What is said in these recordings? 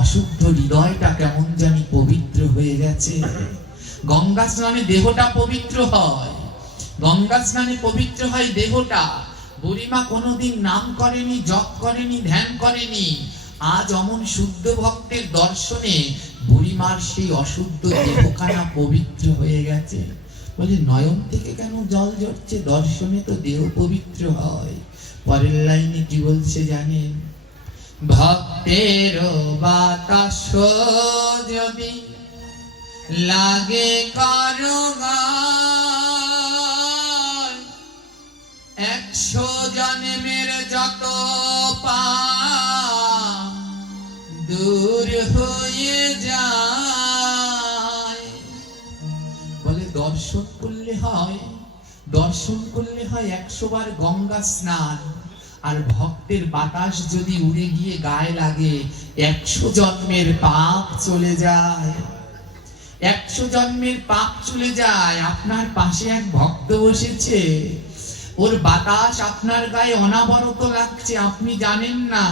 অশুদ্ধ হৃদয়টা কেমন জানি পবিত্র হয়ে গেছে। গঙ্গা স্নানে দেহটা পবিত্র হয়, গঙ্গা স্নানে পবিত্র হয় দেহটা। বুড়িমা কোনোদিন নাম করেনি, জপ করেনি, ধ্যান করেনি। আজ অমন শুদ্ধ ভক্তের দর্শনে বুড়িমার সেই অশুদ্ধ দেহখানা পবিত্র হয়ে গেছে। বলে নয়ন থেকে কেন জল ঝরছে? দর্শনে তো দেহ পবিত্র হয়। পরের লাইনে কি বলছে জানেন? ভক্তের বাতাস যদি লাগে কারো গায়, 100 জন্মের যত পাপ দূর হয়ে যায়। বলে দর্শন করলে হয়, দর্শন করলে হয় 100 বার গঙ্গা স্নান। আর ভক্তের বাতাস যদি উড়ে গিয়ে গায়ে লাগে, 100 জন্মের পাপ চলে যায়। 100 জন্মের পাপ চলে যায়। আপনার পাশে এক ভক্ত বসেছে, ওর বাতাস আপনার গায়ে অনাবরত লাগছে, আপনি জানেন না।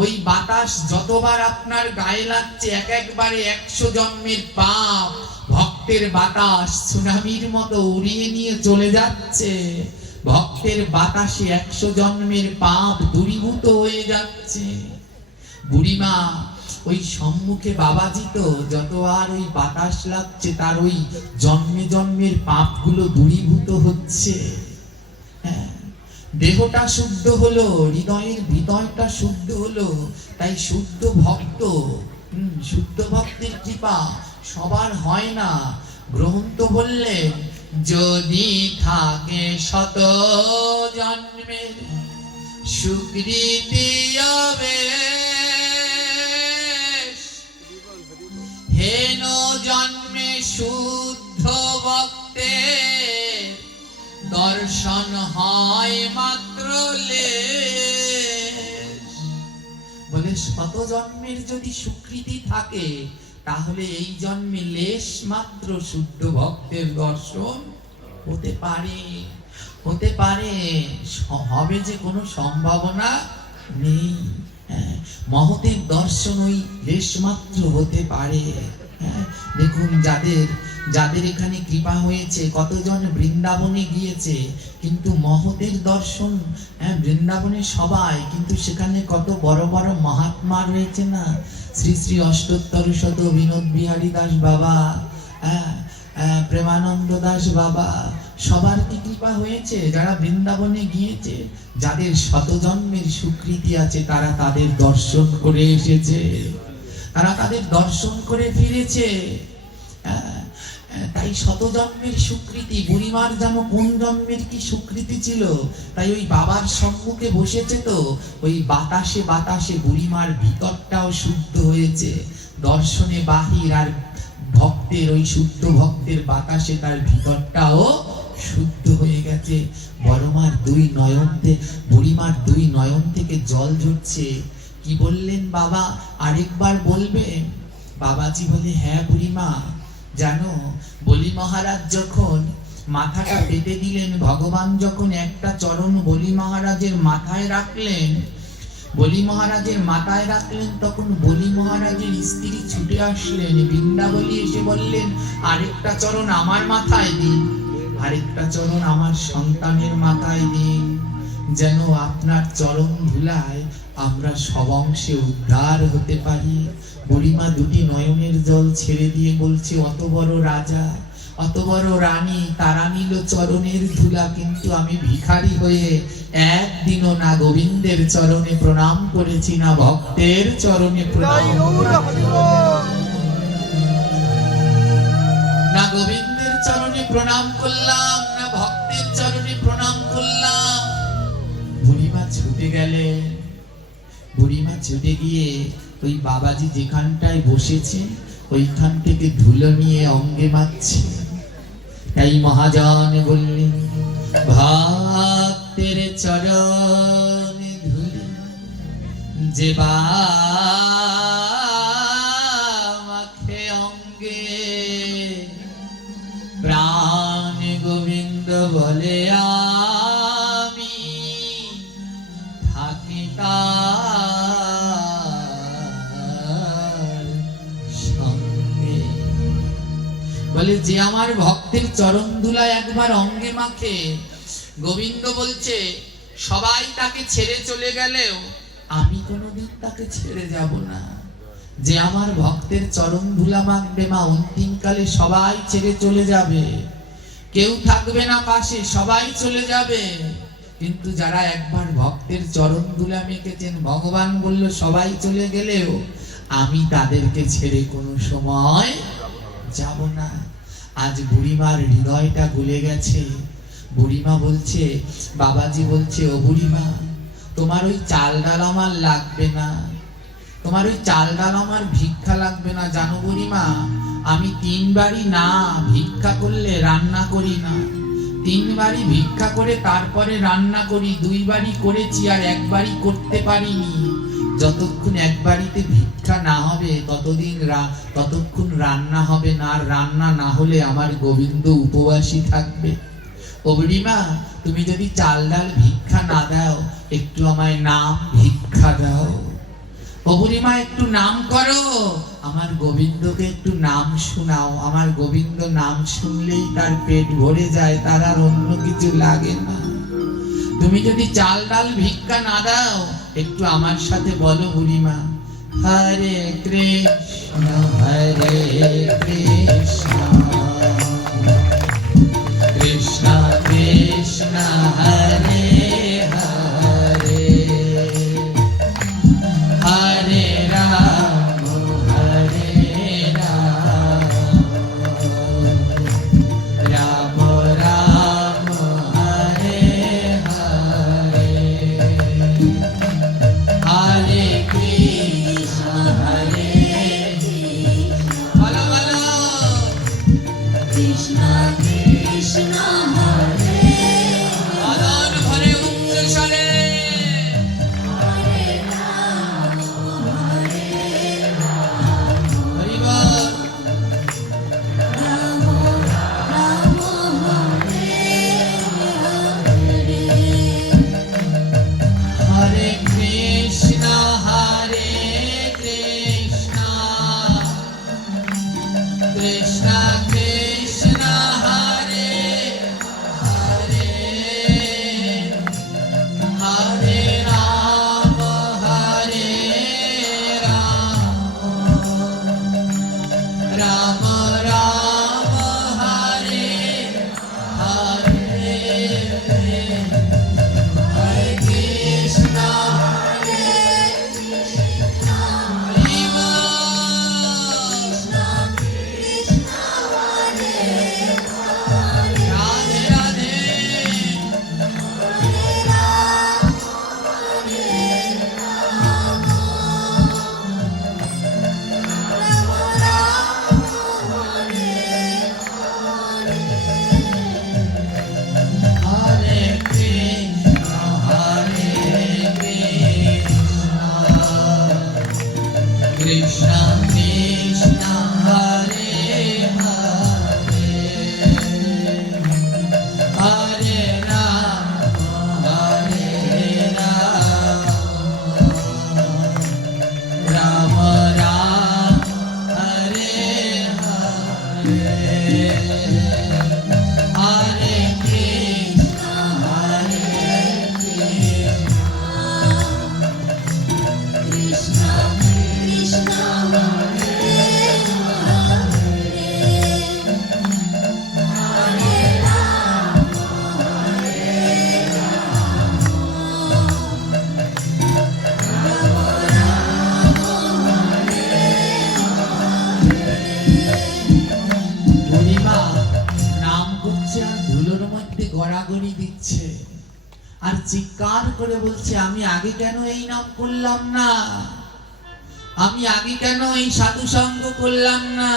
ওই বাতাস যতবার আপনার গায়ে লাগছে, একবারে 100 জন্মের পাপ ভক্তের বাতাস সুনামির মতো উড়িয়ে নিয়ে চলে যাচ্ছে। ভক্তের বাতাসে 100 জন্মের পাপ দূরীভূত হয়ে যাচ্ছে। বুড়িমা ওই সম্মুখে বাবাজি তো যতবার ওই বাতাস লাগছে, তার ওই জন্মে জন্মের পাপগুলো দূরীভূত হচ্ছে। হ্যাঁ, দেহটা শুদ্ধ হলো, হৃদয়ের ভিতরটা শুদ্ধ হলো। তাই শুদ্ধ ভক্ত, শুদ্ধ ভক্তের কৃপা সবার হয় না। গ্রন্থ বললেন, যদি থাকে 100 জন্মের সুকৃতি অবেশ, হেন জন্মে শুদ্ধ ভক্তের দর্শন হয় মাত্র লেশ। বলে 100 জন্মের যদি সুকৃতি থাকে, তাহলে এই জন্মে লেশ মাত্র শুদ্ধ ভক্তের দর্শন হতে পারে। হতে পারে, হবে যে কোনো সম্ভাবনা নেই। মহতের দর্শন ওই লেশ মাত্র হতে পারে। দেখুন, যাদের এখানে কৃপা হয়েছে, কতজন বৃন্দাবনে গিয়েছে, কিন্তু মহতের দর্শন বৃন্দাবনে সবাই, কিন্তু সেখানে কত বড় বড় মহাত্মা রয়েছে না। শ্রী শ্রী অষ্টোত্তর শত বিনোদ বিহারী দাস বাবা, প্রেমানন্দ দাস বাবা, সবার কি কৃপা হয়েছে? যারা বৃন্দাবনে গিয়েছে, যাদের 100 জন্মের সুকৃতি আছে, তারা তাদের দর্শন করে এসেছে, তারা তাদের দর্শন করে ফিরেছে। তাই 100 জন্মের সুকৃতি। বুড়িমার যেন কোন জন্মের কি সুকৃতি ছিল, তাই ওই বাবার সম্মুখে বসেছে তো, ওই বাতাসে বাতাসে বুড়িমার ভিতরটাও শুদ্ধ হয়েছে। দর্শনে বাহির আর ভক্তের, ওই শুদ্ধ ভক্তের বাতাসে তার ভিতরটাও শুদ্ধ হয়ে গেছে। বড়মার 2 নয়নতে, বুড়িমার 2 নয়ন থেকে জল ঝরছে। কি বললেন বাবা? আরেকবার বলবেন? বাবাজি বলে, হ্যাঁ বুড়িমা, জানো বলি মহারাজ যখন মাথাটা পেতে দিলেন, ভগবান যখন একটা চরণ বলি মহারাজের মাথায় রাখলেন, বলি মহারাজের মাথায় রাখলেন, তখন বলি মহারাজের স্ত্রী ছুটে আসলেন। বৃন্দাবলী এসে বললেন, আরেকটা চরণ আমার মাথায় দিন, আরেকটা চরণ আমার সন্তানের মাথায় দিন, যেন আপনার চরণ ধুলায় আমরা সব অংশে উদ্ধার হতে পারি। বুড়িমা 2টি নয়নের জল ছেড়ে দিয়ে বলছে, অত বড় রাজা, অত বড় রানী, তারা নিল চরণের ধুলা, কিন্তু আমি ভিখারি হয়ে একদিনও না গোবিন্দের চরণে প্রণাম করেছি, না ভক্তের চরণে প্রণাম, না গোবিন্দের চরণে প্রণাম করলাম, না ভক্তের চরণে প্রণাম করলাম। বুড়িমা ছুটে গেলেন। বুড়িমা ছুটে গিয়ে ওই বাবাজি যেখানটায় বসেছে, ওইখান থেকে ধুলো নিয়ে অঙ্গে মাখছে। তাই মহাজন বললেন, ভক্তের চরণে ধুলো যে মাখে অঙ্গে, প্রাণ গোবিন্দ বলে আমি থাকি তার বলে যে আমার ভক্তের চরণ ধুলা একবার অঙ্গে মাখে, গোবিন্দ বলছে সবাই তাকে ছেড়ে চলে গেলেও আমি কোনোদিন তাকে ছেড়ে যাব না। যে আমার ভক্তের চরণ ধুলা মাখবে মা, অন্তিমকালে সবাই ছেড়ে চলে যাবে, কেউ থাকবে না পাশে, সবাই চলে যাবে, কিন্তু যারা একবার ভক্তের চরণ ধুলা মেখেছেন, ভগবান বলল সবাই চলে গেলেও আমি তাদেরকে ছেড়ে কোনো সময় যাব না। আজ বুড়িমার হৃদয়টা গলে গেছে। বুড়িমা বলছে, বাবাজি বলছে, ও বুড়িমা তোমার ওই চাল ডাল আমার লাগবে না, তোমার ওই চাল ডাল আমার ভিক্ষা লাগবে না। জানো বুড়িমা, আমি 3 বাড়ি না ভিক্ষা করলে রান্না করি না, 3 বাড়ি ভিক্ষা করে তারপরে রান্না করি। 2 বাড়ি করেছি আর 1 বাড়ি করতে পারিনি। যতক্ষণ 1 বাড়িতে ভিক্ষা না হবে ততক্ষণ রান্না হবে না, আর রান্না না হলে আমার গোবিন্দ উপবাসী থাকবে। ও বুড়িমা, তুমি যদি চাল ডাল ভিক্ষা না দাও, একটু আমায় নাম ভিক্ষা দাও। ও বুড়িমা একটু নাম করো, আমার গোবিন্দকে একটু নাম শোনাও। আমার গোবিন্দ নাম শুনলেই তার পেট ভরে যায়, তার আর অন্য কিছু লাগে না। তুমি যদি চাল ডাল ভিক্ষা না দাও, একটু আমার সাথে বলো বুড়িমা, হরে কৃষ্ণ হরে কৃষ্ণ কৃষ্ণ কৃষ্ণ হরে হরে হরে রাম হরে রাম রাম রাম হরে হরে হরে কৃষ্ণ হরে বলো বলো কৃষ্ণ কৃষ্ণ হরে মদন ভরে উচ্চ স্বরে হরে রাম হরে রাম হরি বল রাম রাম হরে হরে হরে কৃষ্ণ কৃষ্ণ কৃষ্ণ হরে হরে হরে রাম রাম রাম হরে হরে হরে কৃষ্ণ হরি বল রাধে রাধে হরে কৃষ্ণ কৃষ্ণ কৃষ্ণ হরে হরে হরে রাম রাম রাম হরে হরে হরে কৃষ্ণ কৃষ্ণ কৃষ্ণ হরে হরে রাম বুড়িমা নাম করছে আর ধুলোর মধ্যে গড়াগড়ি দিচ্ছে আর চিৎকার করে বলছে, আমি আগে কেন এই নাম করলাম না, আমি আগে কেন এই সাধু সঙ্গ করলাম না।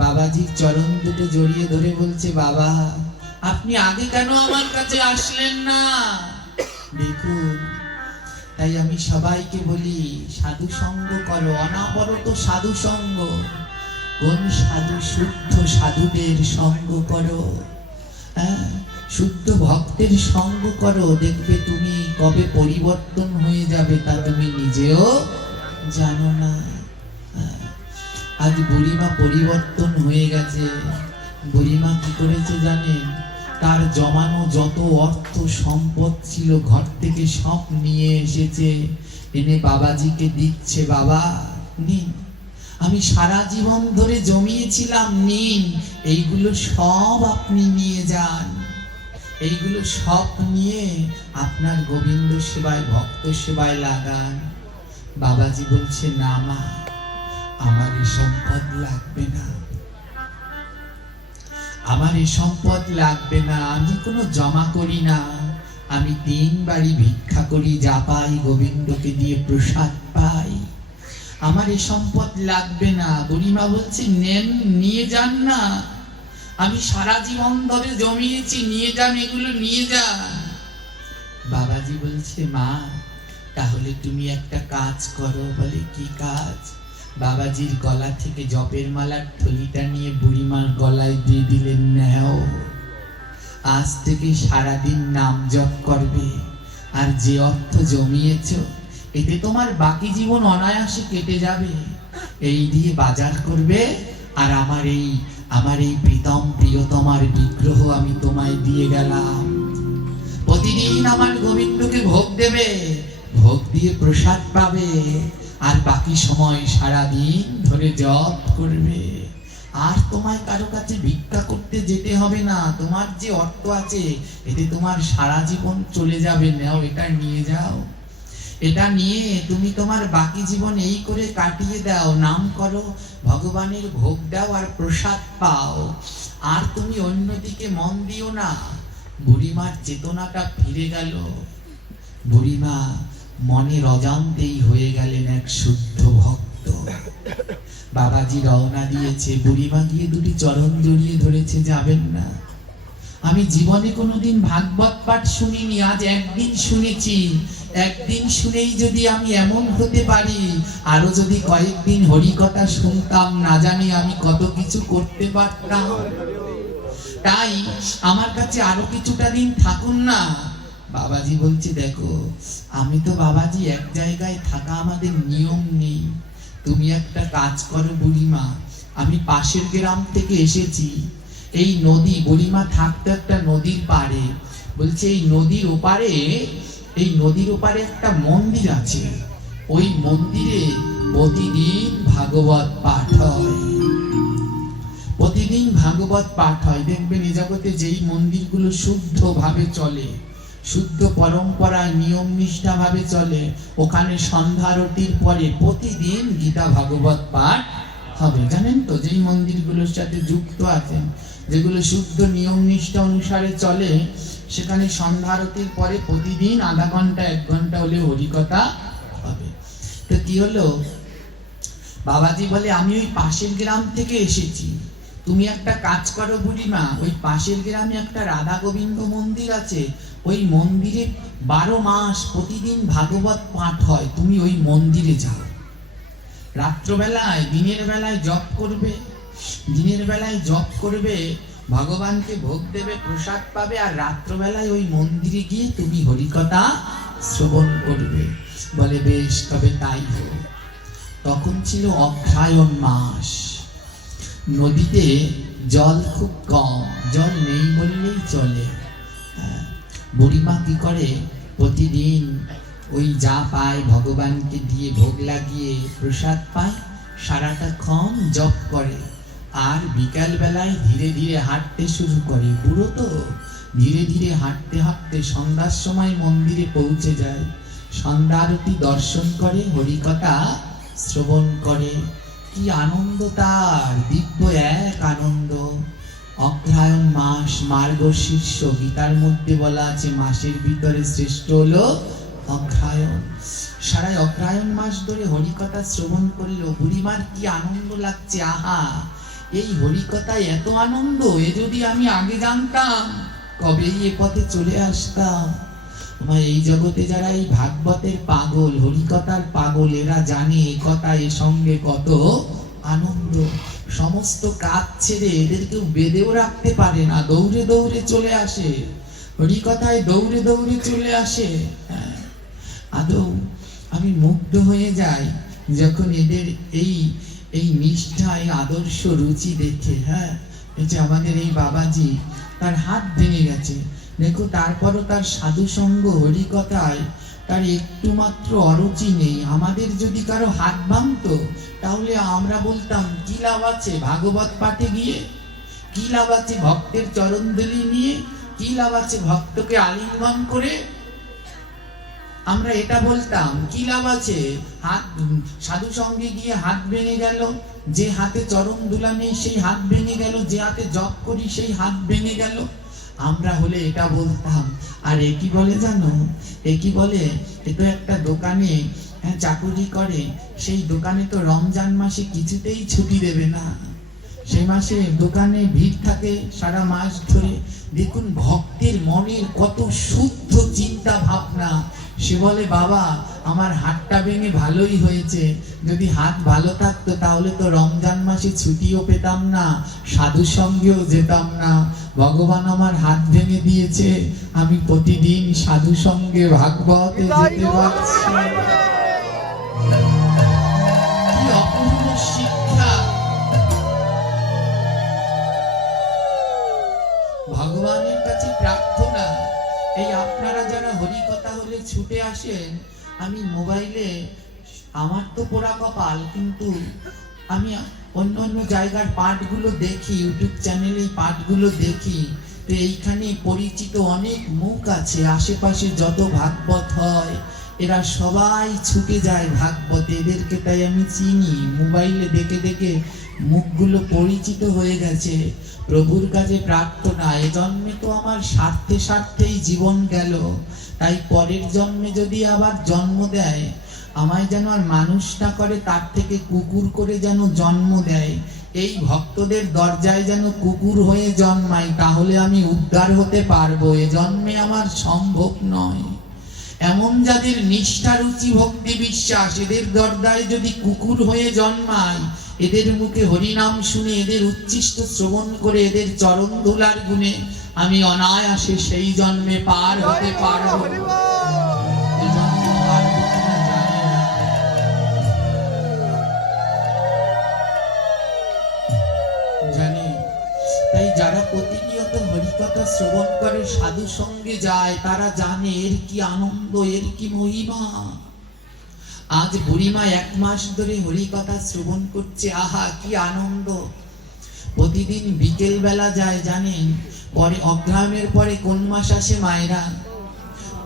বাবাজির চরণ দুটো জড়িয়ে ধরে বলছে, বাবা আপনি আগে কেন আমার কাছে আসলেন না। দেখুন, তাই আমি সবাইকে বলি, সাধু সঙ্গ করো, অনাবরত সাধু সঙ্গ। কোন সাধু? শুদ্ধ সাধুদের সঙ্গ করো, শুদ্ধ ভক্তের সঙ্গ করো, দেখবে তুমি কবে পরিবর্তন হয়ে যাবে তা তুমি নিজেও জানো না। আজ বুড়িমা পরিবর্তন হয়ে গেছে। বুড়িমা কি করেছে জানেন? তার জমানো যত অর্থ সম্পদ ছিল ঘর থেকে সব নিয়ে এসেছে, এনে বাবাজিকে দিচ্ছে। বাবা নিন, আমি সারা জীবন ধরে জমিয়েছিলাম, নিন, এইগুলো সব আপনি নিয়ে যান, এইগুলো সব নিয়ে আপনার গোবিন্দ সেবায় ভক্ত সেবায় লাগান। বাবাজি বলছে, না মা, আমার এই সম্পদ লাগবে না, আমার এই সম্পদ লাগবে না, আমি কোনো জমা করি না, আমি 3 বাড়ি ভিক্ষা করি, যা পাই গোবিন্দকে দিয়ে প্রসাদ পাই, আমার এই সম্পদ লাগবে না। বুড়িমা বলছে, নেন, নিয়ে যান না, আমি সারা জীবন ধরে জমিয়েছি, নিয়ে যান, এগুলো নিয়ে যান। বাবাজি বলছে, মা তাহলে তুমি একটা কাজ করো। বলে, কি কাজ? বাবাজির গলা থেকে জপের মালার থলিটা নিয়ে বুড়িমার গলায় দিয়ে দিলেন, নাও, আজ থেকে সারাদিন নাম জপ করবে, আর যে অর্থ জমিয়েছ এতে তোমার বাকি জীবন অনায়াসে কেটে যাবে, এই দিয়ে বাজার করবে, আর আমার এই প্রীতম প্রিয়তমার বিগ্রহ আমি তোমায় দিয়ে গেলাম, প্রতিদিন আমার গোবিন্দকে ভোগ দেবে, ভোগ দিয়ে প্রসাদ পাবে, আর বাকি সময় সারাদিন ধরে জপ করবে, আর তোমায় কারো কাছে ভিক্ষা করতে যেতে হবে না, তোমার যে অর্থ আছে এতে তোমার সারা জীবন চলে যাবে, নাও, এটা নিয়ে যাও, এটা নিয়ে তুমি তোমার বাকি জীবন এই করে কাটিয়ে দাও, নাম করো, ভগবানের ভোগ দাও, আর প্রসাদ পাও, আর তুমি অন্যদিকে মন দিও না। বুড়িমার চেতনাটা ফিরে গেল। বুড়িমা মনের অজান্তেই হয়ে গেলেন এক শুদ্ধ ভক্ত। বাবাজি রওনা দিয়েছে, বুড়িমা গিয়ে 2টি চরণ জড়িয়ে ধরেছে, যাবেন না। আমি জীবনে কোনোদিন ভাগবত পাঠ শুনিনি, আজ একদিন শুনেছি, একদিন শুনেই যদি আমি এমন হতে পারি, আরো যদি কয়েকদিন হরিকথা শুনতাম, না জানি আমি কত কিছু করতে পারতাম। তাই আমার কাছে আরো কিছুটা দিন থাকুন না। বাবাজি বলছে, দেখো, আমি তো বাবাজি এক জায়গায় থাকা আমাদের নিয়ম নেই, তুমি একটা কাজ করো বুড়িমা, আমি পাশের গ্রাম থেকে এসেছি, এই নদী, বুড়িমা থাকতো একটা নদীর পাড়ে, বলছে এই নদীর ওপারে একটা মন্দির আছে, ওই মন্দিরে প্রতিদিন ভাগবত পাঠ হয়, প্রতিদিন ভাগবত পাঠ হয়। দেখবেন এই জগতে যেই মন্দিরগুলো শুদ্ধ ভাবে চলে, শুদ্ধ পরম্পরায় নিয়ম নিষ্ঠা ভাবে চলে, ওখানে সন্ধ্যা আরতির পরে প্রতিদিন গীতা ভাগবত পাঠ হবে। জানেন তো, যেই মন্দিরগুলোর সাথে যুক্ত আছেন, যেগুলো শুদ্ধ নিয়ম নিষ্ঠা অনুসারে চলে, সেখানে সন্ধ্যা আরতির পরে প্রতিদিন আধা ঘন্টা 1 ঘন্টা হলে হরিকথা হবে। তো কি হলো, বাবাজি বলে, আমি ওই পাশের গ্রাম থেকে এসেছি, তুমি একটা কাজ করো বুড়িমা, ওই পাশের গ্রামে একটা রাধা গোবিন্দ মন্দির আছে, ওই মন্দিরে 12 মাস প্রতিদিন ভাগবত পাঠ হয়, তুমি ওই মন্দিরে যাও, রাত্রবেলায় দিনের বেলায় জপ করবে, দিনের বেলায় জপ করবে, ভগবানকে ভোগ দেবে, প্রসাদ পাবে, আর রাত্রবেলায় ওই মন্দিরে গিয়ে তুমি হরিকথা শ্রবণ করবে। বলে, বেশ, তবে তাই হোক। তখন ছিল অগ্রহায়ণ মাস, নদীতে জল খুব কম, জল নেই বললেই চলে। বুড়িমা কি করে, প্রতিদিন ওই যা পায় ভগবানকে দিয়ে ভোগ লাগিয়ে প্রসাদ পায়, সারাটাক্ষণ জপ করে, আর বিকাল বেলায় ধীরে ধীরে হাঁটতে শুরু করে। বুড়ো তো, ধীরে ধীরে হাঁটতে হাঁটতে সন্ধ্যার সময় মন্দিরে পৌঁছে যায়, সন্ধ্যা আরতি দর্শন করে, হরিকথা শ্রবণ করে। কি আনন্দ তার, দিব্য এক আনন্দ। অগ্রহায়ণ মাস, মার্গশীর্ষ, গীতার মধ্যে বলা আছে মাসের ভিতরে শ্রেষ্ঠ হলো অগ্রহায়ণ। সারা অগ্রহায়ণ মাস ধরে হরিকথা শ্রবণ করলো। বুড়িমার কি আনন্দ লাগছে, আহা, এই হরিকথায় এত আনন্দ, এ যদি আমি আগে জানতাম কবেই এ পথে চলে আসতাম। আমার এই জগতে যারা এই ভাগবতের পাগল, হরিকথার পাগল, এরা জানে এ কথা, এর সঙ্গে কত আনন্দ। সমস্ত কাজ ছেড়ে এদের কেউ বেঁধেও রাখতে পারে না, দৌড়ে দৌড়ে চলে আসে, হরিকথায় দৌড়ে দৌড়ে চলে আসে। আদৌ আমি মুগ্ধ হয়ে যাই যখন এদের এই নিষ্ঠা, এই আদর্শ রুচি দেখে, হ্যাঁ, এই যে আমাদের এই বাবাজি, তার হাত ভেঙে গেছে, দেখো, তারপরও তার সাধু সঙ্গ হরিকথায় তার একটু মাত্র অরুচি নেই। আমাদের যদি কারো হাত ভাঙতো, তাহলে আমরা বলতাম কি লাভ আছে ভাগবত পাঠে গিয়ে, কি লাভ আছে ভক্তের চরণধুলি নিয়ে, কি লাভ আছে ভক্তকে আলিঙ্গন করে। আমরা এটা বলতাম, কি লাভ আছে হাত সাধু সঙ্গে গিয়ে হাত ভেঙে গেল, যে হাতে চরণ দুলা নেই সেই হাত ভেঙে গেল, যে হাতে জপ করি সেই হাত ভেঙে গেল। আমরা হলে এটা বলতাম। আর এ কি বলে জানো, এ কি বলে, এ তো একটা দোকানে চাকুরি করে, সেই দোকানে তো রমজান মাসে কিছুতেই ছুটি দেবে না, সেই মাসে দোকানে ভিড় থাকে সারা মাস ধরে। দেখুন ভক্তের মনের কত শুদ্ধ চিন্তা ভাবনা। সে বলে, বাবা আমার হাতটা ভেঙে ভালোই হয়েছে, যদি হাত ভালো থাকতো তাহলে তো রমজান মাসে ছুটিও পেতাম না, সাধু সঙ্গেও যেতাম না। ভগবান আমার হাত ভেঙে দিয়েছে, আমি প্রতিদিন সাধু সঙ্গে ভাগবতে যেতে পারছি। কি অপূর্ণ শিক্ষা! ভগবানের কাছে প্রার্থনা, এই আপনারা যারা হরিকথা হলে ছুটে আসেন, আমি মোবাইলে, আমার তো পোড়া কপাল, কিন্তু আমি অন্য অন্য জায়গার পাঠগুলো দেখি, ইউটিউব চ্যানেলে পাঠগুলো দেখি, তো এইখানে পরিচিত অনেক মুখ আছে। আশেপাশে যত ভাগবত হয় এরা সবাই ছুটে যায় ভাগবতে, এদেরকে তাই আমি চিনি, মোবাইলে দেখে দেখে মুখগুলো পরিচিত হয়ে গেছে। প্রভুর কাছে প্রার্থনা, এ জন্মে তো আমার স্বার্থে স্বার্থেই জীবন গেল, তাই পরের জন্মে যদি আবার জন্ম দেয়, আমায় যেন আর মানুষ না করে, তার থেকে কুকুর করে যেন জন্ম দেয়। এই ভক্তদের দরজায় যেন কুকুর হয়ে জন্মাই, তাহলে আমি উদ্ধার হতে পারবো। এ জন্মে আমার সম্ভব নয়। এমন যাদের নিষ্ঠা, রুচি, ভক্তি, বিশ্বাস, এদের দরজায় যদি কুকুর হয়ে জন্মায়, এদের মুখে হরিনাম শুনে, এদের উচ্ছিষ্ট শ্রবণ করে, এদের চরণ ধুলার গুণে আমি অনায়াসে সেই জন্মে পার হতে পারবো। জানি, তাই যারা প্রতিনিয়ত হরিকথা শ্রবণ করে, সাধু সঙ্গে যায়, তারা জানে এর কি আনন্দ, এর কি মহিমা। আজ বুড়িমা 1 মাস ধরে হরিকথা শ্রবণ করছে, আহা কি আনন্দ। প্রতিদিন বিকেল বেলা যায়, জানেন, পরে অগ্রহায়ণের পরে কোন মাস আসে মায়েরা?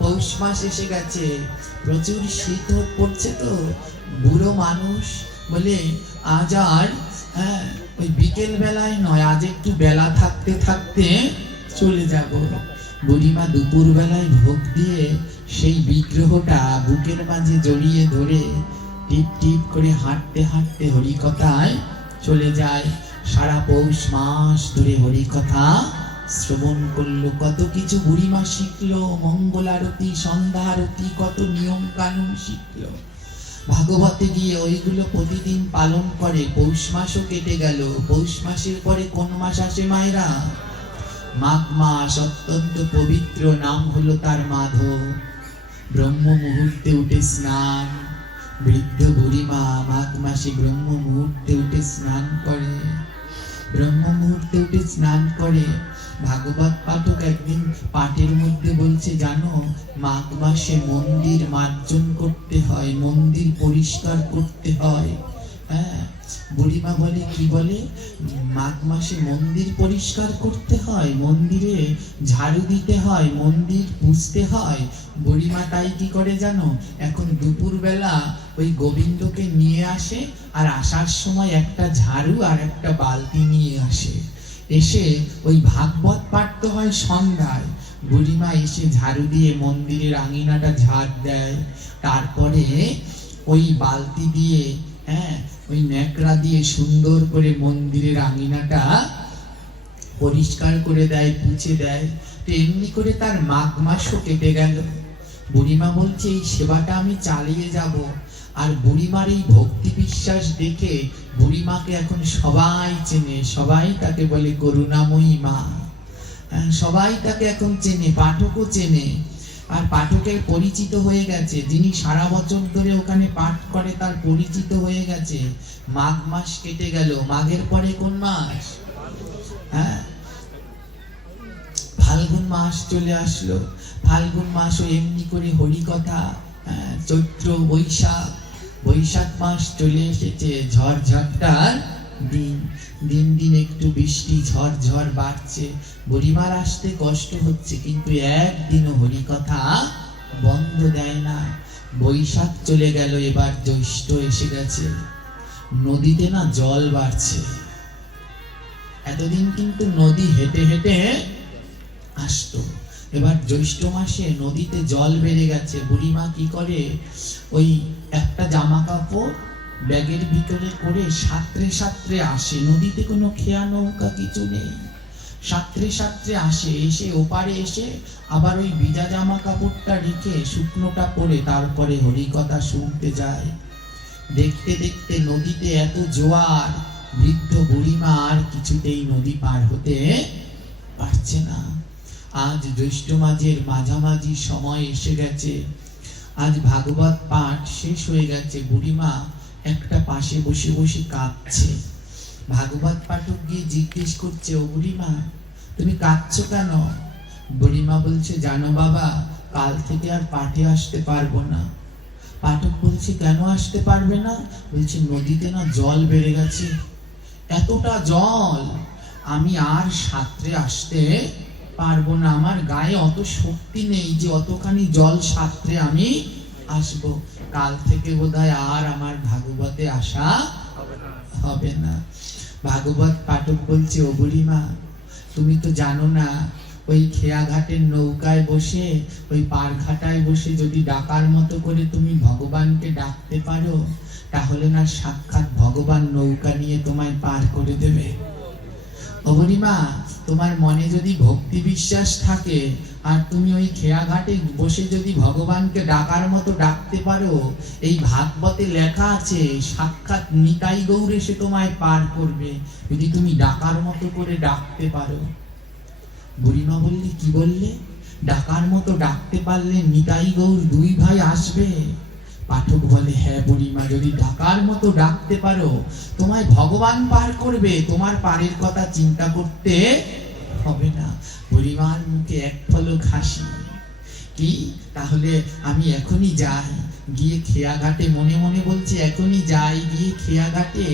পৌষ মাস এসে গেছে, প্রচুর শীত পড়ছে, তো বুড়ো মানুষ বলে আজ আর ওই বিকেল বেলায় নয়, আজ একটু বেলা থাকতে থাকতে চলে যাব। বুড়িমা দুপুর বেলায় ভোগ দিয়ে সেই বিগ্রহটা বুকের মাঝে জড়িয়ে ধরে টিপ টিপ করে হাঁটতে হাঁটতে হরিকথায় চলে যায়। সারা পৌষ মাস ধরে হরিকথা শ্রবণ করলো, কত কিছু বুড়িমা শিখলো, মঙ্গল আরতি, সন্ধ্যা আরতি, কত নিয়ম কানুন শিখলো। ভাগবতে গিয়ে ওইগুলো প্রতিদিন পালন করে। পৌষ মাসও কেটে গেল। পৌষ মাসের পরে কোন মাস আসে মায়েরা? মাঘ মাস, অত্যন্ত পবিত্র, নাম হলো তার মাধব। ব্রহ্ম মুহূর্তে উঠে স্নান, বৃদ্ধ বুড়িমা মাঘ মাসে ব্রহ্ম মুহূর্তে উঠে স্নান করে। ব্রহ্ম মুহূর্তে উঠে স্নান করে। ভাগবত পাঠক একদিন পাঠের মধ্যে বলছে, জানো, মাঘ মাসে মন্দির মার্জন করতে হয়, মন্দির পরিষ্কার করতে হয়। হ্যাঁ, বুড়িমা বলে, কি বলে? মাঘ মাসে মন্দির পরিষ্কার করতে হয়, মন্দিরে ঝাড়ু দিতে হয়, মন্দির পুছতে হয়। বুড়িমা তাই কি করে জানো? এখন দুপুর বেলা ওই গোবিন্দকে নিয়ে আসে, আর আসার সময় একটা ঝাড়ু আর একটা বালতি নিয়ে আসে। এসে ওই ভাগবত পাঠতে হয় সন্ধ্যায়। বুড়িমা এসে ঝাড়ু দিয়ে মন্দিরের আঙিনাটা ঝাড় দেয়, তারপরে ওই বালতি দিয়ে, ওই ন্যাকড়া দিয়ে সুন্দর করে মন্দিরের আঙিনাটা পরিষ্কার করে দেয়, পুছে দেয়। তো এমনি করে তার মাঘ মাসও কেটে গেল। বুড়িমা বলছে, এই সেবাটা আমি চালিয়ে যাব। আর বুড়িমার এই ভক্তি বিশ্বাস দেখে বুড়িমাকে এখন সবাই চেনে, সবাই তাকে বলে করুণাময়ী মা। সবাই তাকে এখন চেনে, পাঠকও চেনে। আর পাঠকের পরিচিত হয়ে গেছে, যিনি সারা বছর ধরে ওখানে পাঠ করে তার পরিচিত হয়ে গেছে। মাঘ মাস কেটে গেল, মাঘের পরে কোন মাস? হ্যাঁ, ফাল্গুন মাস চলে আসলো। ফাল্গুন মাসও এমনি করে হরিকথা। চৈত্র বৈশাখ, বৈশাখ মাস চলে এসেছে, ঝড়ঝড়টার দিন। দিন দিন একটু বৃষ্টি ঝড় বাড়ছে। বুড়িমার আসতে কষ্ট হচ্ছে, কিন্তু একদিনও হরিকথা বন্ধ দেয় না। বৈশাখ চলে গেল, এবার জ্যৈষ্ঠ এসে গেছে। নদীতে না জল বাড়ছে। এতদিন কিন্তু নদী হেঁটে হেঁটে আসতো, এবার জ্যৈষ্ঠ মাসে নদীতে জল বেড়ে গেছে। বুড়িমা কি করে, ওই একটা জামা কাপড় ব্যাগের ভিতরে করে সাঁতরে সাঁতরে আসে। নদীতে কোনো খেয়া নৌকা কিছু নেই, সাঁতরে সাঁতরে আসে। এসে ওপারে এসে আবার ওই ভিজা জামা কাপড়টা রেখে শুকনোটা পরে তারপরে হরিকথা শুনতে যায়। দেখতে দেখতে নদীতে এত জোয়ার, বৃদ্ধ বুড়িমা আর কিছুতেই নদী পার হতে পারছে না। আজ জ্যৈষ্ঠ মাসের মাঝামাঝি সময় এসে গেছে। আজ ভাগবত পাঠ শেষ হয়ে গেছে। বুড়িমা একটা পাশে বসে বসে কাঁদছে। ভাগবত পাঠক গিয়ে জিজ্ঞেস করছে, ও বুড়িমা তুমি কাঁদছো কেন? বুড়িমা বলছে, জানো বাবা, কাল থেকে আর পাঠে আসতে পারবো না। পাঠক বলছে, কেন আসতে পারবে না? বলছে, নদীতে না জল বেড়ে গেছে, এতটা জল আমি আর সাঁতরে আসতে পারবো না। আমার গায়ে অত শক্তি নেই যে অতখানি জল সাঁতরে আমি আসবো। কাল থেকে বোধহয় আর আমার ভাগবতে আসা হবে না। ভাগবত পাঠক বলছে, ও বুড়িমা তুমি তো জানো না, ওই খেয়াঘাটের নৌকায় বসে, ওই পারঘাটায় বসে যদি ডাকার মতো করে তুমি ভগবানকে ডাকতে পারো, তাহলে না সাক্ষাৎ ভগবান নৌকা নিয়ে তোমায় পার করে দেবে। ও বুড়িমা, তোমার মনে যদি ভক্তি বিশ্বাস থাকে আর তুমি ওই খেয়াঘাটে বসে যদি ভগবানকে ডাকার মতো ডাকতে পারো, এই ভাগবতে লেখা আছে সাক্ষাৎ নিতাই গৌর এসে তোমায় পার করবে, যদি তুমি ডাকার মতো করে ডাকতে পারো। বুড়িমা বললি, কি বললে? ডাকার মতো ডাকতে পারলে নিতাই গৌর দুই ভাই আসবে? পাঠক বলে, হ্যাঁ বুড়িমা, যদি ডাকার মতো ডাকতে পারো তোমায় ভগবান পার করবে, তোমার পারের কথা চিন্তা করতে হবে না। বুড়িমার মুখে এক পলক হাসি। কি, তাহলে আমি এখনই যাই, গিয়ে খেয়াঘাটে, মনে মনে বলছে এখনই যাই, গিয়ে খেয়াঘাটে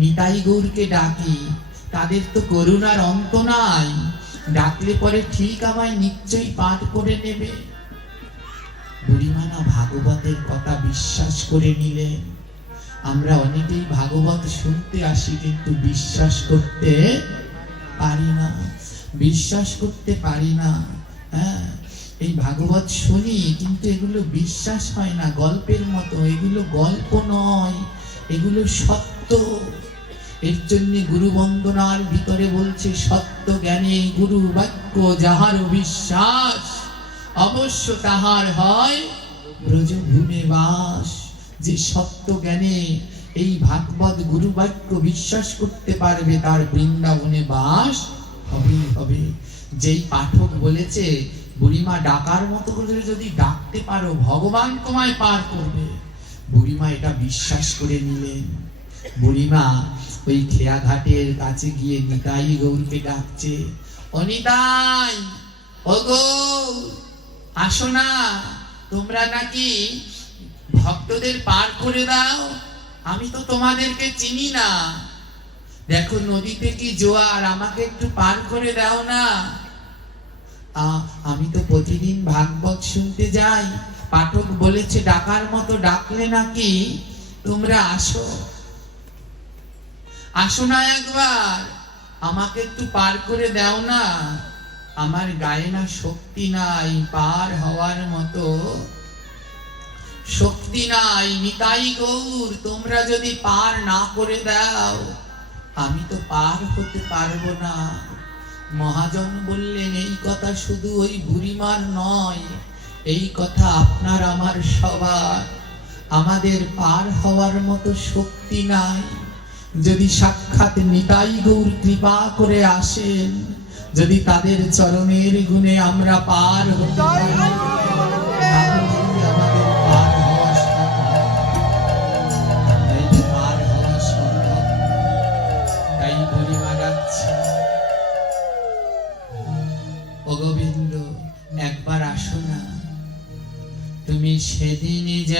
নিতাই গৌরকে ডাকি। তাদের তো করুণার অন্ত নাই, ডাকলে পরে ঠিক আমায় নিশ্চয়ই পাঠ করে নেবে। বুড়িমা না ভাগবতের কথা বিশ্বাস করে নিলেন। আমরা অনেকেই ভাগবত শুনতে আসি, কিন্তু বিশ্বাস করতে পারি না, বিশ্বাস করতে পারি না। হ্যাঁ, এই ভাগবত শুনি, কিন্তু এগুলো বিশ্বাস হয় না, গল্পের মতো। এগুলো গল্প নয়, এগুলো সত্য। এর জন্য গুরু বন্দনার ভিতরে বলছে, সত্য জ্ঞানে গুরু বাক্য যাহার বিশ্বাস, অবশ্য তাহার হয় ব্রজভূমে বাস। যে সত্য জ্ঞানে এই ভাগবত গুরু বাক্য বিশ্বাস করতে পারবে, তার বৃন্দাবনে বাস হবেই হবে। যেই পাঠক বলেছে, বুড়িমা ডাকার মতো করে যদি ডাকতে পারো ভগবান তোমায় পার করবে, বুড়িমা এটা বিশ্বাস করে নিলেন। বুড়িমা ওই খেয়াঘাটের কাছে গিয়ে নিতাই গৌরকে ডাকছে, অনিতাই, ওগো আসো না, তোমরা নাকি ভক্তদের পার করে দাও, আমি তো তোমাদেরকে চিনি না, দেখো নদীতে কি জোয়ার, আমাকে একটু পার করে দাও না। আমি তো প্রতিদিন ভাগবত শুনতে যাই, পাঠক বলেছে ডাকার মতো ডাকলে নাকি তোমরা আসো, আসো না একবার, আমাকে একটু পার করে দাও না। আমার গায়ে না শক্তি নাই, পার হওয়ার মতো শক্তি নাই। নিতাই গৌর, তোমরা যদি পার না করে দাও, আমি তো পার হতে পারবো না। মহাজন বললেন, এই কথা শুধু ওই বুড়িমার নয়, এই কথা আপনার আমার সবার। আমাদের পার হওয়ার মতো শক্তি নাই। যদি সাক্ষাৎ নিতাই গৌর কৃপা করে আসেন, যদি তাদের চরণের গুণে আমরা পার হতে পারি,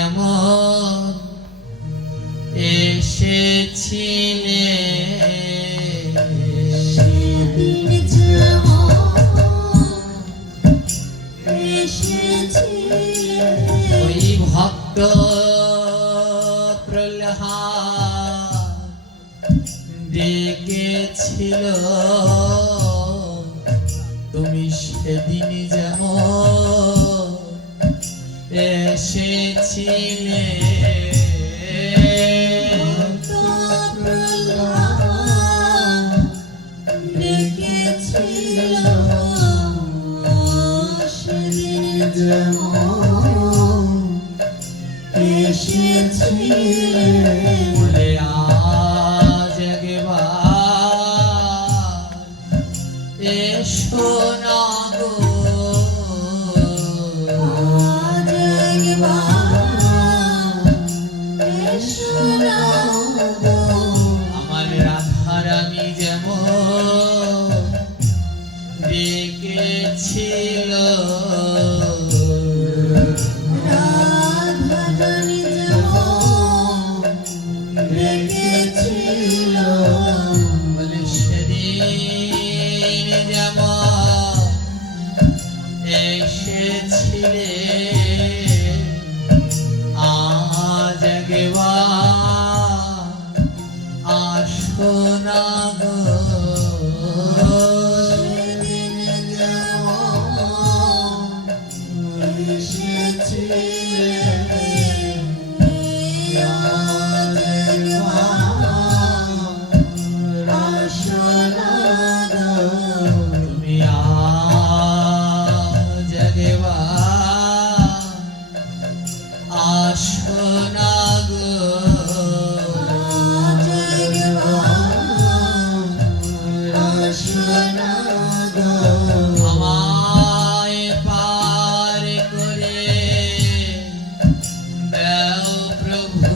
যেমন এসেছিলে সেদিন যেমন এসেছিলে ওই ভক্ত প্রহ্লাদ ডেকেছিল তুমি সেদিন যেমন এসেছিলে ডেকেছিল সেদিন যেমন এসেছিলে বলে আজ একবার এসো না গো আজ একবার এসো না গো আমার রাধারানী যেমন ডেকেছিল রাধারানী যেমন ডেকেছিল বলে সেদিন যেমন এসেছিলে আজ একবার আসো না গো সেদিন যেমন এসেছিলে আজ একবার আসো না গো তুমি আজ একবার আসো না গো আজ একবার আসো না গো আমায় পার করে দাও প্রভু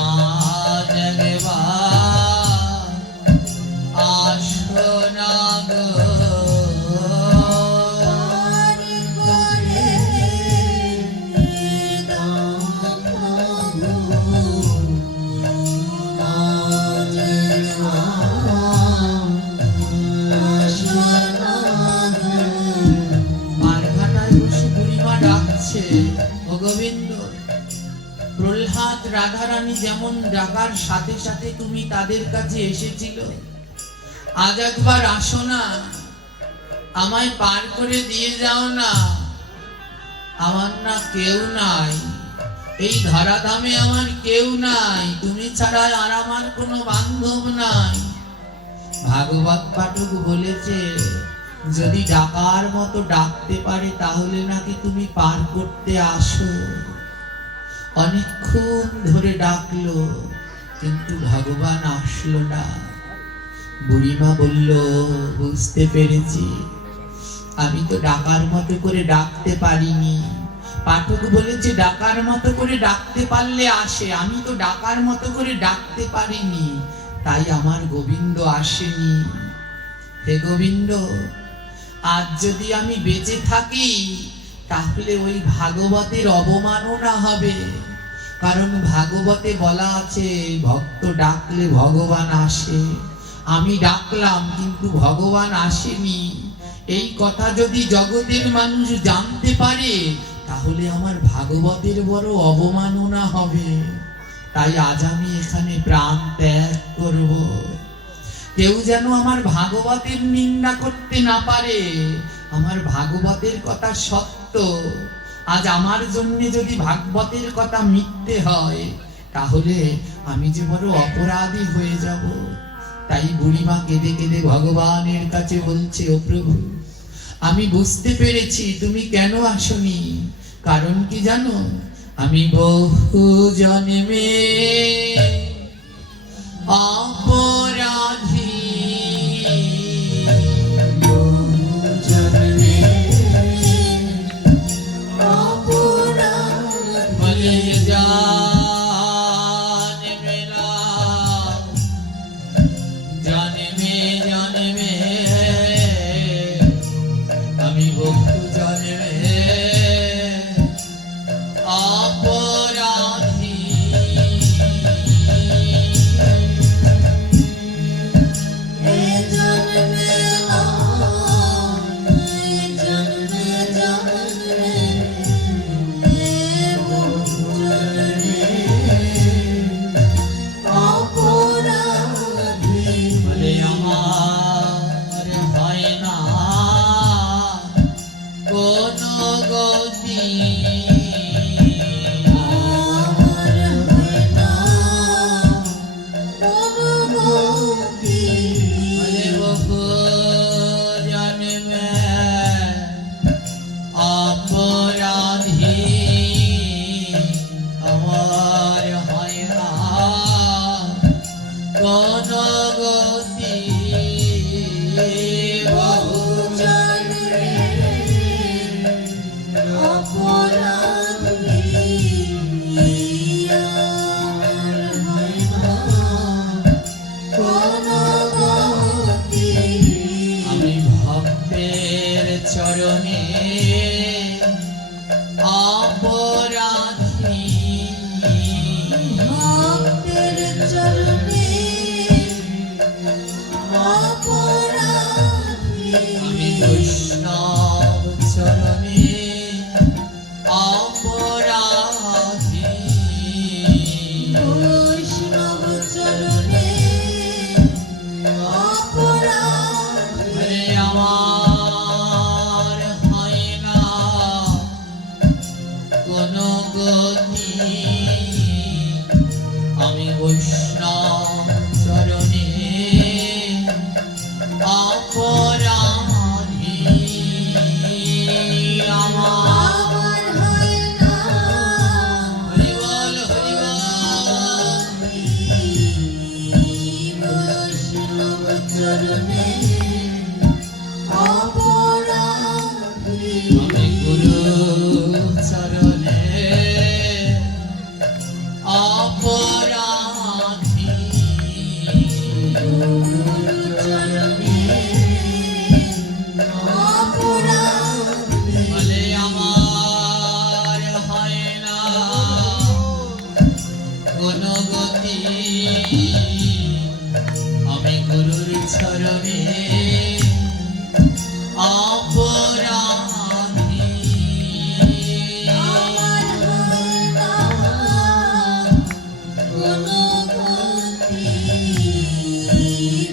আজ একবার আসো না গো পার করে দাও প্রভু আজ একবার আসো না গো মারঘাটায় বসে বুড়িমা ডাকছে ও গোবিন্দ প্রহ্লাদ রাধারানী যেমন ডাকার সাথে সাথে তুমি তাদের কাছে এসেছিল আজ একবার আসো না আমায় পার করে দিয়ে যাও না আমার না কেউ নাই এই ধরাধামে আমার কেউ নাই তুমি ছাড়া আর আমার কোনো বান্ধব নাই ভাগবত পাঠক বলেছে যদি ডাকার মতো ডাকতে পারে তাহলে নাকি তুমি পার করতে আসো অনেকক্ষণ ধরে ডাকলো কিন্তু ভগবান আসলো না বুড়িমা বলল বুঝতে পেরেছি আমি তো ডাকার মতো করে ডাকতে পারিনি পাঠক বলেছে ডাকার মতো করে ডাকতে পারলে আসে আমি তো ডাকার মতো করে ডাকতে পারিনি তাই আমার গোবিন্দ আসেনি হে গোবিন্দ আজ যদি আমি বেঁচে থাকি তাহলে ওই ভাগবতের অবমাননা হবে কারণ ভাগবতে বলা আছে ভক্ত ডাকলে ভগবান আসে আমি ডাকলাম কিন্তু ভগবান আসেনি এই কথা যদি জগতের মানুষ জানতে পারে তাহলে আমার ভাগবতের বড় অবমাননা হবে তাই আজ আমি এখানে প্রাণ ত্যাগ করব কেউ যেন আমার ভাগবতের নিন্দা করতে না পারে আমার ভাগবতের কথা সত্য আজ আমার জন্য যদি ভাগবতের কথা মিথ্যে হয় তাহলে আমি যে বড় অপরাধী হয়ে যাব তাই বুড়িমা কেঁদে কেঁদে ভগবানের কাছে বলছে ও প্রভু আমি বুঝতে পেরেছি তুমি কেন আসনি কারণ কি জানো আমি বহু জন্মে অপরাধী বলে জন্মে জন্মে আমি বহু জন্মে কোন গতি বহু জন্মে অপরাধী আর হয় না কোনো গতি। আমি ভক্তের চরণে অপরাধী, ভক্তের চরণে অপরাধী। আমি বৈষ্ণব চরণে অপরাধী। বৈষ্ণব চরণে অপরাধী। বলে আমার হয় না কোনো গতি, আমি বৈষ্ণব চরণে অপরাধী। আমার হয় না হরি বল হরি বল। বৈষ্ণব চরণে অপরাধী। আমি গুরু চরণে অপরাধী। চরণে অপরাধী। বলে আমার হয় না কোনো গতি, আমি গুরুর চরণে অপরাধী। আমার হয় না কোনো গতি,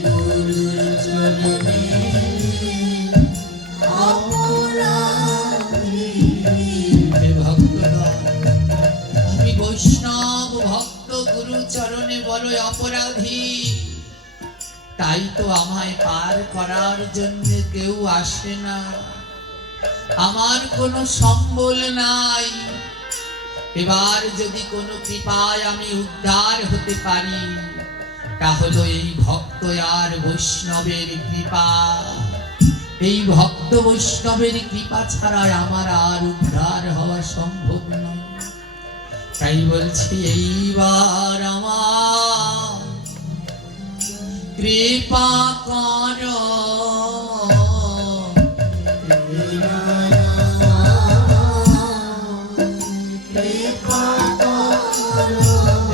গুরুর চরণে অপরাধী। হে ভক্তগণ, আমি বৈষ্ণব ভক্ত গুরু চরণে বড় অপরাধী। তাই তো আমায় পার করার জন্য কেউ আসে না, আমার কোনো সম্বল নাই। এবার যদি কোনো কৃপায় আমি উদ্ধার হতে পারি, তাহলে এই ভক্ত আর বৈষ্ণবের কৃপা। এই ভক্ত বৈষ্ণবের কৃপা ছাড়া আমার আর উদ্ধার হওয়া সম্ভব নয়। তাই বলছি এইবার আমার কৃপা করো।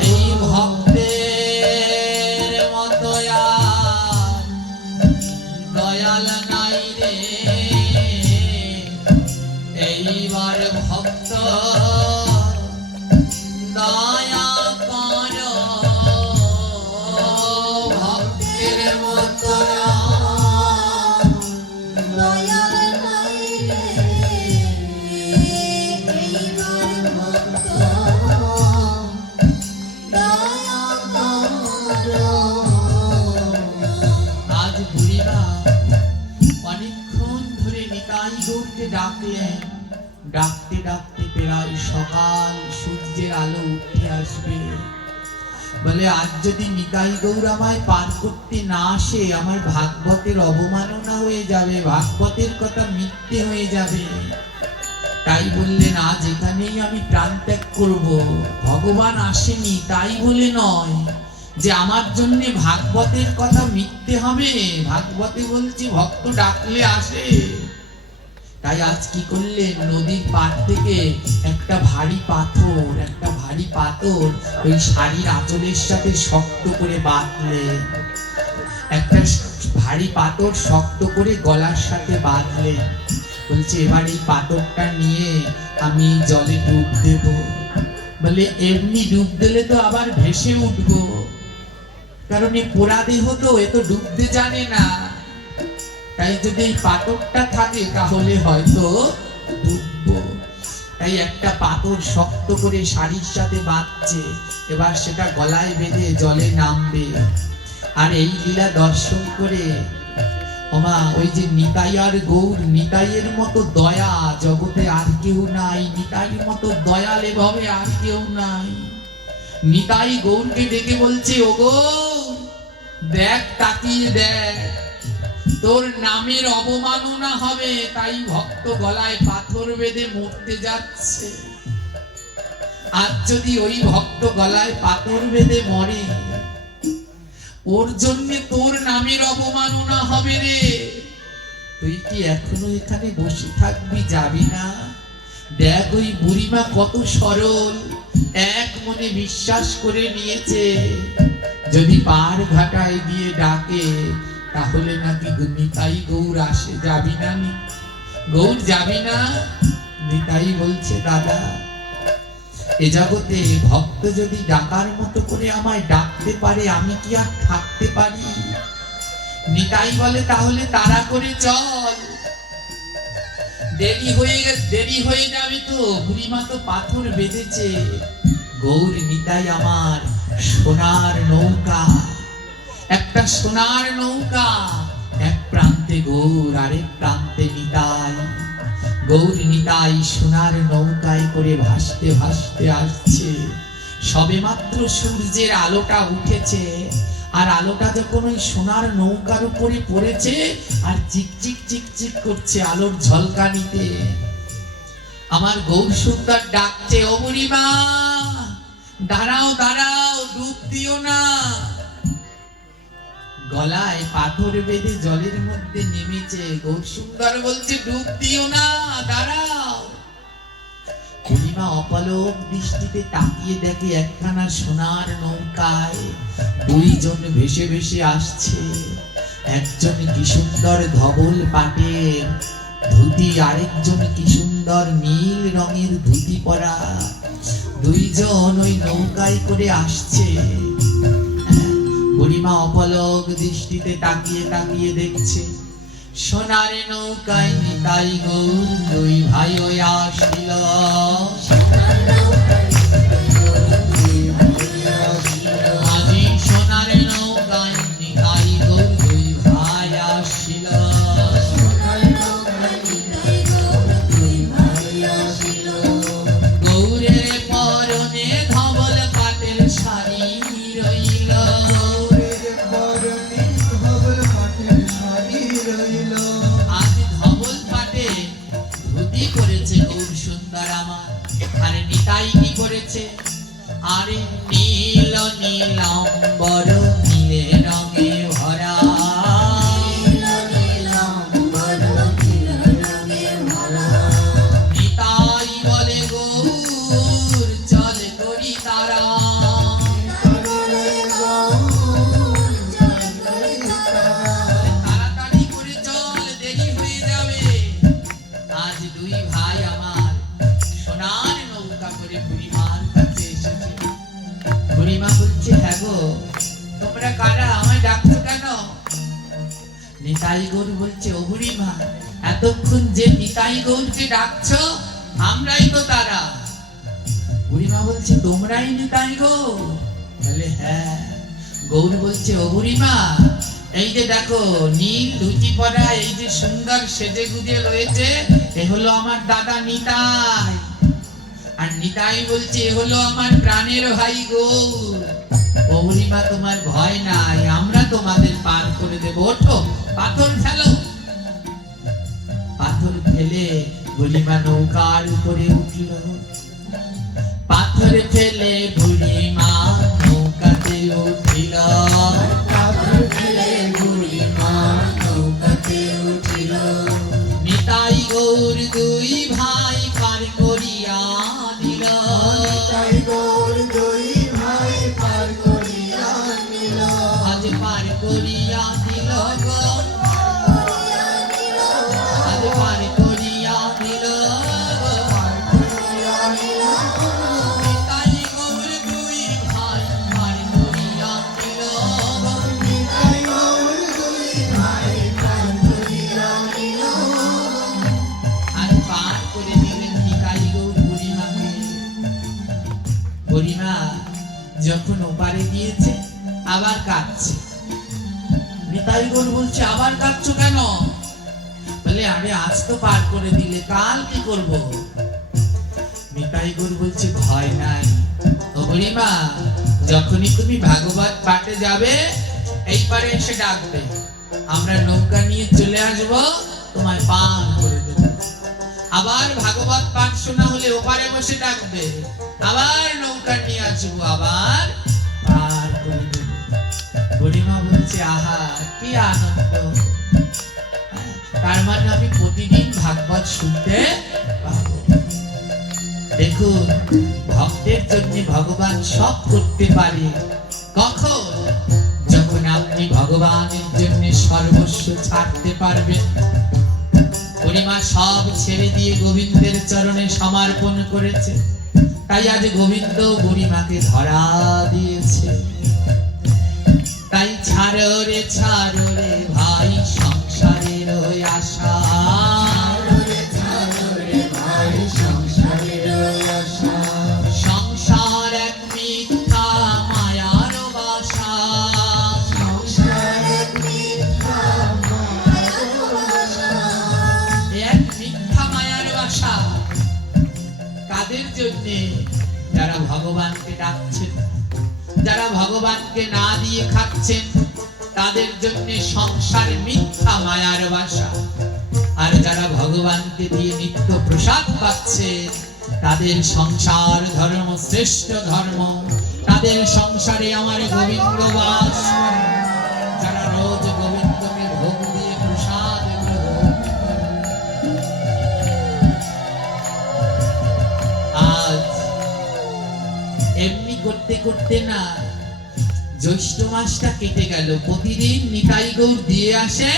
এই ভক্তের মতো আর দয়াল নাই রে। এইবার ভক্ত দয়া করো, ভক্তের মতো আর দয়াল নাই রে, এইবার ভক্ত দয়া করো। আজ বুড়িমা অনেকক্ষণ ধরে নিতাই গৌরকে ডাকলেন। ডাকতে ডাকতে প্রায় সকাল, সূর্যের আলো উঠে আসবে। বলে আজ যদি নিতাই গৌর আমায় পার করতে না আসে, আমার ভাগবতের অবমাননা হয়ে যাবে, ভাগবতের কথা মিথ্যে হয়ে যাবে। তাই বললেন আজ এখানেই আমি প্রাণ ত্যাগ করব। ভগবান আসেনি তাই বলে নয় যে আমার জন্য ভাগবতের কথা মিথ্যে হবে। ভাগবতে বলছি ভক্ত ডাকলে আসে। তাই আজ কি করলেন, নদীর পাড় থেকে একটা ভারী পাথর ওই শাড়ির আঁচলের সাথে শক্ত করে বাঁধলেন। একটা ভারী পাথর শক্ত করে গলার সাথে বাঁধলেন। বলছে এবার এই পাথরটা নিয়ে আমি জলে ডুব দেব। বলে এমনি ডুব দিলে তো আবার ভেসে উঠবো, কারণ এ পোড়া দেহ তো, এ তো ডুবতে জানে না। তাই যদি এই পাথরটা থাকে তাহলে হয়তো ডুববো। তাই একটা পাথর শক্ত করে শাড়ির সাথে বাঁধছে, এবার সেটা গলায় বেঁধে জলে নামবে। আর এই লীলা দর্শন করে ওমা ওই যে নিতাই আর গৌর, নিতাইয়ের মতো দয়া জগতে আর কেউ নাই, নিতাইয়ের মতো দয়াল এভাবে আর কেউ নাই। নিতাই গৌরকে ডেকে বলছে, ও গৌর দেখ তাকিয়ে দেখ, তোর নামের অবমাননা হবে, তাই ভক্ত গলায় পাথর বেঁধে মরতে যাচ্ছে। আজ যদি ওই ভক্ত গলায় পাথর বেঁধে মরে, ওর জন্য তোর নামের অবমাননা হবে রে। তুই কি এখনো এখানে বসে থাকবি, যাবি না? দেখ ওই বুড়িমা কত সরল, এক মনে বিশ্বাস করে নিয়েছে যদি পার ঘাটায় গিয়ে ডাকে তাহলে নাকি নিতাই গৌর আসে। যাবি না গৌর, যাবি না? নিতাই বলছে দাদা, এ জগতে ভক্ত যদি ডাকার মতো করে আমায় ডাকতে পারে, আমি কি আর থাকতে পারি? নিতাই বলে তাহলে তাড়া করে চল, দেরি হয়ে যাবে তো, বুড়িমা তো পাথর বেঁধেছে। গৌর নিতাই আমার সোনার নৌকা, একটা সোনার নৌকা, এক প্রান্তে গৌর আরেক প্রান্তে নিতাই। গৌর নিতাই সোনার নৌকায় করে ভাসতে ভাসতে আসছে। সবেমাত্র সূর্যের আলোটা উঠেছে, আর আলোটা যখন ওই সোনার নৌকার উপরে পড়েছে আর চিকচিক চিকচিক করছে আলোর ঝলকানিতে, আমার গৌর সুন্দর ডাকছে, ও বুড়িমা দাঁড়াও দাঁড়াও, ডুব দিও না। গলায় পাথর বেঁধে জলের মধ্যে নেমেছে। গৌর সুন্দর বলছে ডুব দিও না, দাঁড়াও। বুড়িমা অপলক দৃষ্টিতে তাকিয়ে দেখে একখানা সোনার নৌকায় দুইজন ভেসে ভেসে আসছে। একজন কি সুন্দর ধবল পাটের ধুতি, আরেকজন কি সুন্দর নীল রঙের ধুতি পরা। দুইজন ওই নৌকায় করে আসছে। বুড়িমা অপলক দৃষ্টিতে তাকিয়ে তাকিয়ে দেখছে, সোনার নৌকায় নিতাই গৌর দুই ভাই ওই আসিল। আজি সোনার নৌকায় নিতাই গৌর দুই ভাই আসিল। গৌরের পরনে ধবল পাটের শাড়ি রইল। আজ ধবল পাটে ধুতি করেছে গৌর সুন্দর আমার, আর নিতাই কি করেছে? আরে নীল নীলাম্বর নীলে রঙে ভরা। নিতাই বলে গৌর চল করি তারা। তাড়াতাড়ি করে চল, দেরি হয়ে যাবে। আজ দুই ভাই আমার সোনার নৌকা করে বুড়িমার কাছে এসেছে। বুড়িমা বলছে, হ্যাঁ গো, তোমরা কারা, আমায় ডাকছো কেন? নিতাই গৌর বলছে, ও বুড়িমা, এতক্ষণ যে নিতাই গৌরকে ডাকছো আমরাই তো তারা। বুড়িমা বলছে, তোমরাই নিতাই গৌর? বলে হ্যাঁ। গৌর বলছে, ও বুড়িমা, এই যে দেখো নীল ধুতি পরা, এই যে সুন্দর সেজে গুজে রয়েছে, এ হলো আমার দাদা নিতাই। আর নিতাই বলছে, এ হলো আমার প্রাণের ভাই গৌর। ও বুড়িমা, তোমার ভয় নাই, আমরা তোমাদের পার করে দেব, ওঠো, পাথর ফেলো। পাথর ফেলে বুড়িমা নৌকার উপরে উঠল। পাথর ফেলে বুড়িমা নৌকাতে উঠিল। নিতাই গৌর দুই ভাই পার করিয়া দিল। আজ পার করিয়া দিল গো, আজ পার করিয়া দিল। নিতাই গৌর দুই ভাই পার করিয়া দিল। আজ পার করে দিলেন নিতাই গৌর বুড়িমাকে। বুড়িমা যখন ওপারে গিয়েছে আবার কাঁদছে। নিতাই গৌর বলছে, আবার কাঁদছো কেন? বলে, আরে আজ তো পার করে দিলে, কাল কি করবো? নিতাই গৌর বলছে, ভয় নাই ও বুড়িমা, যখনই তুমি ভাগবত পাঠে যাবে এই পারে এসে ডাকবে, আমরা নৌকা নিয়ে চলে আসব, তোমায় পান করে দেব। আবার ভাগবত পাঠ শোনা হলে ওপারে বসে ডাকবে, আবার নৌকা নিয়ে আসবো, আবার পার করে দেব। বুড়িমা বলছে আহা কি আনন্দ, তার মানে আমি প্রতিদিন ভাগবত শুনতে পাবো। দেখুন, ভক্তের জন্য ভগবান সব করতে পারে। কখন? যখন আপনি ভগবানের জন্য সর্বস্ব ছাড়তে পারবেন। বুড়িমা সব ছেড়ে দিয়ে গোবিন্দের চরণে সমর্পণ করেছে, তাই আজ গোবিন্দ বুড়িমাকে ধরা দিয়েছে। তাই ছাড়ো রে ভাই সংসারের আশা, সংসার এক মিথ্যা মায়ার বাসা, এক মিথ্যা মায়ার বাসা। কাদের জন্যে? যারা ভগবানকে ডাকছেন, যারা ভগবানকে না দিয়ে খাচ্ছেন, তাদের জন্য সংসার মিথ্যা মায়ার বাসা। আর যারা ভগবানকে দিয়ে নিত্য প্রসাদ পাচ্ছেন, তাদের সংসার ধর্ম শ্রেষ্ঠ ধর্ম, তাদের সংসারে আমার গোবিন্দ বাস। যারা রোজ গোবিন্দকে ভোগ দিয়ে প্রসাদ গ্রহণ করে। আজ এমনি করতে করতে না জ্যৈষ্ঠ মাসটা কেটে গেল, প্রতিদিন নিতাই গৌর দিয়ে আসে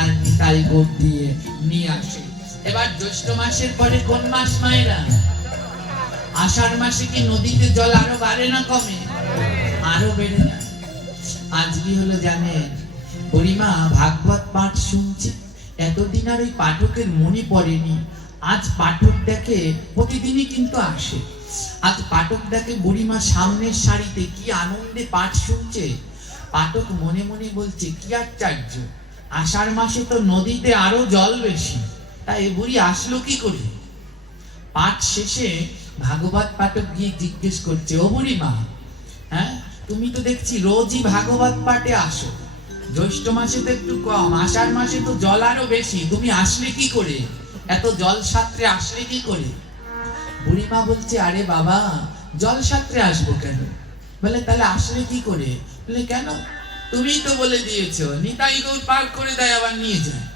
আর নিতাই গৌর দিয়ে নিয়ে আসে। এবার জ্যৈষ্ঠ মাসের পরে কোন মাস মায়েরা? আষাঢ় মাসে কি নদীতে জল আরো বাড়ে না কমে? আরো বেড়ে যায়। আজ কি হলো জানেন? বুড়িমা ভাগবত পাঠ শুনছে, এতদিন আর ওই পাঠকের মনে পড়েনি। আজ পাঠক দেখে, প্রতিদিনই কিন্তু আসে। আজ পাঠক দেখে বুড়িমা সামনের সারিতে কি আনন্দে পাঠ শুনছে। পাঠক মনে মনে বলছে কি আশ্চর্য, আষাঢ় মাসে তো নদীতে আরো জল বেশি, তাই বুড়ি আসলো কি করে? পাঠ শেষে ভাগবত পাঠক গিয়ে জিজ্ঞেস করছে, ও বুড়িমা, হ্যাঁ তুমি তো দেখছি রোজই ভাগবত পাঠে আসো, জ্যৈষ্ঠ মাসে তো একটু কম, আষাঢ় মাসে তো জল আরো বেশি, তুমি আসলে কি করে? এত জল সাঁতরে আসলে কি করে? বুড়িমা বলছে, আরে বাবা, জল সাঁতরে আসবো কেন? বলে তাহলে আসলে কি করে? বলে কেন? তুমিই তো বলে দিয়েছো নিতাই গৌর পার করে দেয় আবার নিয়ে যায়।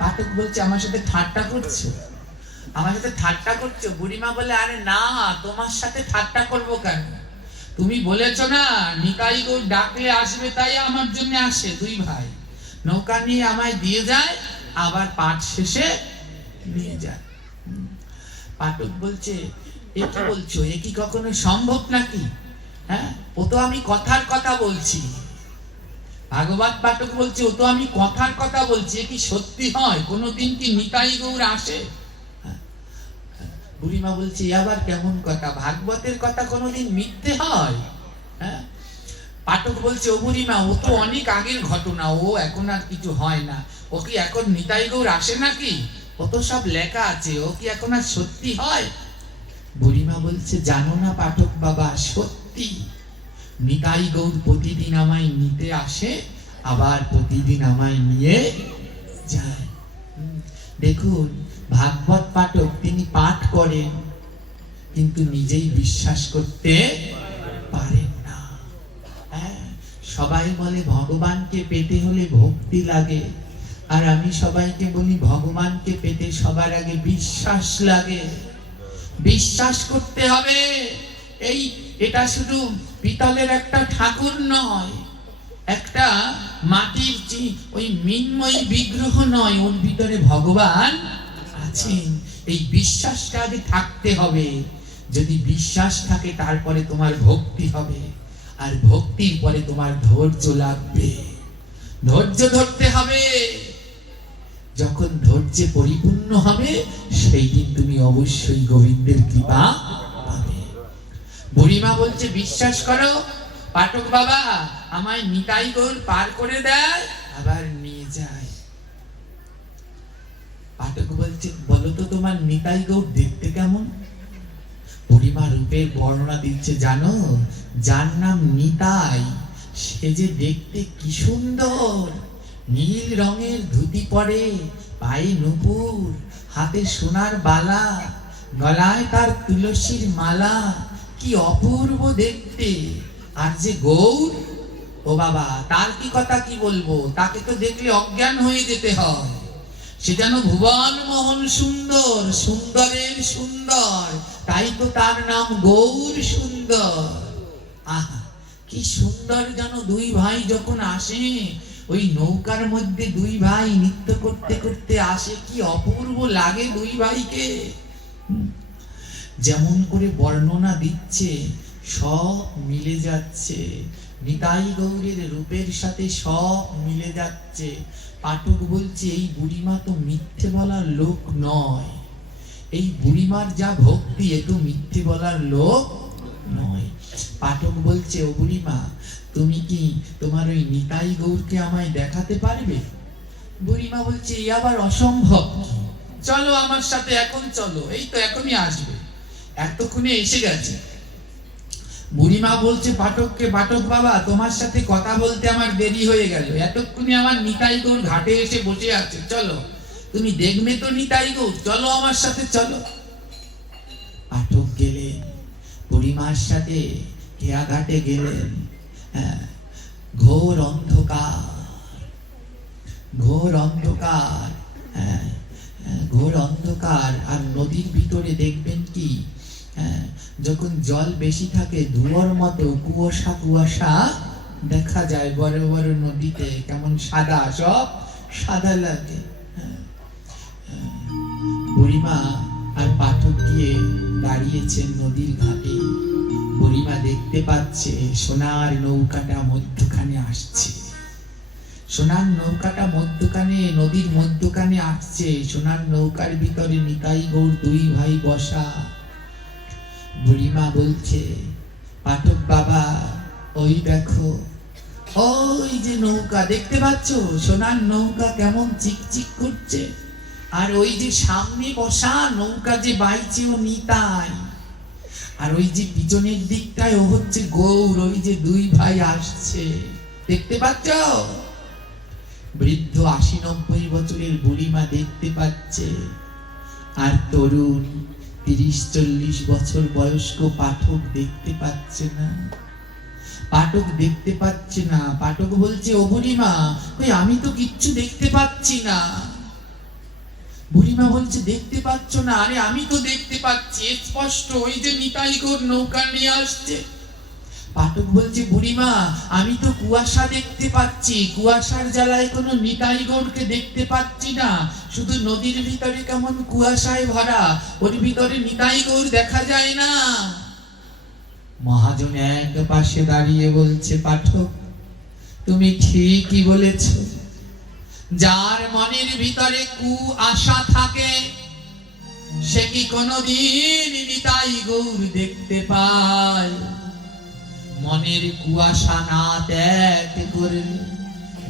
পাঠক বলছে, আমার সাথে ঠাট্টা করছো? আমার সাথে ঠাট্টা করছো? বুড়িমা বলে, আরে না, তোমার সাথে ঠাট্টা করবো কেন? তুমি বলেছো না নিতাই গৌর ডাকলে আসবে, তাই আমার জন্য আসে। দুই ভাই নৌকা নিয়ে আমায় দিয়ে যায়, আবার পাঠ শেষে নিয়ে যায়। পাঠক বলছে, এ কি বলছো? এ কি কখনো সম্ভব নাকি? হ্যাঁ, ও তো আমি কথার কথা বলছি। ভাগবত পাঠক বলছে, ও তো আমি কথার কথা বলছি, এ কি সত্যি হয়? কোনোদিন কি নিতাই গৌর আসে? বুড়িমা বলছে, আবার কেমন কথা? ভাগবতের কথা কোনোদিন মিথ্যে হয়? হ্যাঁ। পাঠক বলছে, ও বুড়িমা, ও তো অনেক আগের ঘটনা, ও এখন আর কিছু হয় না। ও কি এখন নিতাই গৌর আসে নাকি? ও তো সব লেখা আছে, ও কি এখন আর সত্যি হয়? বুড়িমা বলছে, জানো না পাঠক বাবা, সত্যি নিতাই গৌর প্রতিদিন আমায় নিতে আসে, আবার প্রতিদিন আমায় নিয়ে যায়। দেখুন, ভাগবত পাঠক তিনি পাঠ করেন, কিন্তু নিজেই বিশ্বাস করতে পারেন না। সবাই বলে ভগবানকে পেতে হলে ভক্তি লাগে, আর আমি সবাইকে বলি ভগবানকে পেতে সবার আগে বিশ্বাস লাগে। বিশ্বাস করতে হবে। এটা শুধু পিতলের একটা ঠাকুর নয়, একটা মাটির ওই মৃন্ময়ী বিগ্রহ নয়, ওর ভিতরে ভগবান আছেন। এই বিশ্বাসটা আগে থাকতে হবে। যদি বিশ্বাস থাকে তারপরে তোমার ভক্তি হবে, আর ভক্তির পরে তোমার ধৈর্য লাগবে। ধৈর্য ধরতে হবে। যখন ধৈর্যে পরিপূর্ণ হবে, সেই দিন তুমি অবশ্যই গোবিন্দের কৃপা পাবে। বুড়িমা বলছে, বিশ্বাস করো পাঠক বাবা, আমায় নিতাই গৌর পার করে দেয়, আবার নিয়ে যায়। পাঠক বলছে, বলো তো তোমার নিতাই গৌর দেখতে কেমন? বুড়িমা রূপের বর্ণনা দিচ্ছে, জানো যার নাম নিতাই, সে যে দেখতে কি সুন্দর, নীল রঙের ধুতি পরে, পায়ে নূপুর, হাতে সোনার বালা, গলায় তার তুলসীর মালা, কি অপূর্ব দেখতে। আর যে গৌর, ও বাবা, তার কি কথা কি বলবো, তাকে তো দেখলে অজ্ঞান হয়ে যেতে হয়। সে যেন ভুবন মোহন সুন্দর, সুন্দরের সুন্দর, তাই তো তার নাম গৌর সুন্দর। আহা, কি সুন্দর যেন দুই ভাই যখন আসে, ওই নৌকার মধ্যে দুই ভাই নৃত্য করতে করতে আসে, কি অপূর্ব লাগে দুই ভাইকে। যেমন করে বর্ণনা দিচ্ছে সব মিলে যাচ্ছে, নিতাই গৌরের রূপের সাথে সব মিলে যাচ্ছে। পাঠক বলছে এই বুড়িমা তো মিথ্যে বলার লোক নয়, এই বুড়িমার যা ভক্তি এ তো মিথ্যে বলার লোক নয়। পাঠক বলছে, ও বুড়িমা, তুমি কি তোমার ওই নিতাই গৌরকে আমায় দেখাতে পারবে? বুড়িমা বলছে, এই আবার অসম্ভব, চলো আমার সাথে এখন চলো, এই তো এখনই আসবে, এতক্ষণে এসে গেছে। বুড়িমা বলছে পাঠককে, পাঠক বাবা, তোমার সাথে কথা বলতে আমার দেরি হয়ে গেল, এতক্ষণে আমার নিতাই গৌর ঘাটে এসে বসে আছে, চলো তুমি দেখবে তো নিতাই গৌর, চলো আমার সাথে চলো। পাঠক গেলেন, বুড়িমার সাথে কেয়া ঘাটে গেলেন। ঘোর অন্ধকার, ঘোর অন্ধকার, ঘোর অন্ধকার। আর নদীর ভিতরে দেখবেন কি, যখন জল বেশি থাকে ধুয়োর মতো কুয়াশা কুয়াশা দেখা যায়, বড় বড় নদীতে কেমন সাদা, সব সাদা লাগে। বুড়িমা আর পাঠক গিয়ে দাঁড়িয়েছেন নদীর ঘাটে। বুড়িমা দেখতে পাচ্ছে সোনার নৌকাটা মধ্যখানে আসছে, সোনার নৌকাটা মধ্যখানে, নদীর মধ্যখানে আসছে। সোনার নৌকার ভিতরে নিতাই গৌর দুই ভাই বসা। বুড়িমা বলছে, পাঠক বাবা, ওই দেখো, ওই যে নৌকা দেখতে পাচ্ছ, সোনার নৌকা কেমন চিকচিক করছে, আর ওই যে সামনে বসা নৌকা যে বাইছে ও নিতাই, আর ওই যে পিছনের দিকটায় ও হচ্ছে গৌর, ওই যে দুই ভাই আসছে, দেখতে পাচ্ছ? বৃদ্ধ ৮০-৯০ বছরের বুড়িমা দেখতে পাচ্ছে, আর তরুণ ৩০-৪০ বছর বয়স্ক পাঠক দেখতে পাচ্ছে না। পাঠক দেখতে পাচ্ছে না। পাঠক বলছে, ও বুড়িমা, কই আমি তো কিচ্ছু দেখতে পাচ্ছি না। বুড়িমা বলছে, দেখতে পাচ্ছ না? আরে আমি তো দেখতে পাচ্ছি স্পষ্ট, ওই যে নিতাই গৌর নৌকা নিয়ে আসছে। পাঠক বলছে, বুড়িমা, আমি তো কুয়াশা দেখতে পাচ্ছি, কুয়াশার জ্বালায় কোনো নিতাই গৌরকে দেখতে পাচ্ছি না, শুধু নদীর ভিতরে কেমন কুয়াশায় ভরা, ওর ভিতরে নিতাই গৌর দেখা যায় না। মহাজন এক পাশে দাঁড়িয়ে বলছে, পাঠক তুমি ঠিকই বলেছ, যার মনের ভিতরে কুয়াশা থাকে সে কি কোনোদিন নিতাই গৌর দেখতে পায়? মনের কুয়াশা না ত্যাগ করলে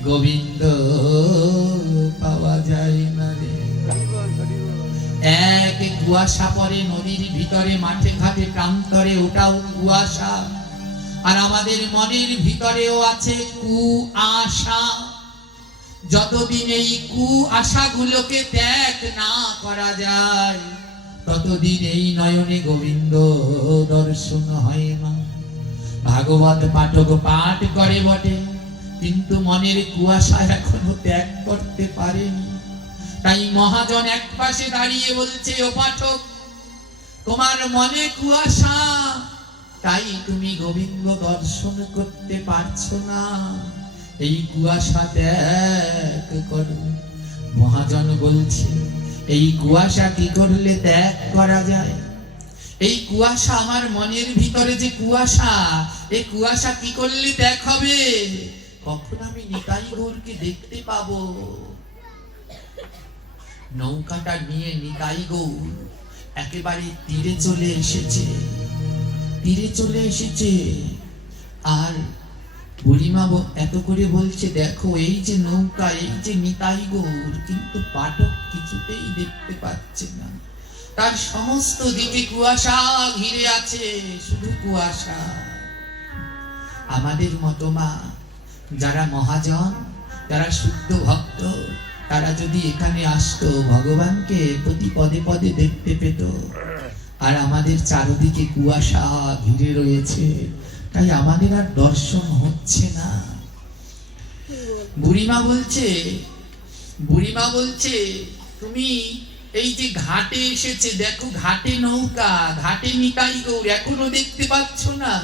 গোবিন্দ পাওয়া যায় না রে। এক কুয়াশা পরে নদীর ভিতরে, মাঠে ঘাটে প্রান্তরে, ওটাও কুয়াশা। আর আমাদের মনের ভিতরেও আছে কুয়াশা। যতদিন এই কুয়াশাগুলোকে ত্যাগ না করা যায়, ততদিন এই নয়নে গোবিন্দ দর্শন হয় না। ভাগবত পাঠক পাঠ করে বটে, কিন্তু মনের কুয়াশা এখনো ত্যাগ করতে পারেনি। তাই মহাজন এক পাশে দাঁড়িয়ে বলছে, ও পাঠক, তোমার মনে কুয়াশা, তাই তুমি গোবিন্দ দর্শন করতে পারছো না, এই কুয়াশা ত্যাগ করো। মহাজন বলছে, এই কুয়াশা কি করলে ত্যাগ করা যায়? এই কুয়াশা, আমার মনের ভিতরে যে কুয়াশা, এই কুয়াশা কি করলে ত্যাগ হবে? কখন আমি নিতাই গৌরকে দেখতে পাবো? নৌকাটা নিয়ে নিতাই গৌর একেবারে তীরে চলে এসেছে, তীরে চলে এসেছে। আর বুড়িমা এত করে বলছে, দেখো এই যে নৌকা, এই যে নিতাই গৌর, কিন্তু পাঠক কিছুতেই দেখতে পাচ্ছে না। তার সমস্ত দিকে কুয়াশা ঘিরে আছে, শুধু কুয়াশা। আমাদের মতো মা যারা মহাজন, যারা শুদ্ধ ভক্ত, তারা যদি এখানে আসতো ভগবানকে প্রতি পদে পদে দেখতে পেত। আর আমাদের চারিদিকে কুয়াশা ঘিরে রয়েছে, তাই আমাদের আর দর্শন হচ্ছে না। বুড়িমা বলছে তুমি এই যে ঘাটে এসেছে, দেখো ঘাটে নৌকা, ঘাটে নিতাই গৌর, এখনো দেখতে পাচ্ছ না?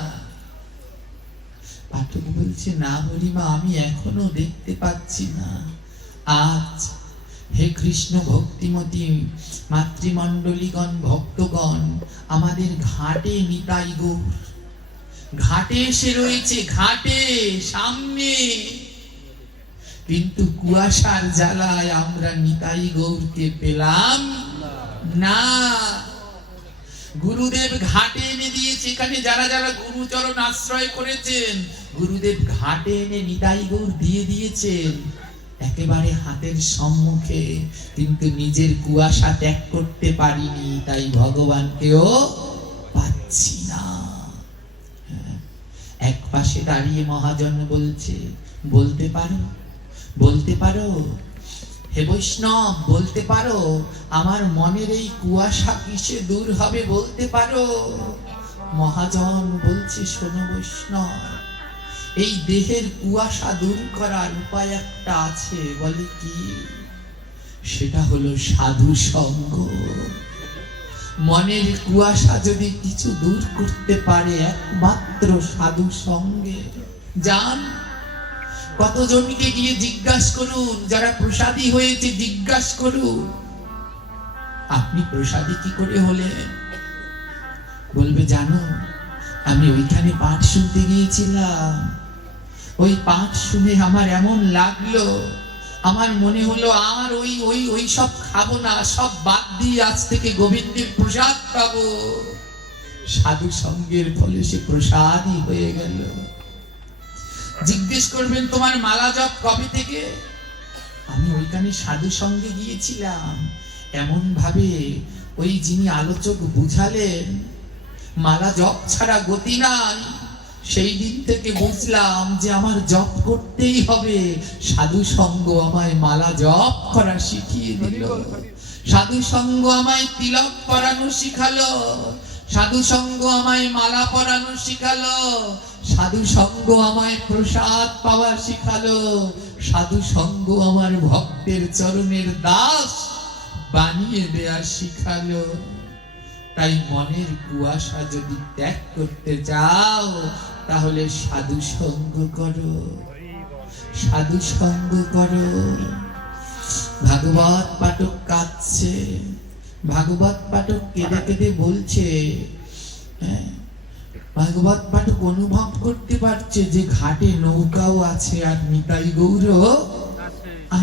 পাঠক বলছে, না বুড়িমা, আমি এখনো দেখতে পাচ্ছি না। আজ হে কৃষ্ণ ভক্তিমতী মাতৃমণ্ডলীগণ, ভক্তগণ, আমাদের ঘাটে নিতাই গৌর, ঘাটে এসে রয়েছে, ঘাটে সামনে, কিন্তু কুয়াশার জ্বালায় আমরা নিতাই গৌরকে পেলাম না। গুরুদেব ঘাটে এনে দিয়েছে, এখানে যারা যারা গুরুচরণ আশ্রয় করেছেন, গুরুদেব ঘাটে এনে নিতাই গৌর দিয়ে দিয়েছেন একেবারে হাতের সম্মুখে, কিন্তু নিজের কুয়াশা ত্যাগ করতে পারিনি, তাই ভগবানকেও পাচ্ছি না। এক পাশে দাঁড়িয়ে মহাজন বলছে, বলতে পারো হে বৈষ্ণব, বলতে পারো আমার মনের এই কুয়াশা কিসে দূর হবে, বলতে পারো? মহাজন বলছে, শোনো বৈষ্ণব, এই দেহের কুয়াশা দূর করার উপায় একটা আছে। বলে কি? সেটা হলো সাধু সঙ্গ। মনের কুয়াশা যদি কিছু দূর করতে পারে, একমাত্র সাধু সঙ্গে। যান কতজনকে গিয়ে জিজ্ঞাসা করুন, যারা প্রসাদী হয়েছে জিজ্ঞাসা করুন, আপনি প্রসাদী কি করে হলেন? বলবে, জানো আমি ওইখানে পাঠ শুনতে গিয়েছিলাম, ওই পাঠ শুনে আমার এমন লাগলো, আমার মনে হলো আর ওই সব খাবো না, সব বাদ দিয়ে আজ থেকে গোবিন্দের প্রসাদ পাবো। সাধু সঙ্গের ফলে সে প্রসাদই হয়ে গেল। জিজ্ঞেস করবেন, তোমার মালা জপ কবে থেকে? আমি ওইখানে সাধু সঙ্গে গিয়েছিলাম, এমন ভাবে ওই যিনি আলোচক বুঝালেন মালা জপ ছাড়া গতি নাই, সেই দিন থেকে বুঝলাম যে আমার জপ করতেই হবে। সাধু সঙ্গ আমায় মালা জপ করা শিখিয়ে দিল, সাধু সঙ্গ আমায় তিলক পরানো শিখালো, সাধু সঙ্গ আমায় মালা পরানো শিখালো, সাধু সঙ্গ আমায় প্রসাদ পাওয়া শিখালো, সাধু সঙ্গ আমার ভক্তের চরণের দাস বানিয়ে দেয়া শিখালো। তাই মনের কুয়াশা যদি ত্যাগ করতে চাও, তাহলে সাধু সঙ্গ করো, সাধু সঙ্গ করো। ভাগবত পাঠক কাঁদছে, ভাগবত পাঠক কেঁদে কেঁদে বলছে, ভাগবত পাঠক অনুভব করতে পারছে যে ঘাটে নৌকাও আছে আর নিতাই গৌরও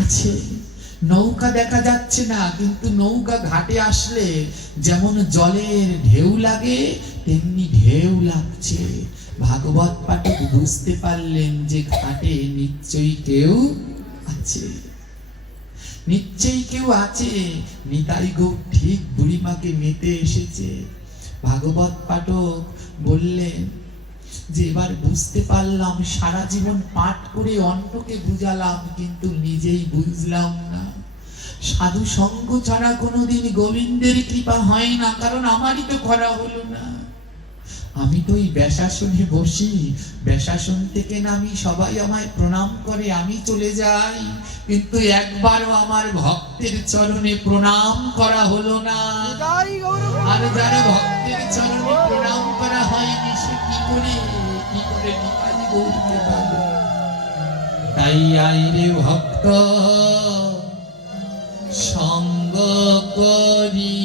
আছে। নৌকা দেখা যাচ্ছে না, কিন্তু নৌকা ঘাটে আসলে যেমন জলের ঢেউ লাগে তেমনি ঢেউ লাগছে। ভাগবত পাঠক বুঝতে পারলেন যে ঘাটে নিশ্চয়ই কেউ আছে, নিশ্চয়ই কেউ আছে। নিতাই গৌর ঠিক বুড়িমাকে মেতে এসেছে। ভাগবত পাঠক বললেন যে এবার বুঝতে পারলাম, সারা জীবন পাঠ করে অন্যকে বুঝালাম কিন্তু নিজেই বুঝলাম না। সাধু সঙ্গ ছাড়া কোনোদিন গোবিন্দের কৃপা হয় না, কারণ আমারই তো করা হলো না। আমি তো ওই ব্যাসাসনে বসি, ব্যাসাসন থেকে নামি, সবাই আমায় প্রণাম করে, আমি চলে যাই, কিন্তু একবারও আমার ভক্তের চরণে প্রণাম করা হলো না। আর যারা ভক্তের চরণে প্রণাম করা হয়নি, সে কি করে নিতাই গৌরকে পাবে? তাই আইরে ভক্ত সঙ্গ করি,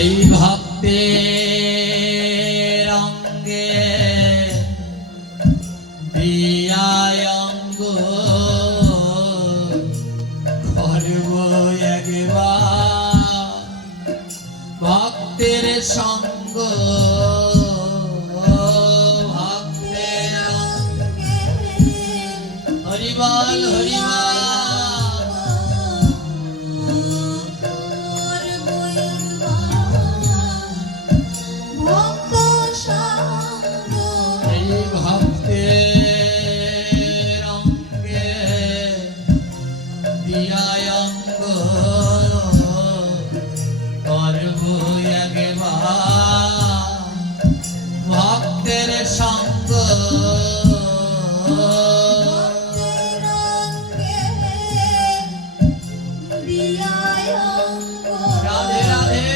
এই ভক্তের অঙ্গে একবার ভক্তের সঙ্গ ভক্তের হরিবল হরিবল এই ভক্তের অঙ্গে দিয়ায় অঙ্গ করব একবার ভক্তের সঙ্গ রাধে রাধে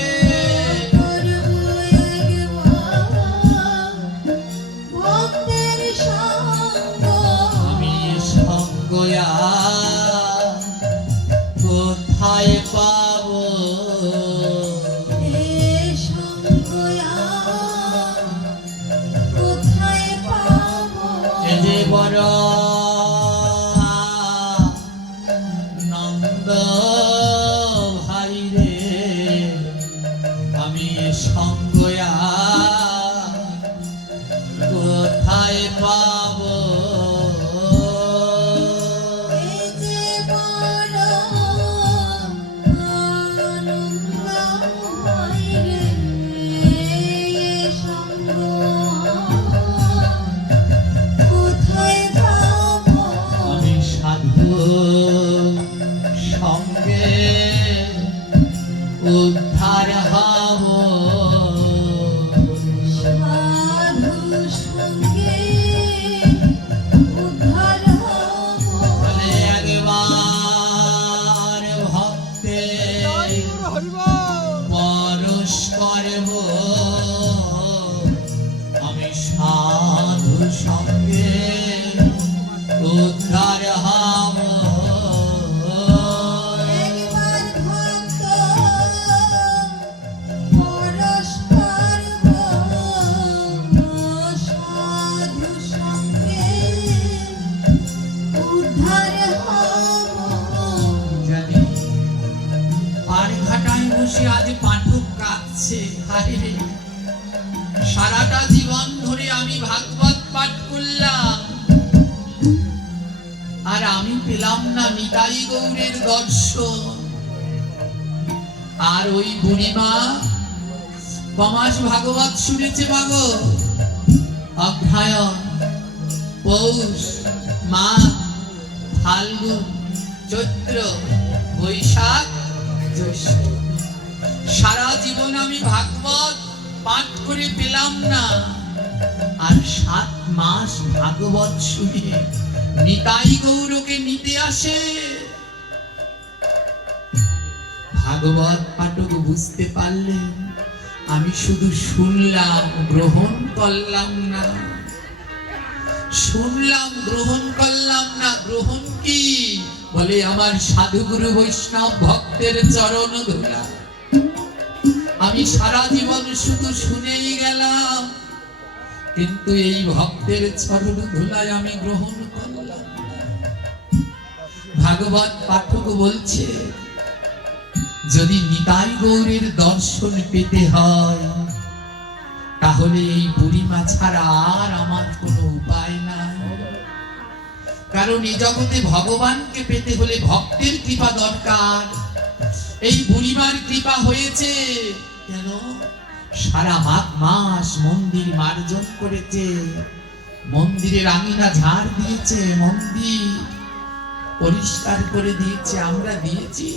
আমি সঙ্গয়া কোথায় পাবো এ যে বড় নন্দ ভাই রে আমি সঙ্গয়া কোথায় পাবো আমি সাধু সঙ্গে উদ্ধার হব বলে একবার ভক্তে পরশ করব আমি সাধু সঙ্গে উদ্ধার হব জানি পাড়ঘাটায় বসে আজ পাঠক কাঁদছে হায় রে সারাটা জীবন ধরে আমি ভাগবত পাঠ করলাম আর আমি পেলাম না নিতাই গৌরের দর্শন আর ওই বুড়িমা কমাস ভাগবত শুনেছে মাগো অগ্রহায়ণ পৌষ মাঘ ফাল্গুন চৈত্র বৈশাখ জ্যৈষ্ঠ সারা জীবন আমি ভাগবত পাঠ করে পেলাম না আর 7 মাস ভাগবত শুনে নিতাই গৌরকে নিতে আসে ভাগবত পাঠক বুঝতে পারলেন আমি শুধু শুনলাম গ্রহণ করলাম না শুনলাম গ্রহণ করলাম না গ্রহণ কি বলে আমার সাধুগুরু বৈষ্ণব ভক্তের চরণ ধুলা আমি সারা জীবন শুধু শুনেই গেলাম কিন্তু এই ভক্তের চরণ ধুলায় আমি গ্রহণ করলাম না। ভাগবত পাঠক বলছে যদি নিতাই গৌরের দর্শন পেতে হয় তাহলে এই বুড়িমা ছাড়া আর আমার কোনো উপায় নাই কারণ এই জগতে ভগবানকে পেতে হলে ভক্তের কৃপা দরকার এই বুড়িমার কৃপা হয়েছে কেন সারা মাঘ মাস মন্দির মার্জন করেছে মন্দিরের আঙিনা ঝাড় দিয়েছে মন্দির পরিষ্কার করে দিয়েছে আমরা দিয়েছি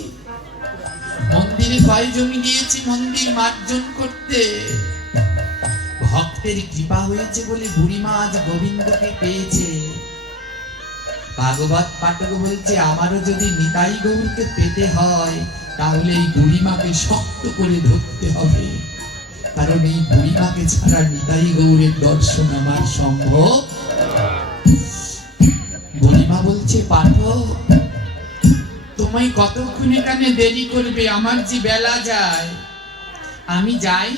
মন্দিরে পায়জমি দিয়েছি মন্দির মার্জন করতে ভক্তের কৃপা হয়েছে বলে বুড়িমা আজ গোবিন্দকে পেয়েছে ভাগবত পাঠক বলছে আমারও যদি নিতাই গৌরকে পেতে হয় তাহলে এই বুড়িমাকে শক্ত করে ধরতে হবে কারণ এই বুড়িমাকে ছাড়া নিতাই গৌরের দর্শন আমার সম্ভব বুড়িমা বলছে পাঠক তোমায় কতক্ষণ এখানে দেরি করবে আমার যে বেলা যায় আমি যাই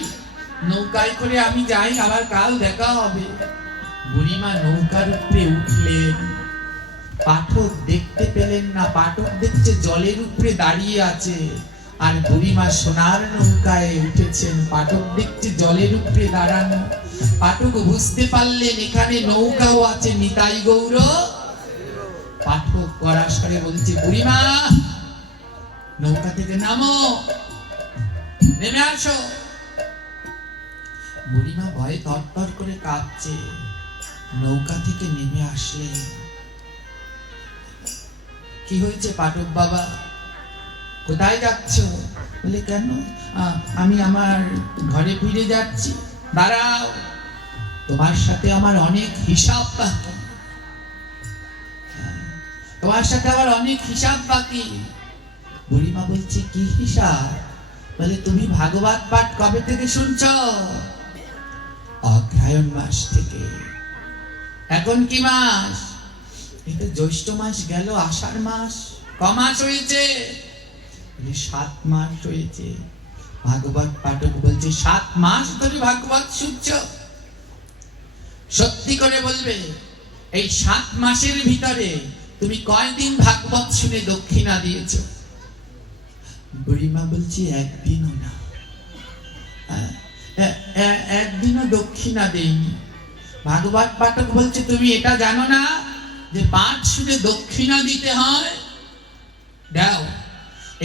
নৌকায় করে আমি যাই আবার কাল দেখা হবে বুড়িমা নৌকার উপরে উঠলেন পাঠক দেখতে পেলেন না, পাঠক দেখছে জলের উপরে দাঁড়িয়ে আছে আর বুড়িমা সোনার নৌকায় উঠেছেন। পাঠক দেখছে জলের উপরে দাঁড়ানো। পাঠক বুঝতে পারলেন এখানে নৌকাও আছে, নিতাই গৌর। পাঠক পরাশরে বলছে, বুড়িমা নৌকা থেকে নামো, নেমে আসো। বুড়িমা ভয়ে তরতর করে কাঁপছে, নৌকা থেকে নেমে আসলেন। কি হয়েছে পাঠক বাবা, কোথায় যাচ্ছ? বলে কেন, আমি আমার ঘরে ফিরে যাচ্ছি। দাঁড়াও, তোমার সাথে আমার অনেক হিসাব বাকি, তোমার সাথে আমার অনেক হিসাব বাকি। বুড়িমা বলছে, কি হিসাব? বলে, তুমি ভাগবত পাঠ কবে থেকে শুনছ? অগ্রহায়ণ মাস থেকে। এখন কি মাস? এটা জ্যৈষ্ঠ মাস গেল, আষাঢ় মাস। ক মাস হয়েছে? 7 মাস হয়েছে। ভাগবত পাঠক বলছে, 7 মাস ধরে ভাগবত শুনছ? সত্যি করে বলবে, এই 7 মাসের ভিতরে তুমি কয়দিন ভাগবত শুনে দক্ষিণা দিয়েছ? বুড়িমা বলছি, একদিনও না, একদিনও দক্ষিণা দেইনি। ভাগবত পাঠক বলছে, তুমি এটা জানো না যে পাঠ শুনে দক্ষিণা দিতে হয়? দাও,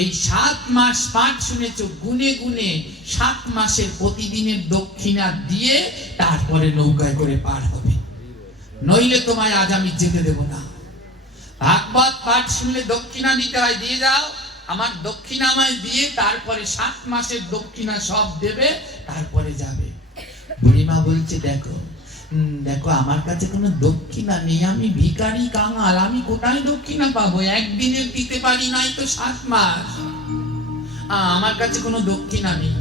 এই 7 মাস পাঠ শুনেছ, গুনে গুনে 7 মাসের প্রতিদিনের দক্ষিণা দিয়ে তারপরে নৌকায় করে পার হবে, নইলে তোমায় আজ আমি যেতে দেব না। ভাগবত পাঠ শুনলে দক্ষিণা দিতে হয়, দিয়ে যাও। আমার দক্ষিণা আমায় দিয়ে তারপরে 7 মাসের দক্ষিণা সব দেবে, তারপরে যাবে। বুড়িমা বলছে, দেখো দেখো, আমার কাছে কোনো দক্ষিণা নেই, আমি ভিখারি কাঙাল, আমি কোথায় দক্ষিণা পাবো? একদিনের দিতে পারি নাই তো 7 মাস, আমার কাছে কোনো দক্ষিণা নেই।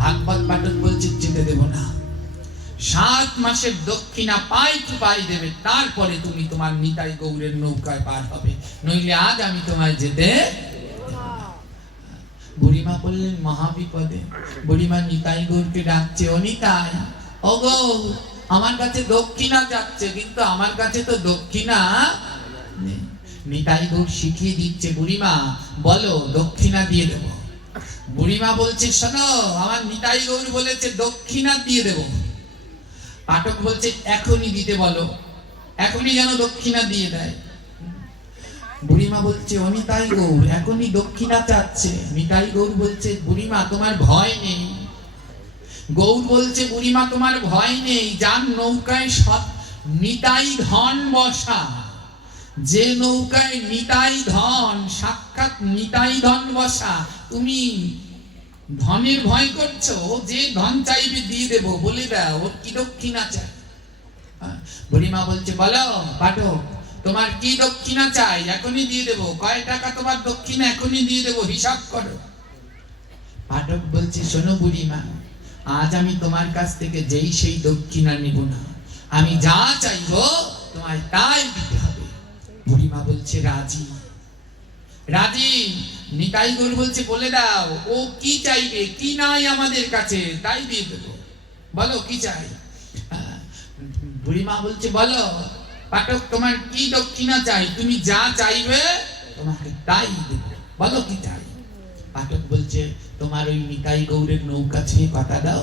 ভাগবত পাঠক বলছে, যেতে দেব না। 7 মাসের দক্ষিণা পাই তো পাই দেবে, তারপরে তুমি তোমার নিতাই গৌরের নৌকায় পার হবে, নইলে আজ আমি তোমায় যেতে। বুড়িমা বললেন, মহাবিপদে। বুড়িমা নিতাই গৌরকে ডাকছে, ও নিতাই, ও গৌর, আমার কাছে দক্ষিণা যাচ্ছে, কিন্তু আমার কাছে তো দক্ষিণা নেই। নিতাই গৌর শিখিয়ে দিচ্ছে, বুড়িমা বলো, দক্ষিণা দিয়ে দেব। বুড়িমা বলছে, শোনো, আমার নিতাই গৌর বলেছে দক্ষিণা দিয়ে দেব। পাঠক বলছে, এখনই দিতে বলো, এখনই যেন দক্ষিণা দিয়ে দেয়। বুড়িমা বলছে, ও নিতাই গৌর এখনই দক্ষিণা চাচ্ছে। নিতাই গৌর বলছে, বুড়িমা তোমার ভয় নেই। গৌর বলছে, বুড়িমা তোমার ভয় নেই, যার নৌকায় নিতাই ধন বসা, যে নৌকায় নিতাই ধন, সাক্ষাৎ নিতাই ধন বসা, তুমি ধনের ভয় করছো? যে ধন চাইবে দিয়ে দেব, বলে দাও ওর কি দক্ষিণা চাই। বুড়িমা বলছে, বলো পাঠক, তোমার কি দক্ষিণা চাই? এখনই দিয়ে দেব। কয় টাকা তোমার দক্ষিণা? এখনই দিয়ে দেব, হিসাব করো। পাঠক বলছে, শোনো বুড়িমা, আজ আমি তোমার কাছ থেকে যেই সেই দক্ষিণা নিব না, আমি যা চাইবো তোমায় তাই দিতে হবে। বুড়িমা বলছে, রাজি। রাজি। নিতাই গৌর বলছে, বলে দাও ও কি চাইবে, কি নাই আমাদের কাছে, তাই দিয়ে দেবো, বলো কি চাই। বুড়িমা বলছে, বলো পাঠক, তোমার কি দক্ষিণা চাই? তুমি যা চাইবে তোমাকে তাই দেব, বলো কি চাই। পাঠক বলছে, তোমার ওই নিতাই গৌরের নৌকা ছুঁয়ে কথা দাও,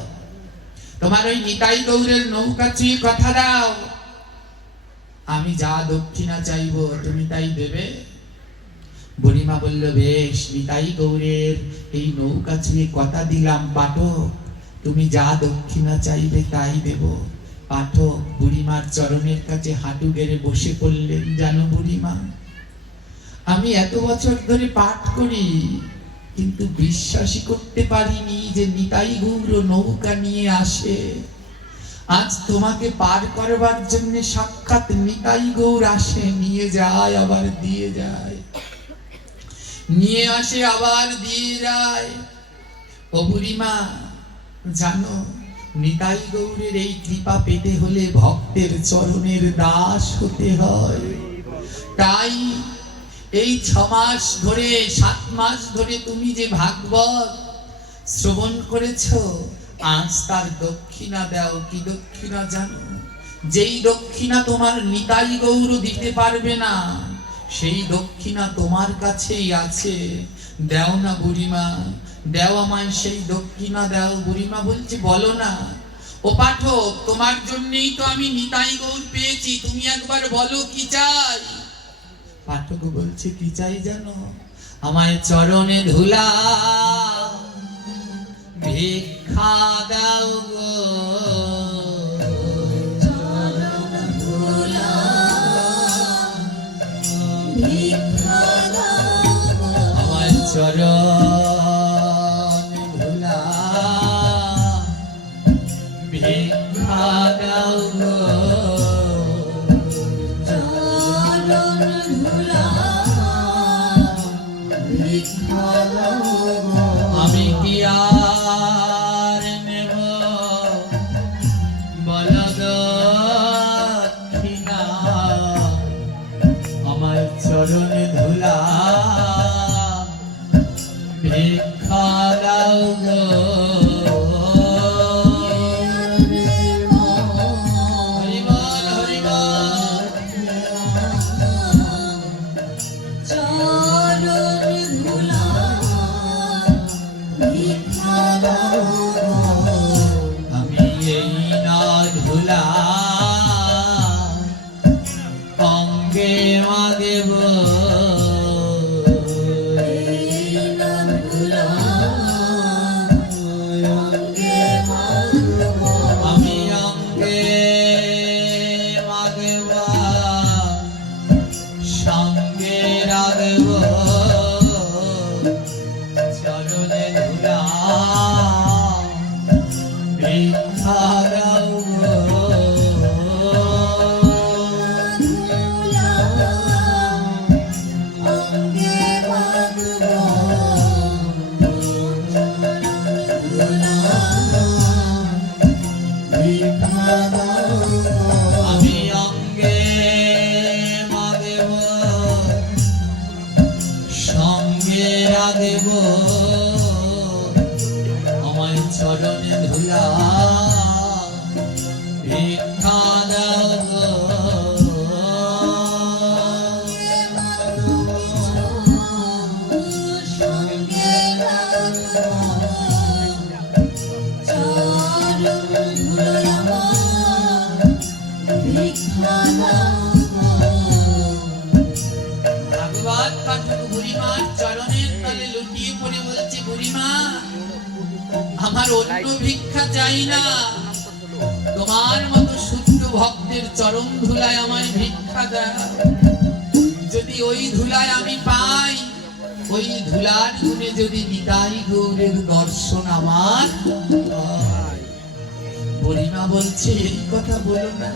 তোমার ওই নিতাই গৌরের নৌকা ছুঁয়ে কথা দাও, আমি যা দক্ষিণা চাইবো তুমি তাই দেবে। বুড়িমা বলল, বেশ, নিতাই গৌরের এই নৌকা ছুঁয়ে কথা দিলাম পাঠক, তুমি যা দক্ষিণা চাইবে তাই দেব। পাঠক বুড়িমার চরণের কাছে হাঁটু গেড়ে বসে পড়লেন। জানো বুড়িমা, আমি এত বছর ধরে পাঠ করি, কিন্তু বিশ্বাসই করতে পারিনি যে নিতাই গৌর নৌকা নিয়ে আসে। আজ তোমাকে পার করবার জন্য সাক্ষাৎ নিতাই গৌর আসে, নিয়ে যায় আবার দিয়ে যায়, নিয়ে আসে আবার দিয়ে যায়। ও বুড়িমা, জানো নিতাই গৌরের এই কৃপা পেতে হলে ভক্তের চরণের দাস হতে হয়। তাই এই 6 মাস ধরে 7 মাস ধরে তুমি যে ভাগবত শ্রবণ করেছো, আজ তার দক্ষিণা দাও। কি দক্ষিণা জানো? যেই দক্ষিণা তোমার নিতাই গৌর দিতে পারবে না, সেই দক্ষিণা তোমার কাছেই আছে, দাও না বুড়িমা, দাও আমায় সেই দক্ষিণা দাও। বুড়িমা বলছে বলো না। ও পাঠক, তোমার জন্যই তো আমি নিতাই গৌর পেয়েছি, তুমি একবার বলো কি চাই। পাঠক বলছে কি চাই জানো? আমায় চরণে ধুলা ভিক্ষা দাও গো, চরণ ধুলা ভিক্ষা দাও গো। আমার চরণ ধুলা ভিক্ষা দাও গো, চরণ ধুলা ভিক্ষা দাও গো। আমি কি আর নেব বল দক্ষিণা, আমার চরণে ধুলা ভিক্ষা দাও গো। হরি বল, হরি বল। চরণ ধুলা ভিক্ষা দাও গো। আমি এই না ধুলা অঙ্গে মাগেব, এই না ধুলা অঙ্গে মাগব। আমি অঙ্গে মাগেব, সঙ্গে রাগব, চরণে ধুলা ভিক্ষা দাও গো। ধুলা অঙ্গে মাগব। ধুলা ভিক্ষা দাও গো। আমি অঙ্গে মাগেব, সঙ্গে রাগব, আমায় চরণে ধুলা ভিক্ষা দাও গো। সঙ্গে রাখব। চরণ ধুলা ভিক্ষা দাও গো। ভাগবত পাঠক বুড়িমার চরণের তলে লুটিয়ে পড়ে বলছে, বুড়িমা আমার অন্য ভিক্ষা চাই না, তোমার মতো শুদ্ধ ভক্তের চরণ ধুলায় আমায় ভিক্ষা দাও। যদি ওই ধুলায় আমি পাই, ওই ধুলার গুণে যদি নিতাই গৌরের দর্শন আমার হয়। বুড়িমা বলছে এই কথা বলো না,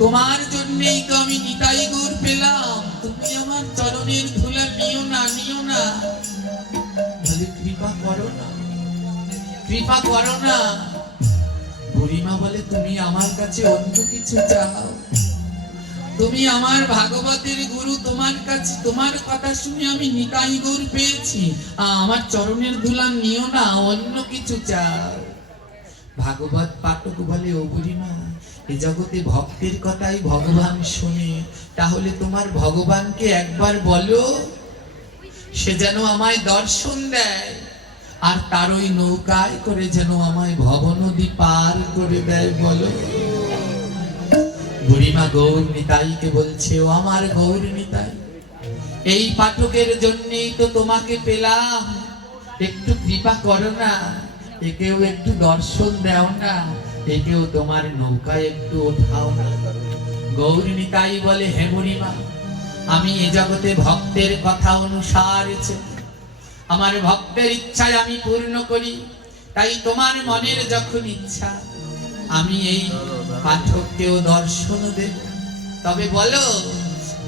তোমার জন্যই তো আমি নিতাই গৌর পেলাম, তুমি আমার চরণের ধুলা নিও না, নিও না। বলে কৃপা করো না, কৃপা করো না। বুড়িমা বলে তুমি আমার কাছে অন্য কিছু চাও, তুমি আমার ভাগবতের গুরু, তোমার কাছে তোমার কথা শুনে আমি নিতাই গৌর পেয়েছি, আমার চরণের ধুলা নিও না, অন্য কিছু চাও। ভাগবত পাঠক বলে ও বুড়িমা, এ জগতে ভক্তের কথাই ভগবান শোনে, তাহলে তোমার ভগবানকে একবার বলো সে যেন আমায় দর্শন দেয়, আর তার ওই নৌকায় করে যেন আমায় ভবনদী পার করে দেয়। বলো। বুড়িমা গৌর নিতাইকে বলছে, ও আমার গৌর নিতাই, এই পাঠকের জন্যই তো তোমাকে পেলাম, একটু কৃপা করো না, একেও একটু দর্শন দাও না, একেও তোমার নৌকায় একটু ওঠাও না। গৌর নিতাই বলে, হে বুড়িমা, আমি এ জগতে ভক্তের কথা অনুসারে চলি, আমার ভক্তের ইচ্ছায় আমি পূর্ণ করি, তাই তোমার মনের যখন ইচ্ছা আমি এই পাঠককেও দর্শন দেব। তবে বলো,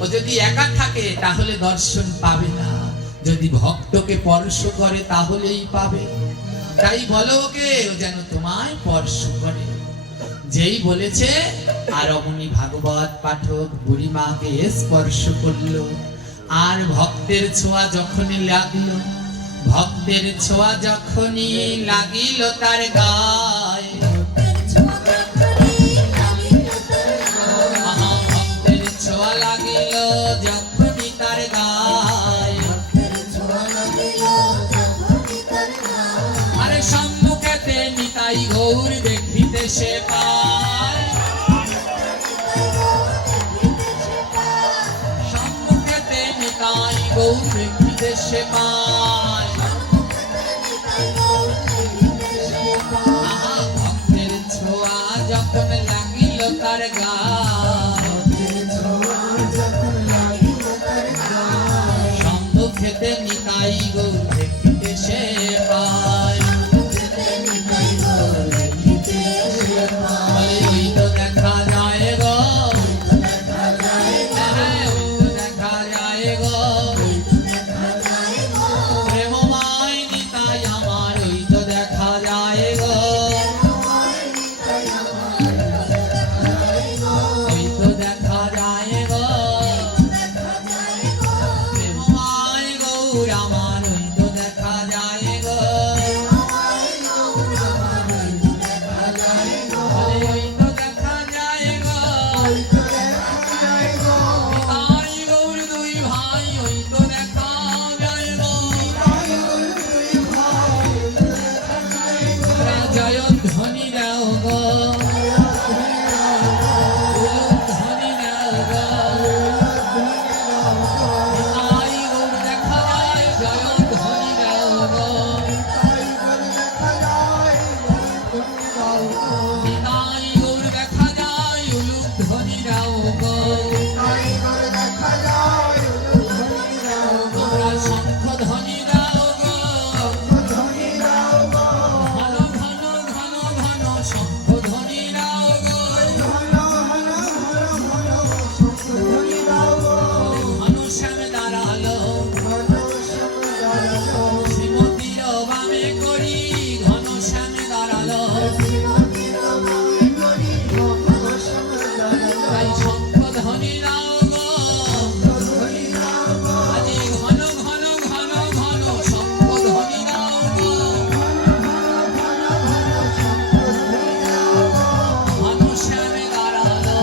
ও যদি একা থাকে তাহলে দর্শন পাবে না, যদি ভক্তকে স্পর্শ করে তাহলেই পাবে। তাই বলো ওকে ও যেন তোমায় স্পর্শ করে। যেই বলেছে আর অমনি ভাগবত পাঠক বুড়িমাকে স্পর্শ করলো, আর ভক্তের ছোঁয়া যখনই লাগলো, ভক্তের ছোঁয়া যখনই লাগিল তার গায়ে, ভক্তের ছোঁয়া লাগিল যখনই সে পায় সম্মুখেতে নিতাই গৌর দেখিতে সে পায় আহা ভক্তের ছোঁয়া যখন লাগিল তার গায়ে সম্মুখেতে নিতাই গৌর দেখিতে সে পায় বলে ওই তো দেখা যায় গো হ্যাঁ, ও দেখা যায় গো প্রেমময় নিতাই আমার ওই তো দেখা যায় গো ওই তো দেখা যায় গো প্রেমময় গৌর আমার ওই তো দেখা যায় গো বলে ওই তো দেখা যায় গো নিতাই গৌর দুই ভাই ওই তো দেখা যায় গো জয়ধ্বনি দাও গো উলুধ্বনি দাও গো নিতাই গৌর দেখা যায় জয়ধ্বনি দাও গো নিতাই গৌর দেখা যায় উলুধ্বনি দাও গো তোমরা শঙ্খধ্বনি দাও গো ঘন ঘন ঘন ঘন শঙ্খধ্বনি দাও গো ঘন শ্যাম দাঁড়ালো শ্রীমতীর বামে করি ঘন শ্যাম দাঁড়ালো তাই শঙ্খধ্বনি দাও গো আজি ঘন ঘন ঘন ঘন শঙ্খধ্বনি দাও গো ঘন শ্যামে দাঁড়ালো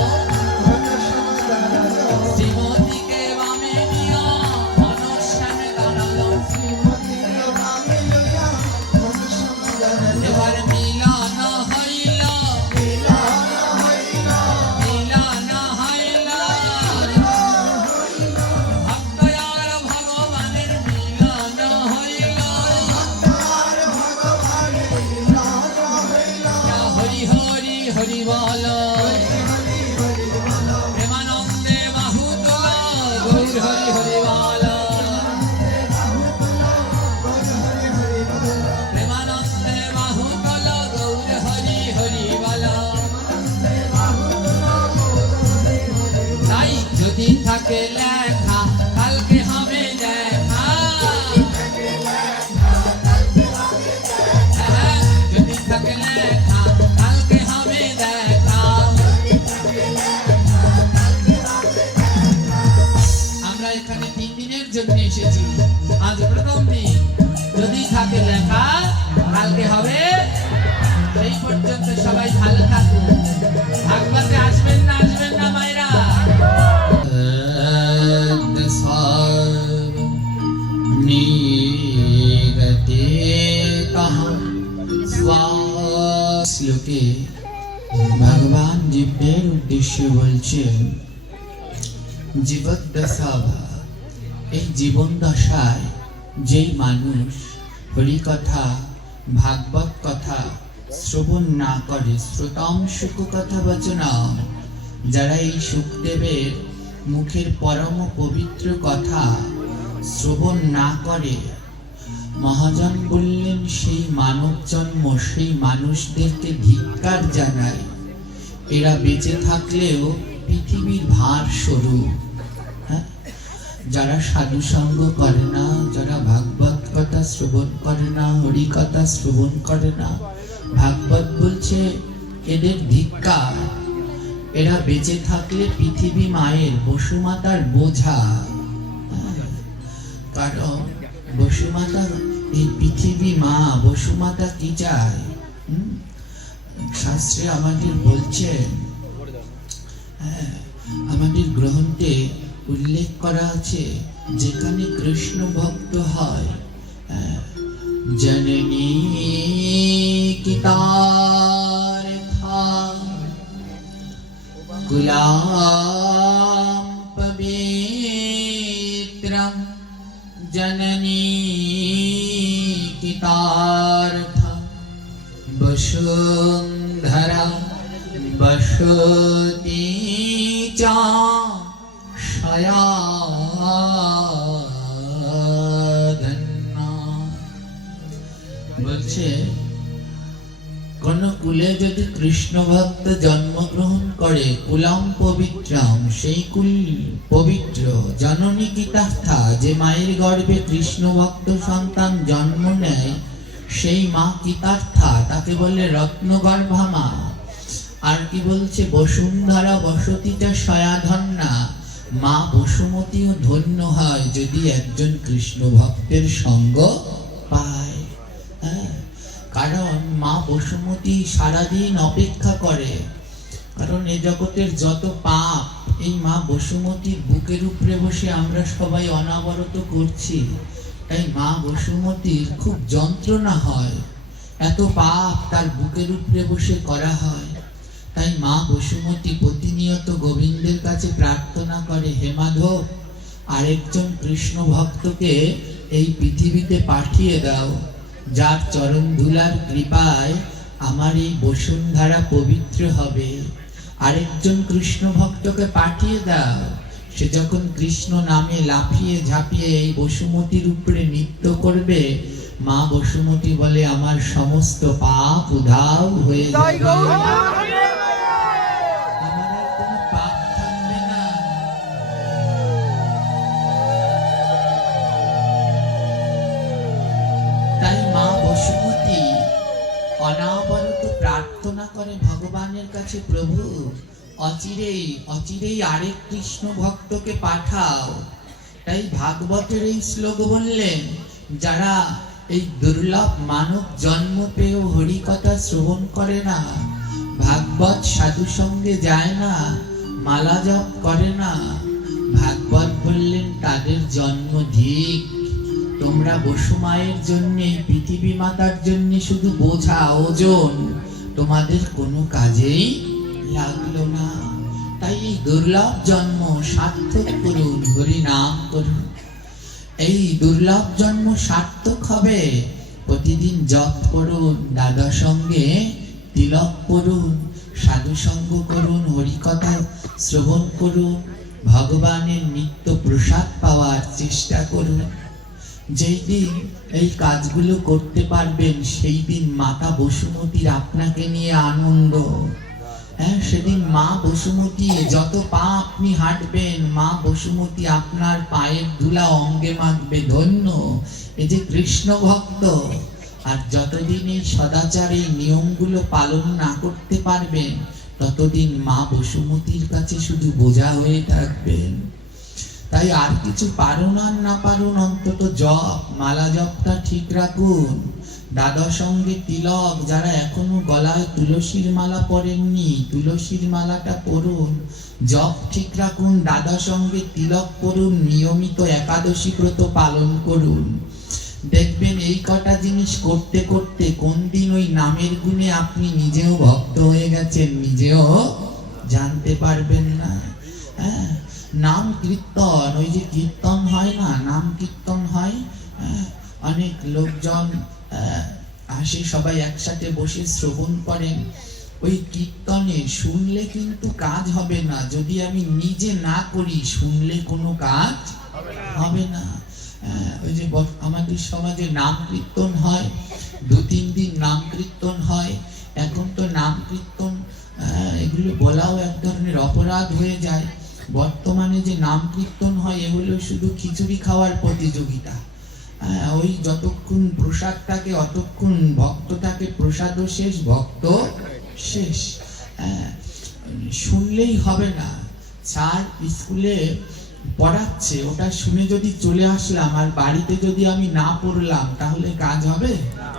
শ্রীমতীকে বামে নিয়া ঘন শ্যামে দাঁড়ালো এবার মিলন হইল মিলন হইল ভক্ত আর ভগবানের মিলন হইল হরি হরি হরি বল প্রেমানন্দে বাহু তোল গৌর হরি হরি বল প্রেমানন্দে বাহু তোল গৌর হরি হরি বল তাই যদি থাকে লেখা কালকে হবে দেখা হ্যাঁ, যদি থাকে লেখা কালকে হবে দেখা আমরা এখানে 3 দিনের জন্য এসেছি আজ প্রথম দিন যদি থাকে লেখা কালকে হবে সেই পর্যন্ত সবাই ভালো থাকুন ভাগবতে আসবেন না মায়েরা নিগতে কহা শ্লোকে ভগবান জীবের উদ্দেশ্যে বলছেন জীবদ্দশা এই জীবন দশায় যেই মানুষ হরিকথা ভাগবত কথা শ্রবণ না করে শ্রোতাম সুখ কথা বচনা যারা এই সুখদেবের মুখের পরম পবিত্র কথা শ্রবণ না করে মহাজন বললেন সেই মানব জন্ম সেই মানুষদেরকে ধিক্কার জানায় এরা বেঁচে থাকলেও পৃথিবীর ভার স্বরূপ যারা সাধু সঙ্গ করে না যারা ভাগবত কথা শ্রবণ করে না হরি কথা শ্রবণ করে না ভাগবত বলছে এদের ধিক্কার এরা বেঁচে থাকলে পৃথিবী মায়ের বসুমাতার বোঝা কারণ বসুমাতা এই পৃথিবী মা বসুমাতা কি চায় শাস্ত্রে আমাদের বলছেন আমাদের গ্রন্থে উল্লেখ করা আছে যেখানে কৃষ্ণ ভক্ত হয় জননী কি তার থা গীতার্থ বসুন্ধরা বসতি চা বলছে কোন কুলে যদি কৃষ্ণ ভক্ত জন্মগ্রহণ করে কুলাম পবিত্রাম, সেই কুল পবিত্র। জননী গীতার্থা, যে মায়ের গর্ভে কৃষ্ণ ভক্ত সন্তান জন্ম নেয় সেই মা গীতার্থা, তাকে বলে রত্নগর্ভা মা। আর কি বলছে, বসুন্ধরা বসতিটা সয়াধন্যা, মা বসুমতীও ধন্য হয় যদি একজন কৃষ্ণ ভক্তের সঙ্গ পায়। কারণ মা বসুমতী সারাদিন অপেক্ষা করে, কারণ এ জগতের যত পাপ এই মা বসুমতীর বুকের উপরে বসে আমরা সবাই অনাবরত করছি। তাই মা বসুমতীর খুব যন্ত্রণা হয়, এত পাপ তার বুকের উপরে বসে করা হয়। তাই মা বসুমতী প্রতিনিয়ত গোবিন্দের কাছে প্রার্থনা করে, হে মাধব, আরেকজন কৃষ্ণ ভক্তকে এই পৃথিবীতে পাঠিয়ে দাও, যার চরণ ধুলার কৃপায় আমার এই বসুন্ধরা পবিত্র হবে। আরেকজন কৃষ্ণ ভক্তকে পাঠিয়ে দাও, সে যখন কৃষ্ণ নামে লাফিয়ে ঝাঁপিয়ে এই বসুমতীর উপরে নৃত্য করবে, মা বসুমতী বলে আমার সমস্ত পাপ উধাও হয়ে যাবে, আমার আর কোনো পাপ থাকবে না। তাই মা বসুমতী অনাবরত প্রার্থনা করে ভগবানের কাছে, প্রভু অচিরেই আরেক কৃষ্ণ ভক্তকে পাঠাও। তাই ভাগবতের এই শ্লোক বললেন, যারা এই দুর্লভ মানব জন্ম পেয়েও হরিকথা শ্রবণ করে না, ভাগবত সাধু সঙ্গে যায় না, মালা জপ করে না, ভাগবত বললেন তাদের জন্ম ধিক। তোমরা বসুমায়ের জন্য, পৃথিবী মাতার জন্য শুধু বোঝা ওজন, তোমাদের কোনো কাজেই লাগলো না। তাই এই দুর্লভ জন্ম সার্থক করুন, হরি নাম করুন। এই দুর্লভ জন্ম সার্থক হবে, প্রতিদিন জপ করুন, দাদা সঙ্গে তিলক করুন, সাধু সঙ্গ করুন, হরিকথা শ্রবণ করুন, ভগবানের নিত্য প্রসাদ পাওয়ার চেষ্টা করুন। যেই দিন এই কাজগুলো করতে পারবেন সেই দিন মাতা বসুমতীর আপনাকে নিয়ে আনন্দ। সেদিন মা বসুমতী, যত পা আপনি হাঁটবেন মা বসুমতী আপনার পায়ের ধুলা অঙ্গে মাখবে, ধন্য এই যে কৃষ্ণ ভক্ত। আর যতদিন এই সদাচার এই নিয়মগুলো পালন না করতে পারবেন, ততদিন মা বসুমতীর কাছে শুধু বোঝা হয়ে থাকবেন। তাই আর কিছু পারুন আর না পারুন, অন্তত জপ, মালা জপটা ঠিক রাখুন। দাদা সঙ্গে তিলক, যারা এখনো গলায় তুলসীর মালা পরেননি, তুলসীর মালাটা পরুন। জপ ঠিক রাখুন, দাদা সঙ্গে তিলক পরুন, নিয়মিত একাদশী ব্রত পালন করুন। দেখবেন এই কটা জিনিস করতে করতে কোন দিন ওই নামের গুণে আপনি নিজেও ভক্ত হয়ে গেছেন, নিজেও জানতে পারবেন না। নাম কীর্তন, ওই যে কীর্তন হয় না, নাম কীর্তন হয়, অনেক লোকজন আসে, সবাই একসাথে বসে শ্রবণ করেন। ওই কীর্তনে শুনলে কিন্তু কাজ হবে না, যদি আমি নিজে না করি, শুনলে কোনো কাজ হবে না। ওই যে আমাদের সমাজে নাম কীর্তন হয়, 2-3 দিন নাম কীর্তন হয়। এখন তো নাম কীর্তন এগুলো বলাও এক ধরনের অপরাধ হয়ে যায়। বর্তমানে যে নাম কীর্তন হয় এগুলো শুধু খিচুড়ি খাওয়ার প্রতিযোগিতা। ওই যতক্ষণ প্রসাদ থাকে অতক্ষণ ভক্ত থাকে, প্রসাদও শেষ, ভক্ত শেষ। শুনলেই হবে না। স্যার স্কুলে পড়াচ্ছে, ওটা শুনে যদি চলে আসলাম আর বাড়িতে যদি আমি না পড়লাম, তাহলে কাজ হবে না।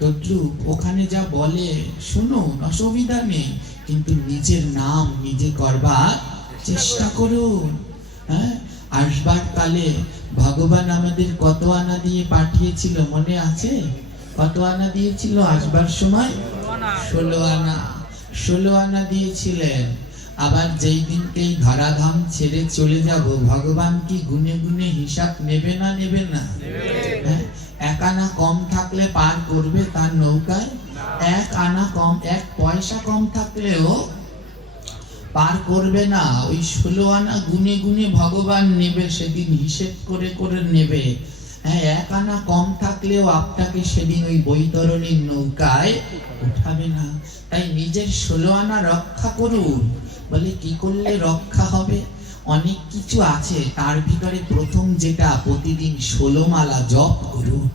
তদ্রূপ ওখানে যা বলে শুনুন, অসুবিধা নেই, কিন্তু নিজের নাম নিজে করবার চেষ্টা করুন। আসবার কালে ভগবান আমাদের কত আনা দিয়ে পাঠিয়েছিল মনে আছে? কত আনা দিয়েছিল আসবার সময়? 16 আনা। 16 আনা দিয়েছিলেন। আবার যেই দিনকেই ধরাধাম ছেড়ে চলে যাব, ভগবান কি গুনে গুনে হিসাব নেবে না? নেবে না? একা আনা কম থাকলে পার করবে তার নৌকায়? এক আনা কম, এক পয়সা কম থাকলেও পার করবে না। ওই 16 আনা গুনে গুনে ভগবান নেবে, সেদিন হিসেব করে করে নেবে। হ্যাঁ, এক আনা কম থাকলেও আপনাকে সেদিন ওই বৈতরণীর নৌকায় উঠাবে না। তাই নিজের 16 আনা রক্ষা করুন। বলে কি করলে রক্ষা হবে? অনেক কিছু আছে, তার ভিতরে প্রথম যেটা, প্রতিদিন 16 মালা জপ করুন।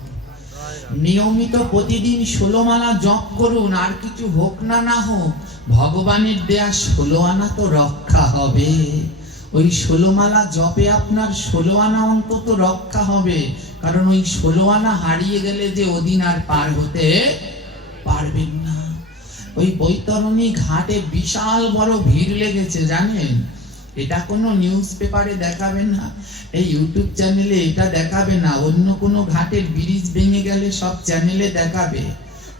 নিয়মিত প্রতিদিন 16 মালা জপ করুন। আর কিছু হোক না না হোক, ভগবানের দেয়া 16 আনা তো রক্ষা হবে। ওই 16 মালা জপে আপনার 16 আনা অন্তত রক্ষা হবে। কারণ ওই 16 আনা হারিয়ে গেলে যে ওদিন আর পার হতে পারবেন না। ওই বৈতরণী ঘাটে বিশাল বড় ভিড় লেগেছে, জানেন? এটা কোনো নিউজ পেপারে দেখাবে না, এই ইউটিউব চ্যানেলে এটা দেখাবে না, অন্য কোনো ঘাটের ব্রিজ ভেঙে গেলে সব চ্যানেলে দেখাবে।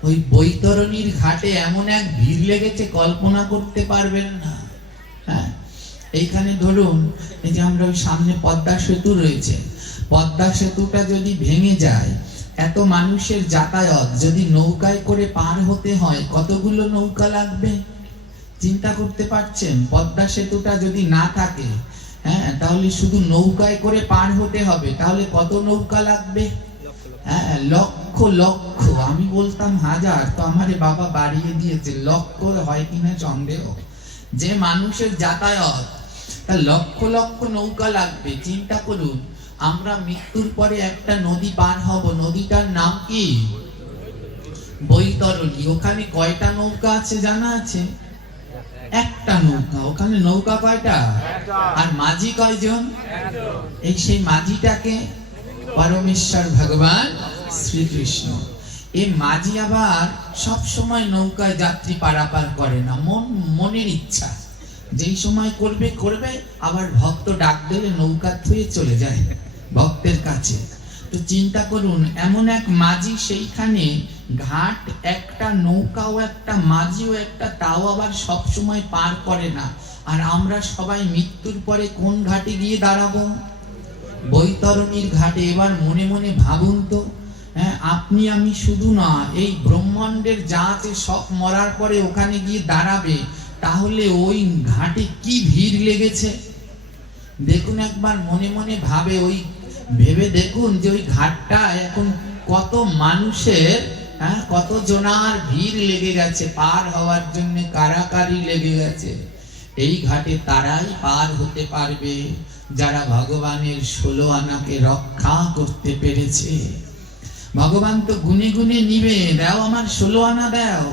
ওই বৈতরণীর ঘাটে এমন এক ভিড় লেগেছে, কল্পনা করতে পারবেন না। হ্যাঁ, এইখানে ধরুন, এই যে আমরা ওই সামনে পদ্মা সেতু রয়েছে, পদ্মা সেতুটা যদি ভেঙে যায়, এত মানুষের যাতায়াত, যদি নৌকায় করে পার হতে হয়, কতগুলো নৌকা লাগবে চিন্তা করতে পারছেন? পদ্মা সেতুটা যদি না থাকে, হ্যাঁ, তাহলে শুধু নৌকায় করে পার হতে হবে, তাহলে কত নৌকা লাগবে? হ্যাঁ, লক্ষ লক্ষ। আমি বলতাম হাজার, তো আমার বাবা বাড়িয়ে দিয়েছে, লক্ষ হয় কিনা সন্দেহ। যে মানুষের যাতায়াত, তা লক্ষ লক্ষ নৌকা লাগবে। চিন্তা করুন, আমরা মৃত্যুর পরে একটা নদী পার হব, নদীটার নাম কি? বৈতরণী। ওখানে কয়টা নৌকা আছে জানা আছে? একটা নৌকা। ওখানে নৌকা কয়টা? আর মাঝি কয়জন? এই সেই মাঝিটাকে পরমেশ্বর ভগবান শ্রীকৃষ্ণ। এই মাঝি আবার সব সময় নৌকায় যাত্রী পারাপার করে না, মনের ইচ্ছা, যেই সময় করবে করবে, আবার ভক্ত ডাক দিলে নৌকা থুয়ে চলে যায় ভক্তের কাছে। তো চিন্তা করুন, এমন এক মাঝি সেইখানে, ঘাট একটা, নৌকাও একটা, মাঝিও একটা, তাও আবার সব সময় পার করে না। আর আমরা সবাই মৃত্যুর পরে কোন ঘাটে গিয়ে দাঁড়াবো? বৈতরণীর ঘাটে। এবার মনে মনে ভাবুন তো, হ্যাঁ, আপনি আমি শুধু না, এই ব্রহ্মাণ্ডের যা আছে সব মরার পরে ওখানে গিয়ে দাঁড়াবে, তাহলে ওই ঘাটে কি ভিড় লেগেছে দেখুন একবার, মনে মনে ভাবে, ওই ভেবে দেখুন যে ওই ঘাটটা এখন কত মানুষের, হ্যাঁ, কত জনার ভিড় লেগে গেছে, পার হওয়ার জন্য কারাকারি লেগে গেছে। এই ঘাটে তারাই পার হতে পারবে যারা ভগবানের 16 আনাকে রক্ষা করতে পেরেছে। ভগবান তো গুনে গুনে নিবে, দাও আমার 16 আনা দাও।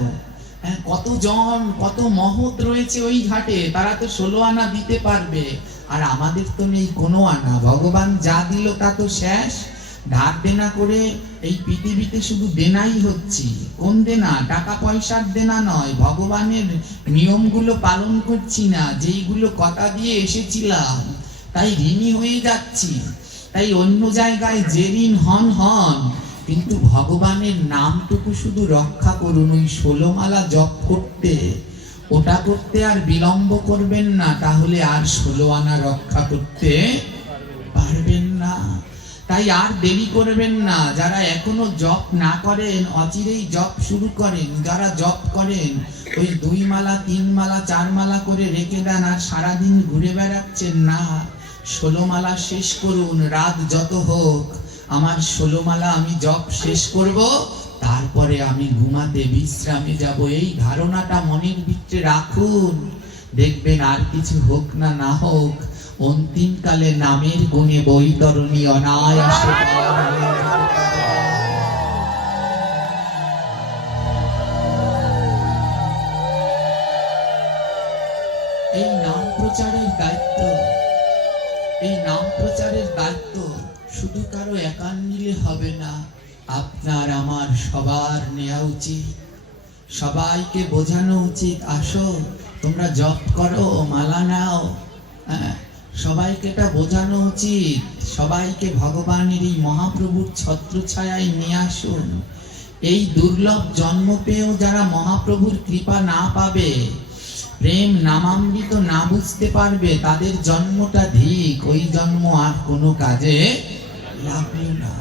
হ্যাঁ, কতজন, কত মহৎ রয়েছে ওই ঘাটে, তারা তো 16 আনা দিতে পারবে। আর আমাদের তো নেই কোনো আনা। ভগবান যা দিল তা তো শেষ। ধার দেনা করে এই পৃথিবীতে শুধু দেনাই হচ্ছি। কোন দেনা? টাকা পয়সার দেনা নয়, ভগবানের নিয়মগুলো পালন করছি না, যেইগুলো কথা দিয়ে এসেছিলাম, তাই ঋণী হয়ে যাচ্ছি। তাই অন্য জায়গায় যে ঋণ হন হন, কিন্তু ভগবানের নামটুকু শুধু রক্ষা করুন। ওই 16 মালা জপ করতে, ওটা করতে আর বিলম্ব করবেন না, তাহলে আর 16 আনা রক্ষা করতে পারবেন না। তাই আর দেরি করবেন না। যারা এখনো জপ না করেন, অচিরেই জপ শুরু করেন। যারা জপ করেন, ওই 2 মালা 3 মালা 4 মালা করে রেখে দেন, আর সারাদিন ঘুরে বেড়াচ্ছেন না। 16 মালা শেষ করুন, রাত যত হোক, আমার 16 মালা আমি জপ শেষ করব, তারপরে আমি ঘুমাতে বিশ্রামে যাব। এই ধারণাটা মনের ভিতরে রাখুন, দেখবেন আর কিছু হোক না না হোক, অন্তিমকালে নামের গুণে বৈতরণী অনায়াসে। এই নাম প্রচারের দায়িত্ব, এই নাম প্রচারের দায়িত্ব শুধু কারো একার নিলে হবে না, আপনার আমার সবার নেওয়া উচিত। সবাইকে বোঝানো উচিত, আসো তোমরা জপ করো, মালা নাও। হ্যাঁ, সবাইকে এটা বোঝানো উচিত। সবাইকে ভগবানের এই মহাপ্রভুর ছত্রছায়ায় নিয়ে আসুন। এই দুর্লভ জন্ম পেয়েও যারা মহাপ্রভুর কৃপা না পাবে, প্রেম নামামৃত না বুঝতে পারবে, তাদের জন্মটা ধিক, ওই জন্ম আর কোনো কাজে লাগবে না।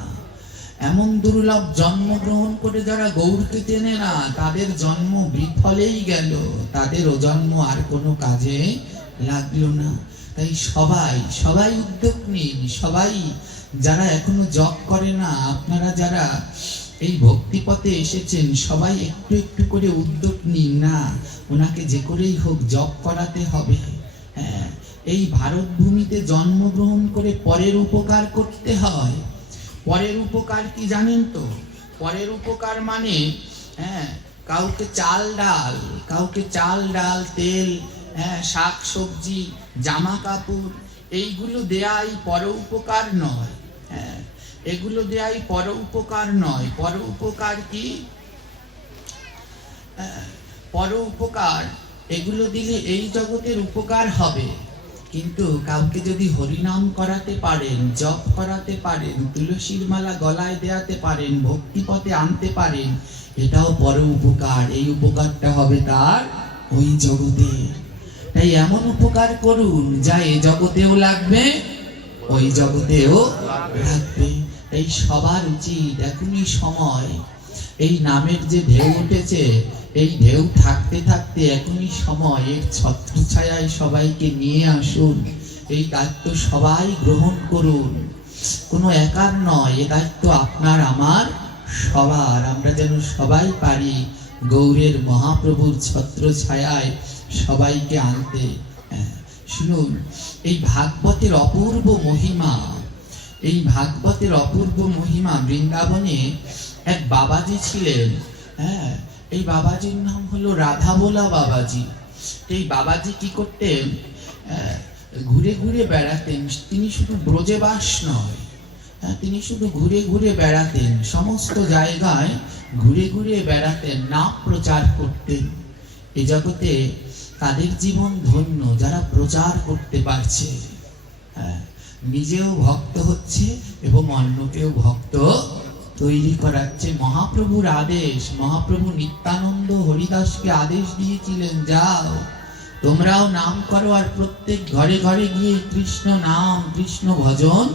এমন দুর্লভ জন্মগ্রহণ করে যারা গৌরকে চেনে না, তাদের জন্ম বিফলেই গেল, তাদেরও জন্ম আর কোনো কাজে লাগলো না। তাই সবাই সবাই উদ্যোগ নিন, সবাই যারা এখনো জপ করে না, আপনারা যারা এই ভক্তিপথে এসেছেন, সবাই একটু একটু করে উদ্যোগ নিন না, ওনাকে যে করেই হোক জপ করাতে হবে। হ্যাঁ, এই ভারত ভূমিতে জন্মগ্রহণ করে পরের উপকার করতে হয়। পরের উপকার কি জানেন তো? পরের উপকার মানে কাউকে চাল ডাল তেল, শাক সবজি, জামা কাপড়, এইগুলো দেয়াই পর উপকার নয়। এগুলো দেয়াই পর উপকার নয়। পর উপকার কি? পর উপকার এগুলো দিলে এই জগতের উপকার হবে, কিন্তু কাউকে যদি হরিনাম করাতে পারেন, জপ করাতে পারেন, তুলসীর মালা গলায় দেয়াতে পারেন, ভক্তিপথে আনতে পারেন, এটাও পর উপকার। এই উপকারটা হবে তার ওই জগতে। তাই এমন উপকার করুন যা এই জগতেও লাগবে, ওই জগতেও লাগবে। এই সবার উচিত এখনই সময়, এই নামের যে ঢেউ উঠেছে, এই ঢেউ থাকতে থাকতে এখনই সময় এর ছত্রছায়ায় সবাইকে নিয়ে আসুন। এই দায়িত্ব সবাই গ্রহণ করুন, কোনো একার নয়, এ দায়িত্ব আপনার আমার সবার। আমরা যেন সবাই পারি গৌরের মহাপ্রভুর ছত্রছায়ায় সবাইকে আনতে। শুনুন, এই ভাগবতের অপূর্ব মহিমা, এই ভাগবতের অপূর্ব মহিমা। বৃন্দাবনে এক বাবাজি ছিলেন। এই বাবাজির নাম হলো রাধাবোলা বাবাজি। এই বাবাজি কি করতেন? ঘুরে ঘুরে বেড়াতেন। তিনি শুধু ব্রজবাস নয়, তিনি শুধু ঘুরে ঘুরে বেড়াতেন, সমস্ত জায়গায় ঘুরে ঘুরে বেড়াতেন, নাম প্রচার করতেন। এ জগতে তাদের জীবন ধন্য যারা প্রচার করতে পারছে, নিজেও ভক্ত হচ্ছে এবং অন্যকেও ভক্ত তৈরি করাচ্ছে। মহাপ্রভুর আদেশ, মহাপ্রভু নিত্যানন্দ হরিদাসকে আদেশ দিয়েছিলেন, যাও তোমরাও নাম করো আর প্রত্যেক ঘরে ঘরে গিয়ে কৃষ্ণ নাম, কৃষ্ণ ভজন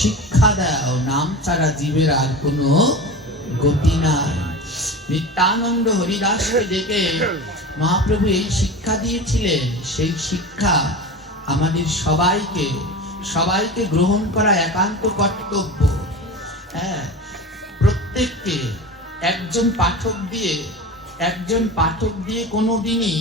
শিক্ষা দাও। নাম ছাড়া জীবের আর কোনো গতি নাই। নিত্যানন্দ হরিদাসকে ডেকে মহাপ্রভু এই শিক্ষা দিয়েছিলেন। সেই শিক্ষা আমাদের সবাইকে গ্রহণ করা একান্ত কর্তব্য। প্রত্যেককে একজন পাঠক দিয়ে কোনোদিনই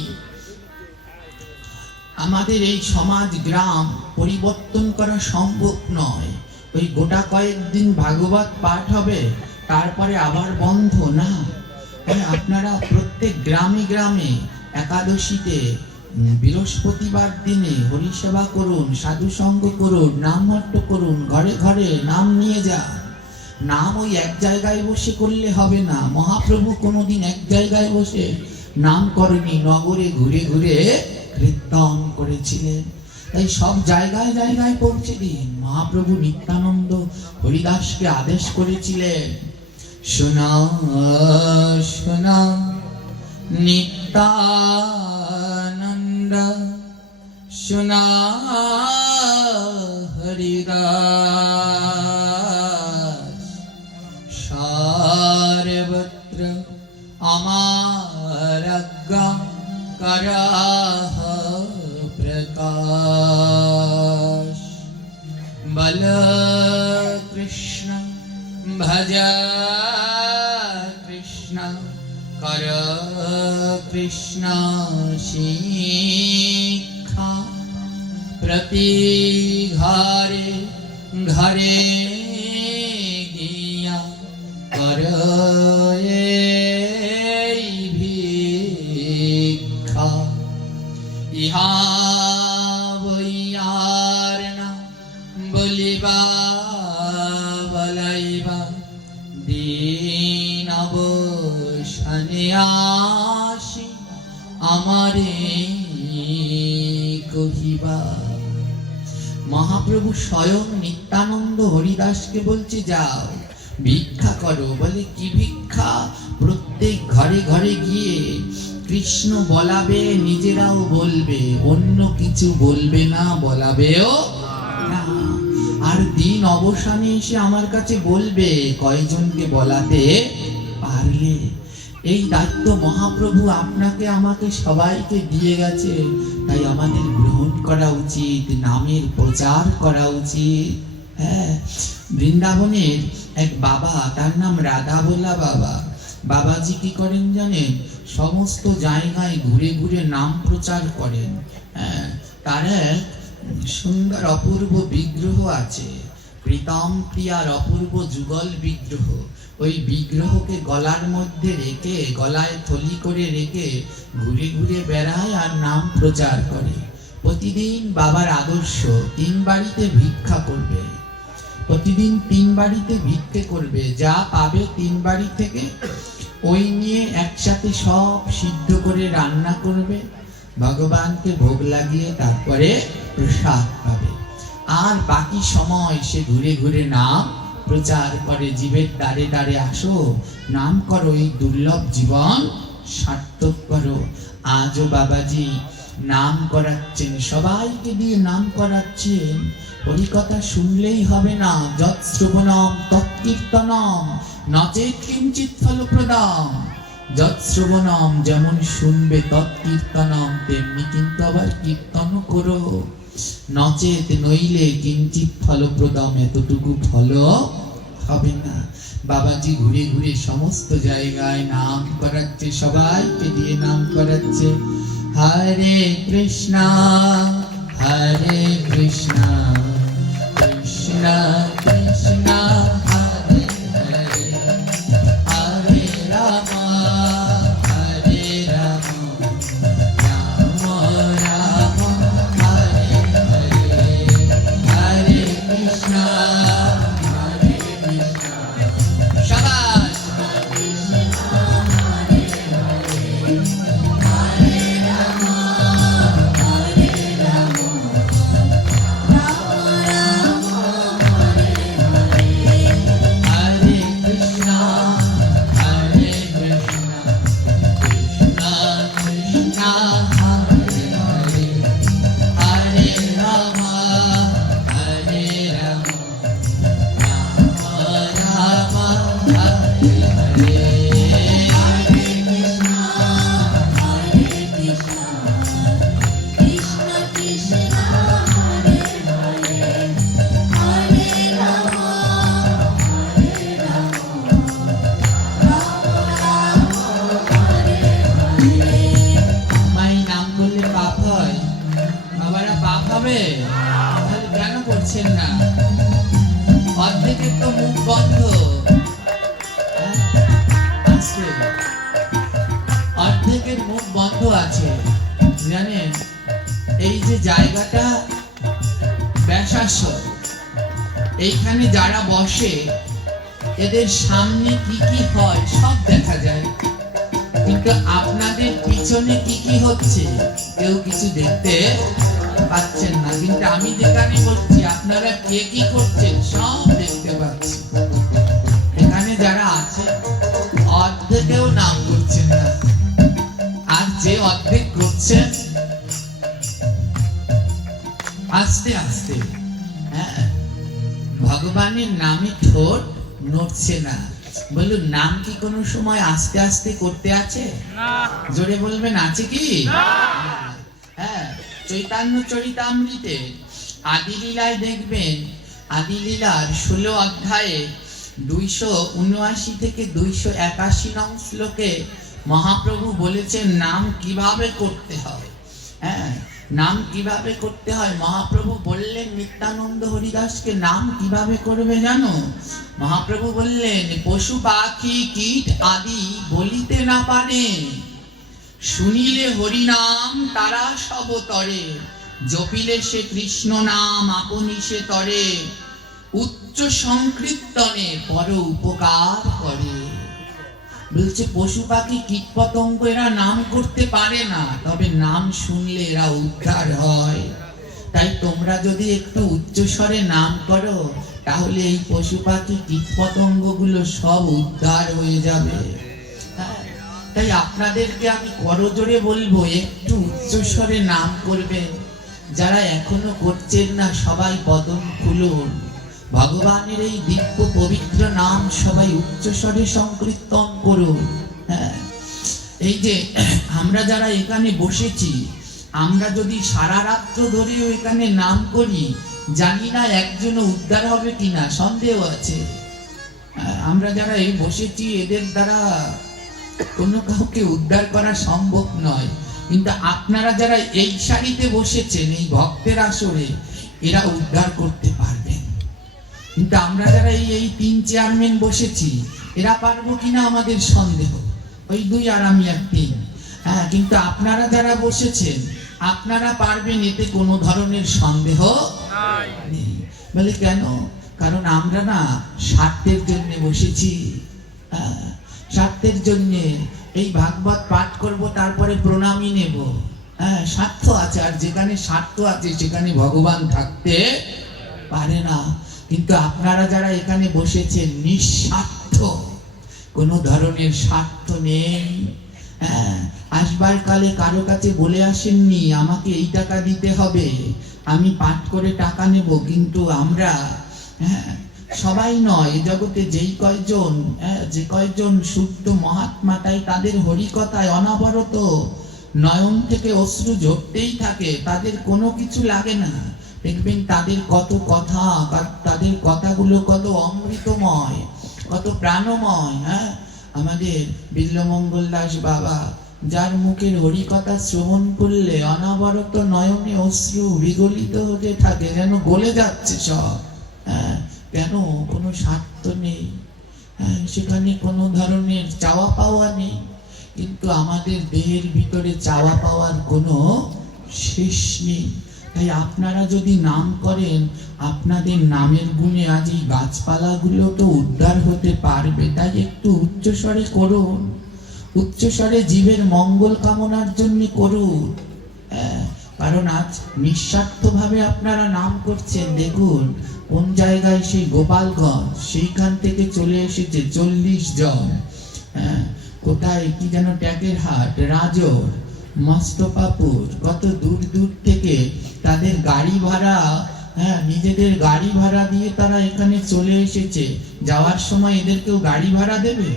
আমাদের এই সমাজ গ্রাম পরিবর্তন করা সম্ভব নয়। ওই গোটা কয়েকদিন ভাগবত পাঠ হবে, তারপরে আবার বন্ধ না। আপনারা প্রত্যেক গ্রামে গ্রামে একাদশীতে, বৃহস্পতিবার দিনে হরিসেবা করুন, সাধু সঙ্গ করুন, নামহট্ট করুন, ঘরে ঘরে নাম নিয়ে যান। নাম ওই এক জায়গায় বসে করলে হবে না। মহাপ্রভু কোনোদিন এক জায়গায় বসে নাম করেনি, নগরে ঘুরে ঘুরে কীর্তন করেছিলেন। তাই সব জায়গায় জায়গায় পৌঁছে দিন। মহাপ্রভু নিত্যানন্দ হরিদাসকে আদেশ করেছিলেন, শোনা শোনা নিত্যানন্দ, শোনা হরিদাস, সর্বত্র আমার আজ্ঞা করহ প্রকাশ। বল কৃষ্ণ ভজ কৃষ্ণ, কর কৃষ্ণ শিক্ষা। প্রতি ঘরে ঘরে গিয়া কর এই ভিক্ষা। ইহা বইয়ার না বলিবা বলাইবা, দিন অবসানে আসি আমারে কহিবা। মহাপ্রভু স্বয়ং নিত্যানন্দ হরিদাসকে বলছে, যাও ভিক্ষা করো। বলে কি ভিক্ষা? প্রত্যেক ঘরে ঘরে গিয়ে কৃষ্ণ বলাবে, নিজেরাও বলবে, অন্য কিছু বলবে না, বলাবেও না। আর দিন অবসানে এসে আমার কাছে বলবে কয়জনকে বলাতে পারলে। এই দায়িত্ব মহাপ্রভু আপনাকে আমাকে সবাইকে দিয়ে গেছে, তাই আমাদের গ্রহণ করা উচিত, নামের প্রচার করা উচিত। হ্যাঁ, বৃন্দাবনের এক বাবা, তার নাম রাধাভোলা বাবা। বাবাজি কি করেন জানেন? সমস্ত জায়গায় ঘুরে ঘুরে নাম প্রচার করেন। হ্যাঁ, তার এক সুন্দর অপূর্ব বিগ্রহ আছে, প্রীতম প্রিয়ার অপূর্ব যুগল বিগ্রহ। ওই বিগ্রহকে গলার মধ্যে রেখে, গলায় থলি করে রেখে ঘুরে ঘুরে বেড়ায় আর নাম প্রচার করে। প্রতিদিন বাবার আদর্শ 3 বাড়িতে ভিক্ষা করবে, প্রতিদিন 3 বাড়িতে ভিক্ষে করবে, যা পাবে 3 বাড়ি থেকে ওই নিয়ে একসাথে সব সিদ্ধ করে রান্না করবে, ভগবানকে ভোগ লাগিয়ে তারপরে প্রসাদ পাবে। আর বাকি সময় সে ঘুরে ঘুরে নাম প্রচার করে। জীবের দ্বারে দ্বারে আসো, নাম করো, এই দুর্লভ জীবন সার্থক করো। আজও বাবাজি নাম করাচ্ছেন, সবাইকে দিয়ে নাম করাচ্ছেন। ওই কথা শুনলেই হবে না, যৎ শ্রবণম তৎকীর্তনম নচেৎ কিঞ্চিৎ ফলপ্রদম। যৎ শ্রবণম যেমন শুনবে, তৎকীর্তনম তেমনি কিন্তু আবার কীর্তন করো। নচেত নইলে কিঞ্চিৎ ফলপ্রদম, এতটুকু ফল হবে না। বাবাজি ঘুরে ঘুরে সমস্ত জায়গায় নাম করাচ্ছে, সবাইকে দিয়ে নাম করাচ্ছে। হরে কৃষ্ণ হরে কৃষ্ণ কৃষ্ণ কৃষ্ণ হরে হরে, হরে রাম হরে রাম রাম রাম হরে হরে, হরে কৃষ্ণ হরে কৃষ্ণ। শাবাশ! হরে কৃষ্ণ হরে কৃষ্ণ কৃষ্ণ কৃষ্ণ হরে হরে, হরে রাম হরে রাম রাম রাম হরে হরে। মাই নাম করলে পাপ হয়? বাবারা পাপ হবে? তাহলে কেন করছেন না? অর্ধেকের তো মুখ বন্ধ। হ্যাঁ? আছে। অর্ধেকের মুখ বন্ধ আছে, জানেন? এই যে জায়গাটা ব্যাসাসন, এইখানে যারা বসে এদের সামনে কি কি হয় সব দেখা যায়, কিন্তু আপনাদের পিছনে কি কি হচ্ছে কেউ কিছু দেখতে পাচ্ছেন না। কিন্তু আমি যেখানে বলছি আপনারা কে কি করছেন সব দেখতে পাচ্ছি। এখানে যারা আছে অর্ধেকেও নাম করছেন না, আর যে অর্ধেক করছেন আস্তে আস্তে, হ্যাঁ, ভগবানের নামে ঠোঁট নড়ছে না। বলুন, নাম কি কোনো সময় আস্তে আস্তে করতে আছে? জোরে বলবেন, আছে কি? হ্যাঁ, চৈতন্য চরিতামৃতে আদি লীলায় দেখবেন, আদি লীলার 16 অধ্যায়ে 279 থেকে 281 নং শ্লোকে মহাপ্রভু বলেছেন নাম কিভাবে করতে হয়। হ্যাঁ, নাম কিভাবে করতে হয় মহাপ্রভু বললেন নিত্যানন্দ হরিদাসকে, নাম কিভাবে করবে জানো? মহাপ্রভু বললেন, পশু পাখি কীট আদি বলিতে না পারে, শুনিলে হরি নাম তারা সব তরে, জপিলে সে কৃষ্ণ নাম আপনি সে তরে, উচ্চ সংকীর্তনে পর উপকার করে। বলছে পশু পাখি কীট পতঙ্গ এরা নাম করতে পারে না, তবে নাম শুনলে এরা উদ্ধার হয়। তাই তোমরা যদি একটু উচ্চ স্বরে নাম করো, তাহলে এই পশু পাখি কীট পতঙ্গ গুলো সব উদ্ধার হয়ে যাবে। তাই আপনাদেরকে আমি করজোড়ে বলবো, একটু উচ্চ স্বরে নাম করবেন। যারা এখনো করছেন না সবাই বদন খুলুন। ভগবানের এই দিব্য পবিত্র নাম সবাই উচ্চস্বরে সংকীর্তন করুন। হ্যাঁ, এই যে আমরা যারা এখানে বসেছি, আমরা যদি সারা রাত্র ধরেও এখানে নাম করি, জানি না একজনও উদ্ধার হবে কিনা, সন্দেহ আছে। আমরা যারা এই বসেছি এদের দ্বারা কোনো কাউকে উদ্ধার করা সম্ভব নয়, কিন্তু আপনারা যারা এই সারিতে বসেছেন এই ভক্তের আসরে, এরা উদ্ধার করতে পারবেন। কিন্তু আমরা যারা এই তিন চেয়ারম্যান বসেছি, এরা পারবো কিনা আমাদের সন্দেহ। ওই দুই আর আমি আর তিন। হ্যাঁ, কিন্তু আপনারা যারা বসেছেন আপনারা পারবেন, এতে কোনো ধরনের সন্দেহ নেই। বলে কেন? কারণ আমরা না স্বার্থের জন্য বসেছি। স্বার্থের জন্য এই ভাগবত পাঠ করব, তারপরে প্রণামী নেব। হ্যাঁ, স্বার্থ আছে, আর যেখানে স্বার্থ আছে সেখানে ভগবান থাকতে পারে না। কিন্তু আপনারা যারা এখানে বসেছেন নিঃস্বার্থ, কোনো ধরনের স্বার্থ নেই। হ্যাঁ, আসবার কালে কারো কাছে বলে আসেননি আমাকে এই টাকা দিতে হবে, আমি পাঠ করে টাকা নেব। কিন্তু আমরা সবাই নয়, এ জগতে যেই কয়জন যে কয়জন শুদ্ধ মহাত্মা, তাই তাদের হরিকথায় অনবরত নয়ন থেকে অশ্রু ঝরতেই থাকে, তাদের কোনো কিছু লাগে না। দেখবেন তাদের কত কথা, তাদের কথাগুলো কত অমৃতময়, কত প্রাণময়। হ্যাঁ, আমাদের বিল্লমঙ্গল দাস বাবা, যার মুখের হরিকথা শ্রবণ করলে অনবরত নয়নে অশ্রু বিগলিত হতে থাকে, যেন গলে যাচ্ছে সব। হ্যাঁ, কেন? কোনো স্বার্থ নেই, সেখানে কোনো ধরনের চাওয়া পাওয়া নেই। কিন্তু আমাদের দেহের ভিতরে চাওয়া পাওয়ার কোনো শেষ নেই। তাই আপনারা যদি নাম করেন, আপনাদের নামের গুণে আজ এই গাছপালাগুলো তো উদ্ধার হতে পারবে। তাই একটু উচ্চস্বরে করুন, উচ্চস্বরে জীবের মঙ্গল কামনার জন্য করুন। কারণ আজ নিঃস্বার্থভাবে আপনারা নাম করছেন। দেখুন কোন জায়গায়, সেই গোপালগঞ্জ, সেইখান থেকে চলে এসেছে 40 জন। কোথায় কি যেন, ট্যাগের হাট, রাজর, মস্তপাপুর, কত দূর দূর থেকে তাদের গাড়ি ভাড়া, নিজেদের গাড়ি ভাড়া দিয়ে তারা এখানে চলে এসেছে। যাওয়ার সময় এদেরকেও গাড়ি ভাড়া দেবে?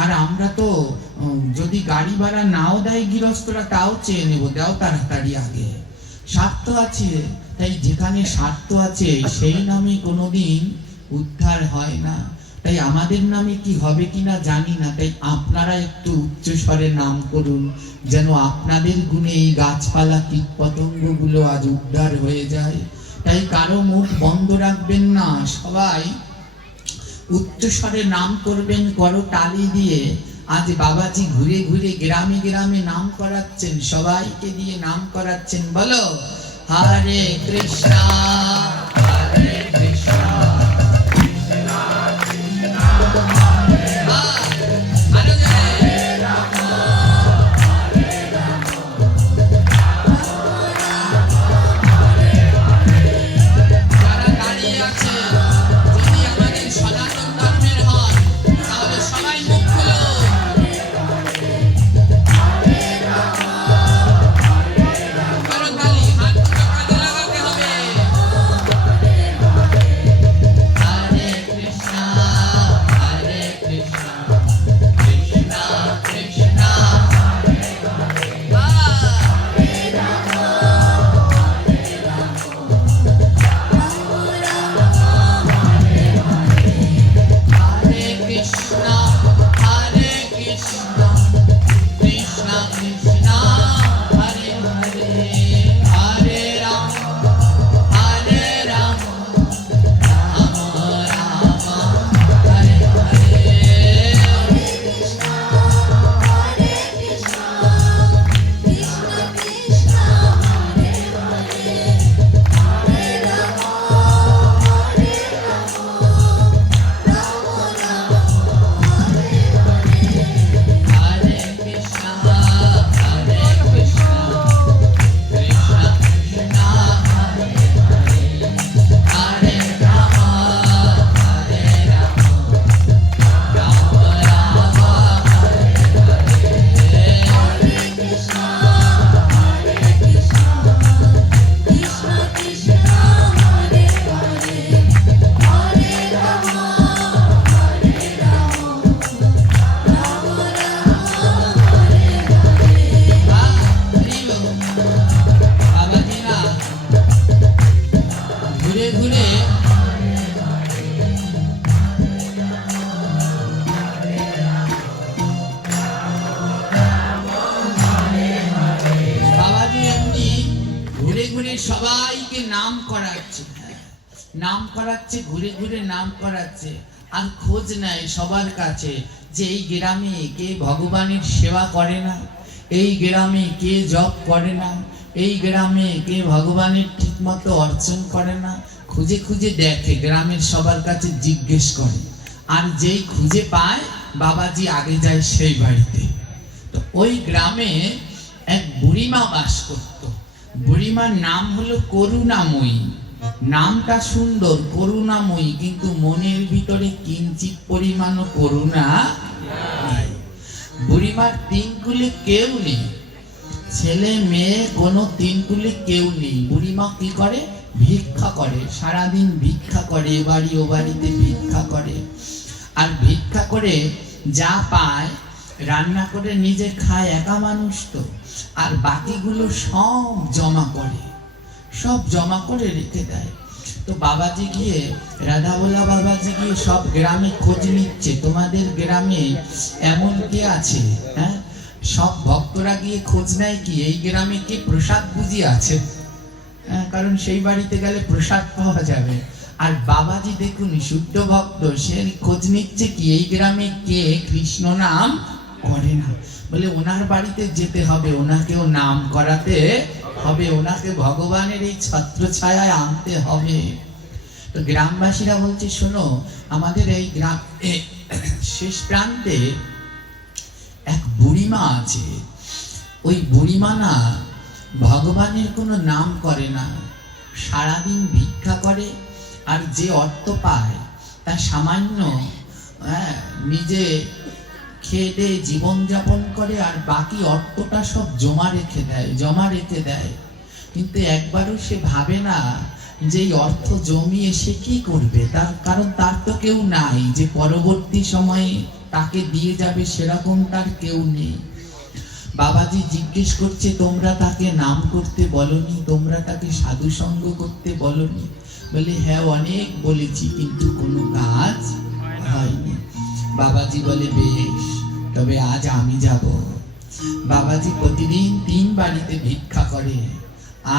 আর আমরা তো যদি গাড়ি ভাড়া নাও দেয় গৃহস্থরা, তাও চেয়ে নেবো, দাও তাড়াতাড়ি আগে। স্বার্থ আছে, তাই যেখানে স্বার্থ আছে সেই নামে কোনোদিন উদ্ধার হয় না। তাই আমাদের নামে কি হবে কিনা জানি না, তাই আপনারা একটু উচ্চস্বরে নাম করুন, যেন আপনাদের গুণে এই গাছপালা কীট পতঙ্গগুলো আজ উদ্ধার হয়ে যায়। তাই কারো মুখ বন্ধ রাখবেন না, সবাই উচ্চস্বরে নাম করবেন করতালি দিয়ে। আজ বাবাজি ঘুরে ঘুরে গ্রামে গ্রামে নাম করাচ্ছেন, সবাইকে দিয়ে নাম করাচ্ছেন। বলো হরে কৃষ্ণ হরে কৃষ্ণ বাবাজিকে নাম করাচ্ছে, নাম করাচ্ছে, ঘুরে ঘুরে নাম করাচ্ছে, আর খোঁজ নেয় সবার কাছে যে এই গ্রামে কে ভগবানের সেবা করে না, এই গ্রামে কে জপ করে না, এই গ্রামে কে ভগবানের ঠিক মতো অর্চন করে না। খুঁজে খুঁজে দেখে, গ্রামের সবার কাছে জিজ্ঞেস করে, আর যেই খুঁজে পায় বাবাজি আগে যায় সেই বাড়িতে। তো ওই গ্রামে এক বুড়িমা বাস করত। বুড়িমার নাম হলো করুণাময়ী। নামটা সুন্দর, করুণাময়ী, কিন্তু মনের ভিতরে কিঞ্চিত পরিমাণও করুণা নেই। বুড়িমার তিন কুলে কেউ নেই, ছেলে মেয়ে কোনো তিন কুলে কেউ নেই। বুড়িমা কি করে? ভিক্ষা করে, সারাদিন ভিক্ষা করে, এ বাড়ি ও বাড়িতে ভিক্ষা করে। আর ভিক্ষা করে যা পায় রান্না করে নিজে খায়, একা মানুষ তো, আর বাকিগুলো সব জমা করে, সব জমা করে রেখে দেয়। তো বাবাজি গিয়ে, রাধাবোলা বাবাজি গিয়ে সব গ্রামে খোঁজ নিচ্ছে, তোমাদের গ্রামে এমন কে আছে? হ্যাঁ, সব ভক্তরা গিয়ে খোঁজ নেয় কি এই গ্রামে কে প্রসাদ বুঝি আছে, কারণ সেই বাড়িতে গেলে প্রসাদ পাওয়া যাবে। আর বাবাজি দেখুন শুদ্ধ ভক্ত, সে খোঁজ নিচ্ছে কি এই গ্রামে কে কৃষ্ণ নাম করে না, বলে ওনার বাড়িতে যেতে হবে, ওনাকেও নাম করাতে হবে, ওনাকে ভগবানের এই ছত্র ছায়ায় আনতে হবে। তো গ্রামবাসীরা বলছে, শোনো, আমাদের এই গ্রাম শেষ প্রান্তে এক বুড়িমা আছে, ওই বুড়িমা না ভগবানের কোনো নাম করে না, সারাদিন ভিক্ষা করে, আর যে অর্থ পায় তা সামান্য নিজে খেয়ে দিয়ে জীবনযাপন করে, আর বাকি অর্থটা সব জমা রেখে দেয়। কিন্তু একবারও সে ভাবে না যে এই অর্থ জমিয়ে সে কি করবে, কারণ তার তো কেউ নাই যে পরবর্তী সময়ে তাকে দিয়ে যাবে, সেরকম তার কেউ নেই। বাবাজি জিজ্ঞেস করছে, তোমরা তাকে নাম করতে বলনি, তোমরা তাকে সাধু সঙ্গ করতে বলনি? বলে, হ্যাঁ অনেক বলেছি, কিন্তু কোনো কাজ হয়নি। বাবাজি বলে, বেশ, তবে আজ আমি যাব। বাবাজি প্রতিদিন 3 বাড়িতে ভিক্ষা করে,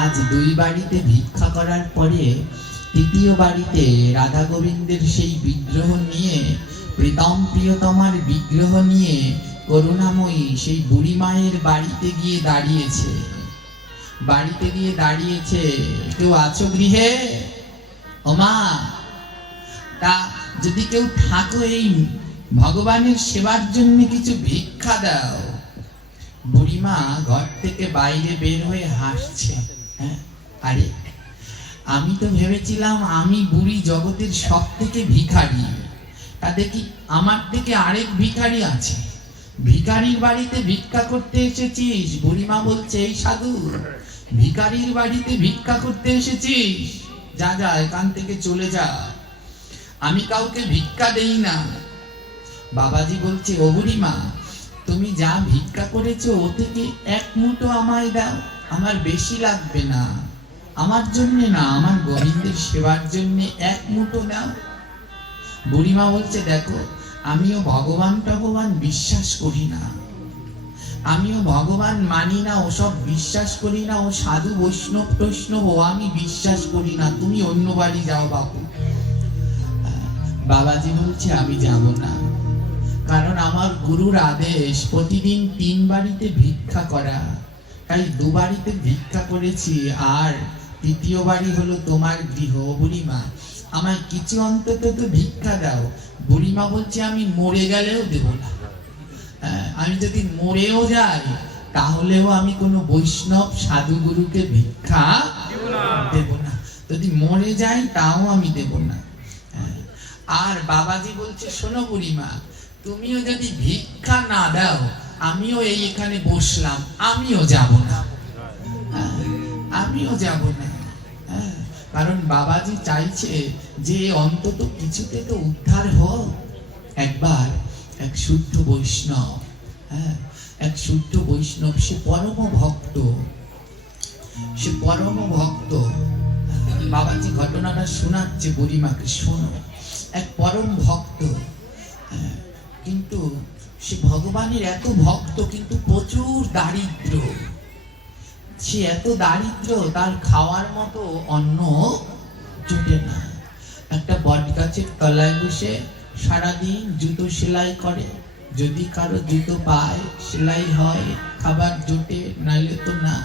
আজ 2 বাড়িতে ভিক্ষা করার পরে 3য় বাড়িতে রাধা গোবিন্দের সেই বিগ্রহ নিয়ে, প্রীতম প্রিয়তমার বিগ্রহ নিয়ে করুণাময়ী সেই বুড়ি মায়ের বাড়িতে গিয়ে দাঁড়িয়েছে। কেউ আছো গৃহে? ওমা, তা যদি কেউ থাকো, এই ভগবানের সেবার জন্য কিছু ভিক্ষা দাও। বুড়িমা ঘর থেকে বাইরে বের হয়ে হাসছে। আরে, আমি তো ভেবেছিলাম আমি বুড়ি জগতের সব থেকে ভিখারি, তা দেখি আমার থেকে আরেক ভিখারি আছে। ভিখারির বাড়িতে ভিক্ষা করতে এসেছিস? বুড়িমা বলছে, এই সাধু, ভিখারির বাড়িতে ভিক্ষা করতে এসেছিস? যা যা, এখান থেকে চলে যা, আমি কাউকে ভিক্ষা দেই না। বাবাজি বলছে, ও বুড়িমা, তুমি যা ভিক্ষা করেছো ও থেকে 1 মুঠো আমায় দাও, আমার বেশি লাগবে না, আমার জন্য না, আমার গোবিন্দের সেবার জন্য 1 মুঠো দাও। বুড়িমা বলছে, দেখো, আমিও ভগবান বিশ্বাস করি না, আমিও ভগবান মানি না, ওসব বিশ্বাস করি না, ও সাধু বৈষ্ণব ও আমি বিশ্বাস করি না, তুমি অন্য বাড়ি যাও বাবু। বাবাজি বলছে, আমি যাব না, কারণ আমার গুরুর আদেশ প্রতিদিন 3 বাড়িতে ভিক্ষা করা, তাই 2 বাড়িতে ভিক্ষা করেছি, আর 3য় বাড়ি হলো তোমার গৃহ। বুড়িমা, আমায় কিছু অন্তত তো ভিক্ষা দাও। বুড়িমা বলছে, আমি মরে গেলেও দেব না, আমি যদি মরেও যাই তাহলেও আমি কোনো বৈষ্ণব সাধু গুরুকে ভিক্ষা দেব না, যদি মরে যাই তাও আমি দেব না। আর বাবাজি বলছে, শোনো বুড়িমা, তুমিও যদি ভিক্ষা না দাও, আমিও এখানে বসলাম, আমিও যাব না, আমিও যাব না। কারণ বাবাজি চাইছে যে অন্তত কিছুতে তো উদ্ধার হোক। একবার এক শুদ্ধ বৈষ্ণব, সে পরম ভক্ত, বাবাজি ঘটনাটা শোনাচ্ছে বুড়িমাকে, শোনো। এক পরম ভক্ত, কিন্তু সে ভগবানের এত ভক্ত, কিন্তু প্রচুর দারিদ্র, সে এত দারিদ্র, তার খাওয়ার মতো অন্ন জোটে না। একটা বট গাছের তলায় বসে সারাদিন জুতো সেলাই করে। যদি কারো জুতো পায়, সেলাই হয়, খাবার জোটে, নাইলে তো না।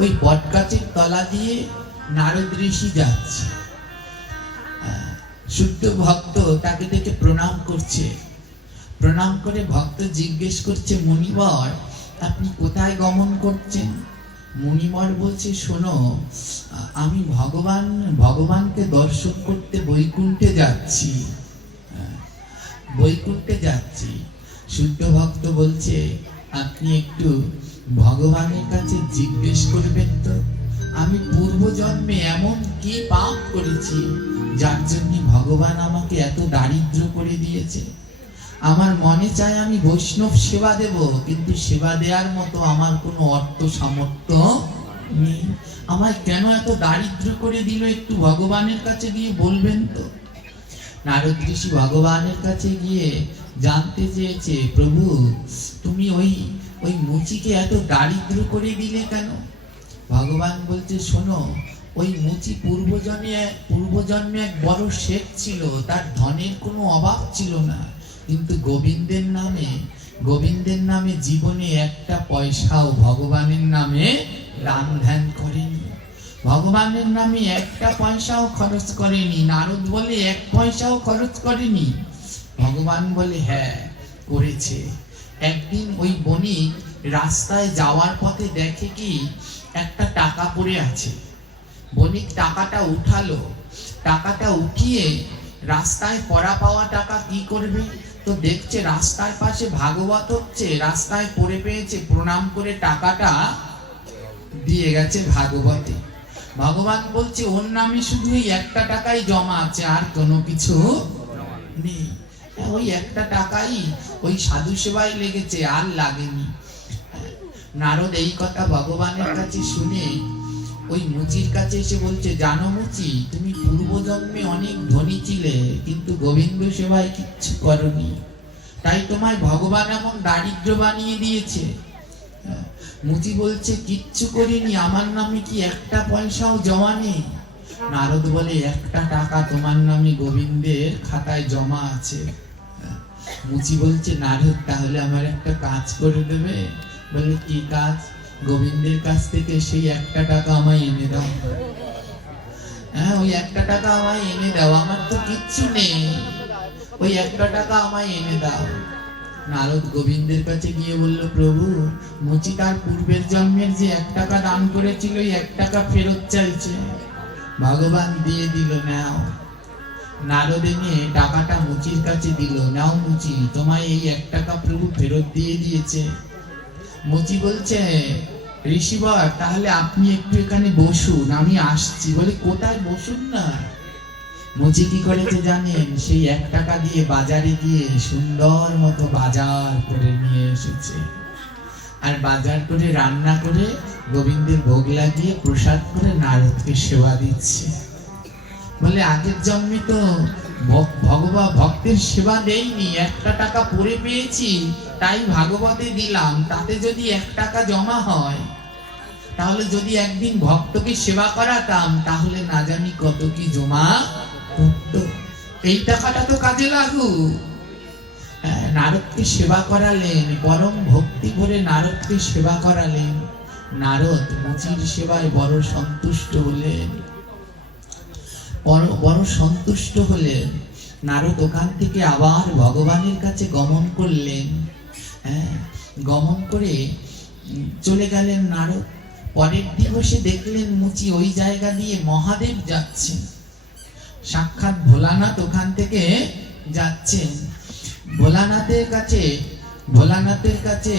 ওই বট গাছের তলা দিয়ে নারদ ঋষি যাচ্ছে। শুদ্ধ ভক্ত তাকে দেখে প্রণাম করছে। প্রণাম করে ভক্ত জিজ্ঞেস করছে, মুনিবর আপনি কোথায় গমন করছেন? মুনিবর বলছে, শোনো, আমি ভগবানকে দর্শন করতে বৈকুণ্ঠে যাচ্ছি। বৈকুণ্ঠে যাচ্ছি। শুদ্ধ ভক্ত বলছে, আপনি একটু ভগবানের কাছে জিজ্ঞেস করবেন তো, আমি পূর্ব জন্মে এমন কি পাপ করেছি যার জন্য ভগবান আমাকে এত দারিদ্র করে দিয়েছে। আমার মনে চায় আমি বৈষ্ণব সেবা দেব, কিন্তু সেবা দেওয়ার মতো আমার কোনো অর্থ সামর্থ্য নেই। আমায় কেন এত দারিদ্র করে দিল, একটু ভগবানের কাছে গিয়ে বলবেন তো। নারদ ঋষি ভগবানের কাছে গিয়ে জানতে চেয়েছে, প্রভু তুমি ওই মুচিকে এত দারিদ্র করে দিলে কেন? ভগবান বলছে, শোনো, ওই মুচি পূর্বজন্মে এক বড় শেঠ ছিল, তার ধনের কোনো অভাব ছিল না, কিন্তু গোবিন্দের নামে জীবনে একটা পয়সাও ভগবানের নামে দান ধ্যান করেনি। ভগবানের নামে একটা পয়সাও খরচ করেনি। নারদ বলে, এক পয়সাও খরচ করেনি? ভগবান বলে, হ্যাঁ করেছে। একদিন ওই বণিক রাস্তায় যাওয়ার পথে দেখে কি একটা টাকা পড়ে আছে। বণিক টাকাটা উঠালো। টাকাটা উঠিয়ে রাস্তায় পড়া পাওয়া টাকা কি করবে, তো দেখছে রাস্তার পাশে ভাগবত হচ্ছে, রাস্তায় পড়ে পেয়েছে, প্রণাম করে টাকাটা দিয়ে গেছে ভাগবতে। ভগবান বলছে, ওর নামে শুধু ওই একটা টাকাই জমা আছে, আর কোনো কিছু নেই। ওই একটা টাকাই ওই সাধু সেবায় লেগেছে, আর লাগেনি। নারদ এই কথা ভগবানের কাছে শুনে ওই মুচির কাছে এসে বলছে, জানো মুচি, তুমি পূর্বজন্মে অনেক ধনী ছিলে, কিন্তু গোবিন্দ সেবায় কিচ্ছু করনি, তাই তোমায় ভগবান এমন দারিদ্র বানিয়ে দিয়েছে। মুচি বলছে, কিচ্ছু করিনি, আমার নামে কি একটা পয়সাও জমা নেই? নারদ বলে, একটা টাকা তোমার নামে গোবিন্দের খাতায় জমা আছে। মুচি বলছে, নারদ তাহলে আমার একটা কাজ করে দেবে? বলে, কি কাজ? গোবিন্দের কাছ থেকে সেই একটা টাকা আমায় এনে দাও। হ্যাঁ, ওই একটা টাকা আমায় এনে দাও, আমার তো কিচ্ছু নেই, ওই একটা টাকা আমায় এনে দাও। নারদ গোবিন্দের কাছে গিয়ে বলল, প্রভু মুচি তার পূর্বের জন্মের যে 1 টাকা দান করেছিল, ওই 1 টাকা ফেরত চাইছে। ভগবান দিয়ে দিল, নাও। নারদ এনে টাকাটা মুচির কাছে দিল, নাও মুচি, তোমায় এই 1 টাকা প্রভু ফেরত দিয়ে দিয়েছে। মুচি বলছে, ঋষিবর তাহলে আপনি একটু এখানে বসুন, আমি আসছি। বলে, কোথায় বসুন না? মুচি কি করেছে জানেন? সেই 1 টাকা দিয়ে বাজারে গিয়ে সুন্দর মতো বাজার করে নিয়ে এসেছে, আর বাজার করে রান্না করে গোবিন্দের ভোগ লাগিয়ে প্রসাদ করে নারদকে সেবা দিচ্ছে। বলে, আগের জন্মে তো ভক্তের সেবা দেইনি, 1 টাকা পরে পেয়েছি, তাই ভাগবতে দিলাম, তাতে যদি 1 টাকা জমা হয়, তাহলে যদি একদিন ভক্তকে সেবা করাতাম, তাহলে না জানি কত কি জমা করতো। এই টাকাটা তো কাজে লাগুক। নারদকে সেবা করালেন, পরম ভক্তি করে নারদকে সেবা করালেন। নারদ মুচির সেবায় বড় সন্তুষ্ট হলেন। বড় সন্তুষ্ট হলেন। নারদ ওখান থেকে আবার ভগবানের কাছে গমন করলেন। গমন করে চলে গেলেন নারদ। পরের দিবসে দেখলেন মুচি ওই জায়গা দিয়ে মহাদেব যাচ্ছেন, সাক্ষাৎ ভোলানাথ ওখান থেকে যাচ্ছেন। ভোলানাথের কাছে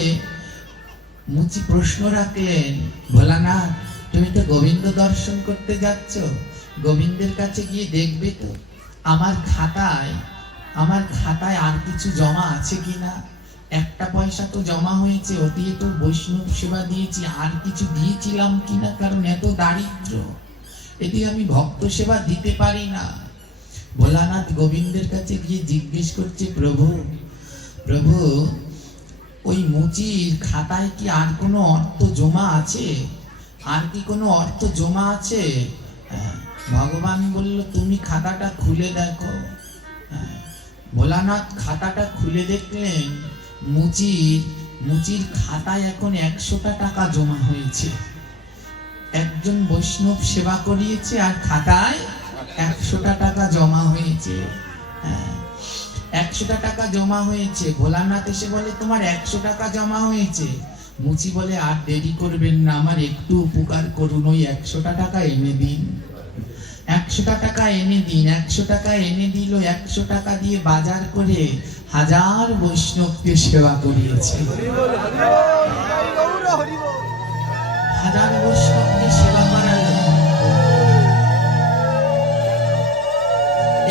মুচি প্রশ্ন রাখলেন, ভোলানাথ তুমি তো গোবিন্দ দর্শন করতে যাচ্ছ, গোবিন্দের কাছে গিয়ে দেখবে তো আমার খাতায় আর কিছু জমা আছে কিনা? 1 পয়সা তো জমা হয়েছে, ওটিয়ে তো বৈষ্ণব সেবা দিয়েছি, আর কিছু দিয়েছিলাম কিনা, কারণ এত দারিদ্র, এটি আমি ভক্ত সেবা দিতে পারি না। ভোলানাথ গোবিন্দের কাছে গিয়ে জিজ্ঞেস করছে, প্রভু ওই মুচির খাতায় কি আর কোনো অর্থ জমা আছে? আর কি কোনো অর্থ জমা আছে? ভগবান বলল তুমি খাতাটা খুলে দেখো। ভোলানাথ খাতাটা খুলে দেখলেন মুচির খাতায় এখন 100টা টাকা জমা হয়েছে। একজন বৈষ্ণব সেবা করিয়েছে আর খাতায় 100টা টাকা জমা হয়েছে। 100টা টাকা জমা হয়েছে। ভোলানাথ এসে বলে তোমার 100 টাকা জমা হয়েছে। মুচি বলে আর দেরি করবেন না, আমার একটু উপকার করুন, ওই 100টা টাকা এনে দিন। 100টা টাকা এনে দিন। 100 টাকা এনে দিল। 100 টাকা দিয়ে বাজার করে 1000 বৈষ্ণবকে সেবা করিয়েছে। 1000 বৈষ্ণবকে সেবা করালো।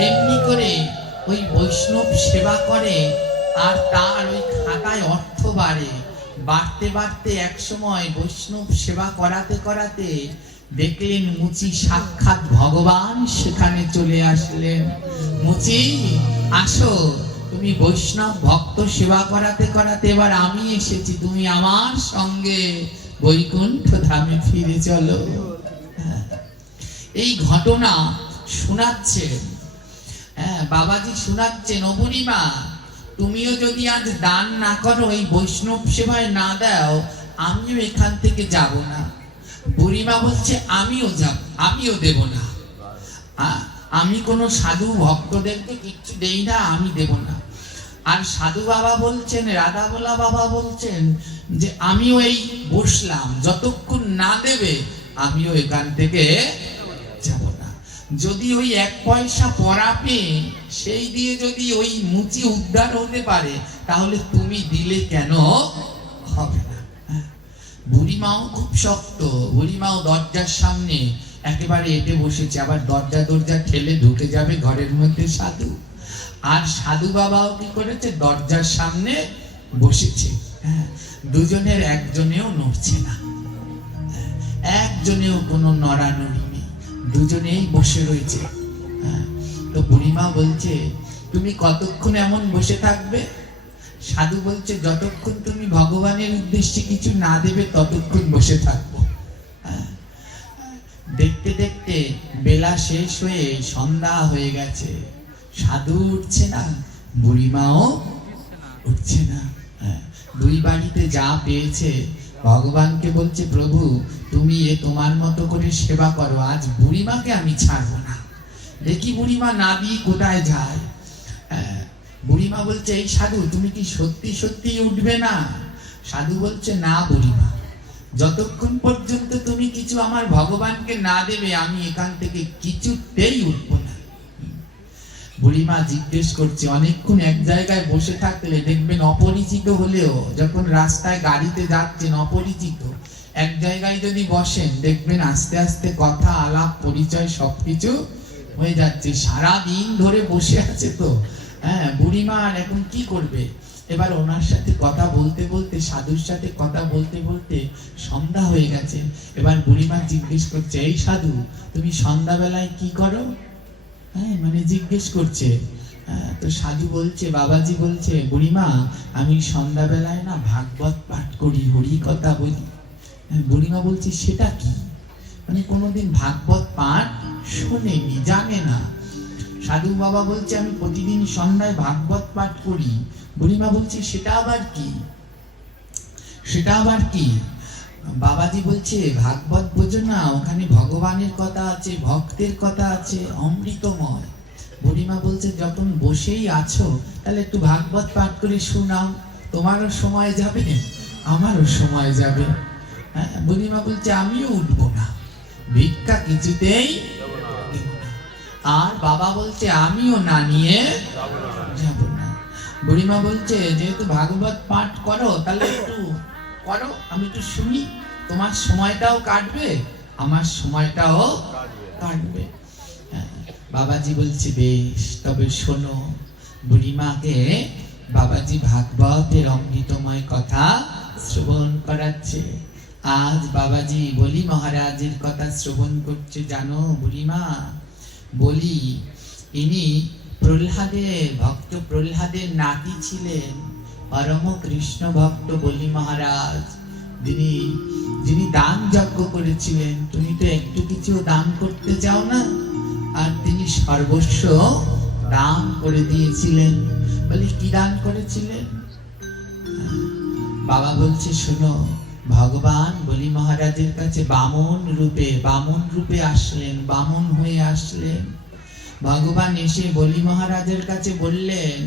এমনি করে ওই বৈষ্ণব সেবা করে আর তার ওই খাতায় অর্থ বাড়ে। বাড়তে বাড়তে এক সময় বৈষ্ণব সেবা করাতে করাতে দেখলেন মুচি সাক্ষাৎ ভগবান সেখানে চলে আসলেন। মুচি আসো, তুমি বৈষ্ণব ভক্ত সেবা করাতে করাতে এবার আমি এসেছি, তুমি আমার সঙ্গে বৈকুণ্ঠ ধামে ফিরে চলো। এই ঘটনা শোনাচ্ছেন বাবাজি, শোনাচ্ছেন ও বুড়িমা, তুমিও যদি আজ দান না করো, এই বৈষ্ণব সেবায় না দাও, আমিও এখান থেকে যাব না। বুড়িমা বলছে আমিও যাব, আমিও দেব না। আমি কোনো সাধু ভক্তদেরকে কিচ্ছু দেই না, আমি দেব না। আর সাধু বাবা বলছেন, রাধা ভোলা বাবা বলছেন যে আমিও এই বসলাম, যতক্ষণ না দেবে আমিও এখান থেকে যাব না। যদি ওই 1 পয়সা পরা পেয়ে সেই দিয়ে যদি ওই মুচি উদ্ধার হতে পারে, তাহলে তুমি দিলে কেন হবে না? বুড়িমাও খুব শক্ত। বুড়িমাও দরজার সামনে একেবারে এটে বসেছে। আবার দরজা ঠেলে ঢুকে যাবে ঘরের মধ্যে সাধু। আর সাধু বাবাও কি করেছে, দরজার সামনে বসেছে। দুজনের একজনেও নড়ছে না, একজনেও কোনো নড়ানড়ি নেই, দুজনেই বসে রয়েছে। তো বুড়িমা বলছে তুমি কতক্ষণ এমন বসে থাকবে? সাধু বলছে যতক্ষণ তুমি ভগবানের উদ্দেশ্যে কিছু না দেবে ততক্ষণ বসে থাকবো। দেখতে দেখতে বেলা শেষ হয়ে সন্ধ্যা হয়ে গেছে। সাধু উঠছে না, বুড়িমাও উঠছে না। দুই বাড়িতে যা পেয়েছে ভগবানকে বলছে প্রভু তুমি তোমার মতো করে সেবা করো, আজ বুড়িমাকে আমি ছাড়বো না। দেখি বুড়িমা না দিয়ে কোথায় যায়। বুড়িমা বলছে এই সাধু তুমি কি সত্যি সত্যি উঠবে না? সাধু বলছে না বুড়িমা, যতক্ষণ পর্যন্ত তুমি কিছু আমার ভগবানকে না দেবে আমি এখান থেকে কিছুতেই উঠবো না। বুড়িমা জিজ্ঞেস করছে, অনেকক্ষণ এক জায়গায় বসে থাকলে দেখবেন অপরিচিত হলেও, যখন রাস্তায় গাড়িতে যাচ্ছেন অপরিচিত এক জায়গায় যদি বসেন দেখবেন আস্তে আস্তে কথা আলাপ পরিচয় সবকিছু হয়ে যাচ্ছে। সারা দিন ধরে বসে আছে তো বুড়িমা আর এখন কি করবে? এবার ওনার সাথে কথা বলতে বলতে, সাধুর সাথে কথা বলতে বলতে সন্ধ্যা হয়ে গেছে। এবার বুড়িমা জিজ্ঞেস করছে এই সাধু তুমি সন্ধ্যাবেলায় কি করো? মানে জিজ্ঞেস করছে। তো সাধু বলছে, বাবাজি বলছে বুড়িমা আমি সন্ধ্যাবেলায় না ভাগবত পাঠ করি, হরি কথা বলি। বুড়িমা বলছে সেটা কি? মানে কোনোদিন ভাগবত পাঠ শোনেনি, জানে না। সাধু বাবা বলছে আমি প্রতিদিন সন্ধ্যায় ভাগবত পাঠ করি। বুড়িমা বলছে সেটা আবার কি? সেটা আবার কি? বাবাজি বলছে ভাগবত বোঝো না, ওখানে ভগবানের কথা আছে, ভক্তের কথা আছে, অমৃতময়। বুড়িমা বলছে যখন বসেই আছো তাহলে একটু ভাগবত পাঠ করে শোনাও, তোমারও সময় যাবে আমারও সময় যাবে। বুড়িমা বলছে আমিও উঠবো না, ভিক্ষা কিছুতেই দেব না। আর বাবা বলছে আমিও না নিয়ে যাব না। বুড়িমা বলছে যেহেতু ভাগবত পাঠ করো তাহলে একটু করো, আমি একটু শুনি, তোমার সময়টাও কাটবে আমার সময়টাও কাটবে। বাবাজি বলছে বেশ, তবে শোনো। বুড়িমাকে বাবাজি ভাগবতের অমৃতময় কথা শ্রবণ করাচ্ছে। আজ বাবাজি বলি মহারাজের কথা শ্রবণ করছে। জানো বুড়িমা, বলি ইনি প্রহ্লাদের ভক্ত, প্রহ্লাদের নাতি ছিলেন, পরম কৃষ্ণ ভক্ত বলি মহারাজ। যিনি যিনি দান যজ্ঞ করেছিলেন, তুমি তো একটু কিছু দান করতে চাও না, আর তিনি সর্বস্ব দান করে দিয়েছিলেন। বলে কি দান করেছিলেন? বাবা বলছে শোনো, ভগবান বলি মহারাজের কাছে বামন রূপে আসলেন, বামন হয়ে আসলেন। ভগবান এসে বলি মহারাজের কাছে বললেন,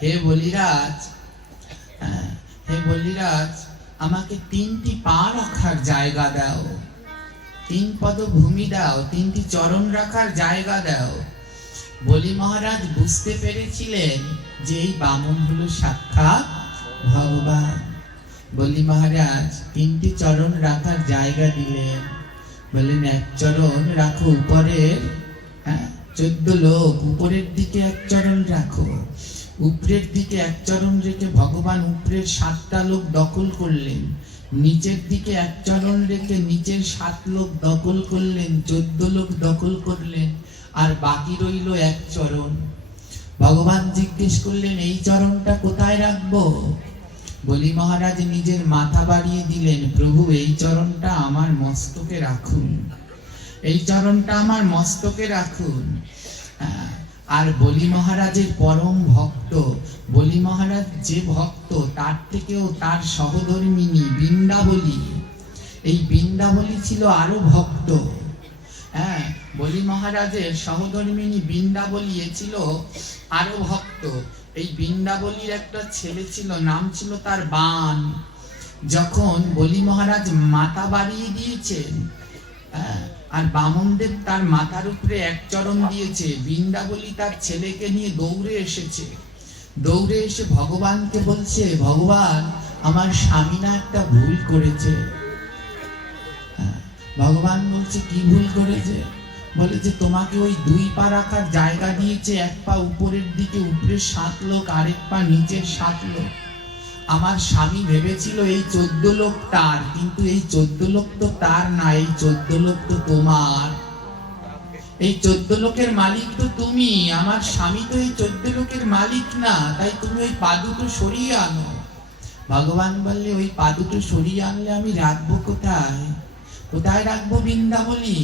হে বলিরাজ, হে বলিরাজ, আমাকে 3টি পা রাখার জায়গা দাও, 3 পদ ভূমি দাও, 3টি চরণ রাখার জায়গা দাও। বলি মহারাজ বুঝতে পেরেছিলেন যে এই বামন হলো সাক্ষাৎ ভগবান। বলি মহারাজ 3টি চরণ রাখার জায়গা দিলেন। বললেন এক চরণ রাখো উপরের, 14 লোক উপরের দিকে এক চরণ রাখো, উপরের দিকে এক চরণ রেখে ভগবান উপরের 7টা লোক দখল করলেন, নিচের দিকে এক চরণ রেখে নিচের 7 লোক দখল করলেন, 14 লোক দখল করলেন, আর বাকি রইল এক চরণ। ভগবান জিজ্ঞেস করলেন এই চরণটা কোথায় রাখবো? বলি মহারাজ নিজের মাথা বাড়িয়ে দিলেন, প্রভু এই চরণটা আমার মস্তকে রাখুন, এই চরণটা আমার মস্তকে রাখুন। আর বলি মহারাজের পরম ভক্ত, বলি মহারাজ যে ভক্ত তার থেকেও তার সহধর্মিনী বৃন্দাবলী, এই বৃন্দাবলী ছিল আরো ভক্ত। বলি মহারাজের সহধর্মিনী বৃন্দাবলী ছিল আরো ভক্ত। এই বৃন্দাবলীর একটা ছেলে ছিল, নাম ছিল তার বান। যখন বলি মহারাজ মাথা বাড়িয়ে দিয়েছেন, আর বামনদেব তার মাথার উপরে এক চরণ দিয়েছে, বৃন্দাবলী তার ছেলেকে নিয়ে দৌড়ে এসেছে। দৌড়ে এসে ভগবানকে বলছে, ভগবান আমার স্বামী না একটা ভুল করেছে। ভগবান বলছে কি ভুল করেছে? বলেছে তোমাকে ওই 2 পা রাখার জায়গা দিয়েছে, 1 পা উপরের দিকে, উপরের 7 লোক, আরেক পা নিচের 7 লোক। আমার স্বামী ভেবেছিল এই 14 লোক তার, কিন্তু এই 14 লোক তো তার না, এই 14 লোক তো তোমার। এই 14 লোকের মালিক তো তুমি, আমার স্বামী তো এই 14 লোকের মালিক না, তাই তুমি ওই পা দুটো সরিয়ে আনো। ভগবান বললে ওই পা দুটো সরিয়ে আনলে আমি রাখবো কোথায়? কোথায় রাখবো বৃন্দাবলী?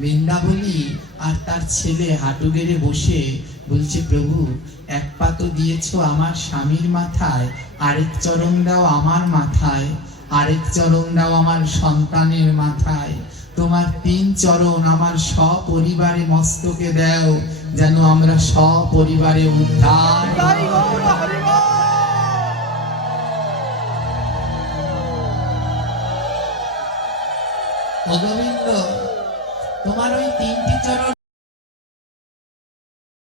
বৃন্দাবলী আর তার ছেলে হাঁটু গেড়ে বসে বলছে, প্রভু 1 পা তো দিয়েছো আমার স্বামীর মাথায়, আরেক চরণ দাও আমার মাথায়, আরেক চরণ দাও আমার সন্তানের মাথায়, তোমার 3 চরণ আমার সপরিবারে মস্তকে দাও, যেন আমরা সপরিবারে উদ্ধার। ও গোবিন্দ, তোমার ওই 3টি চরণ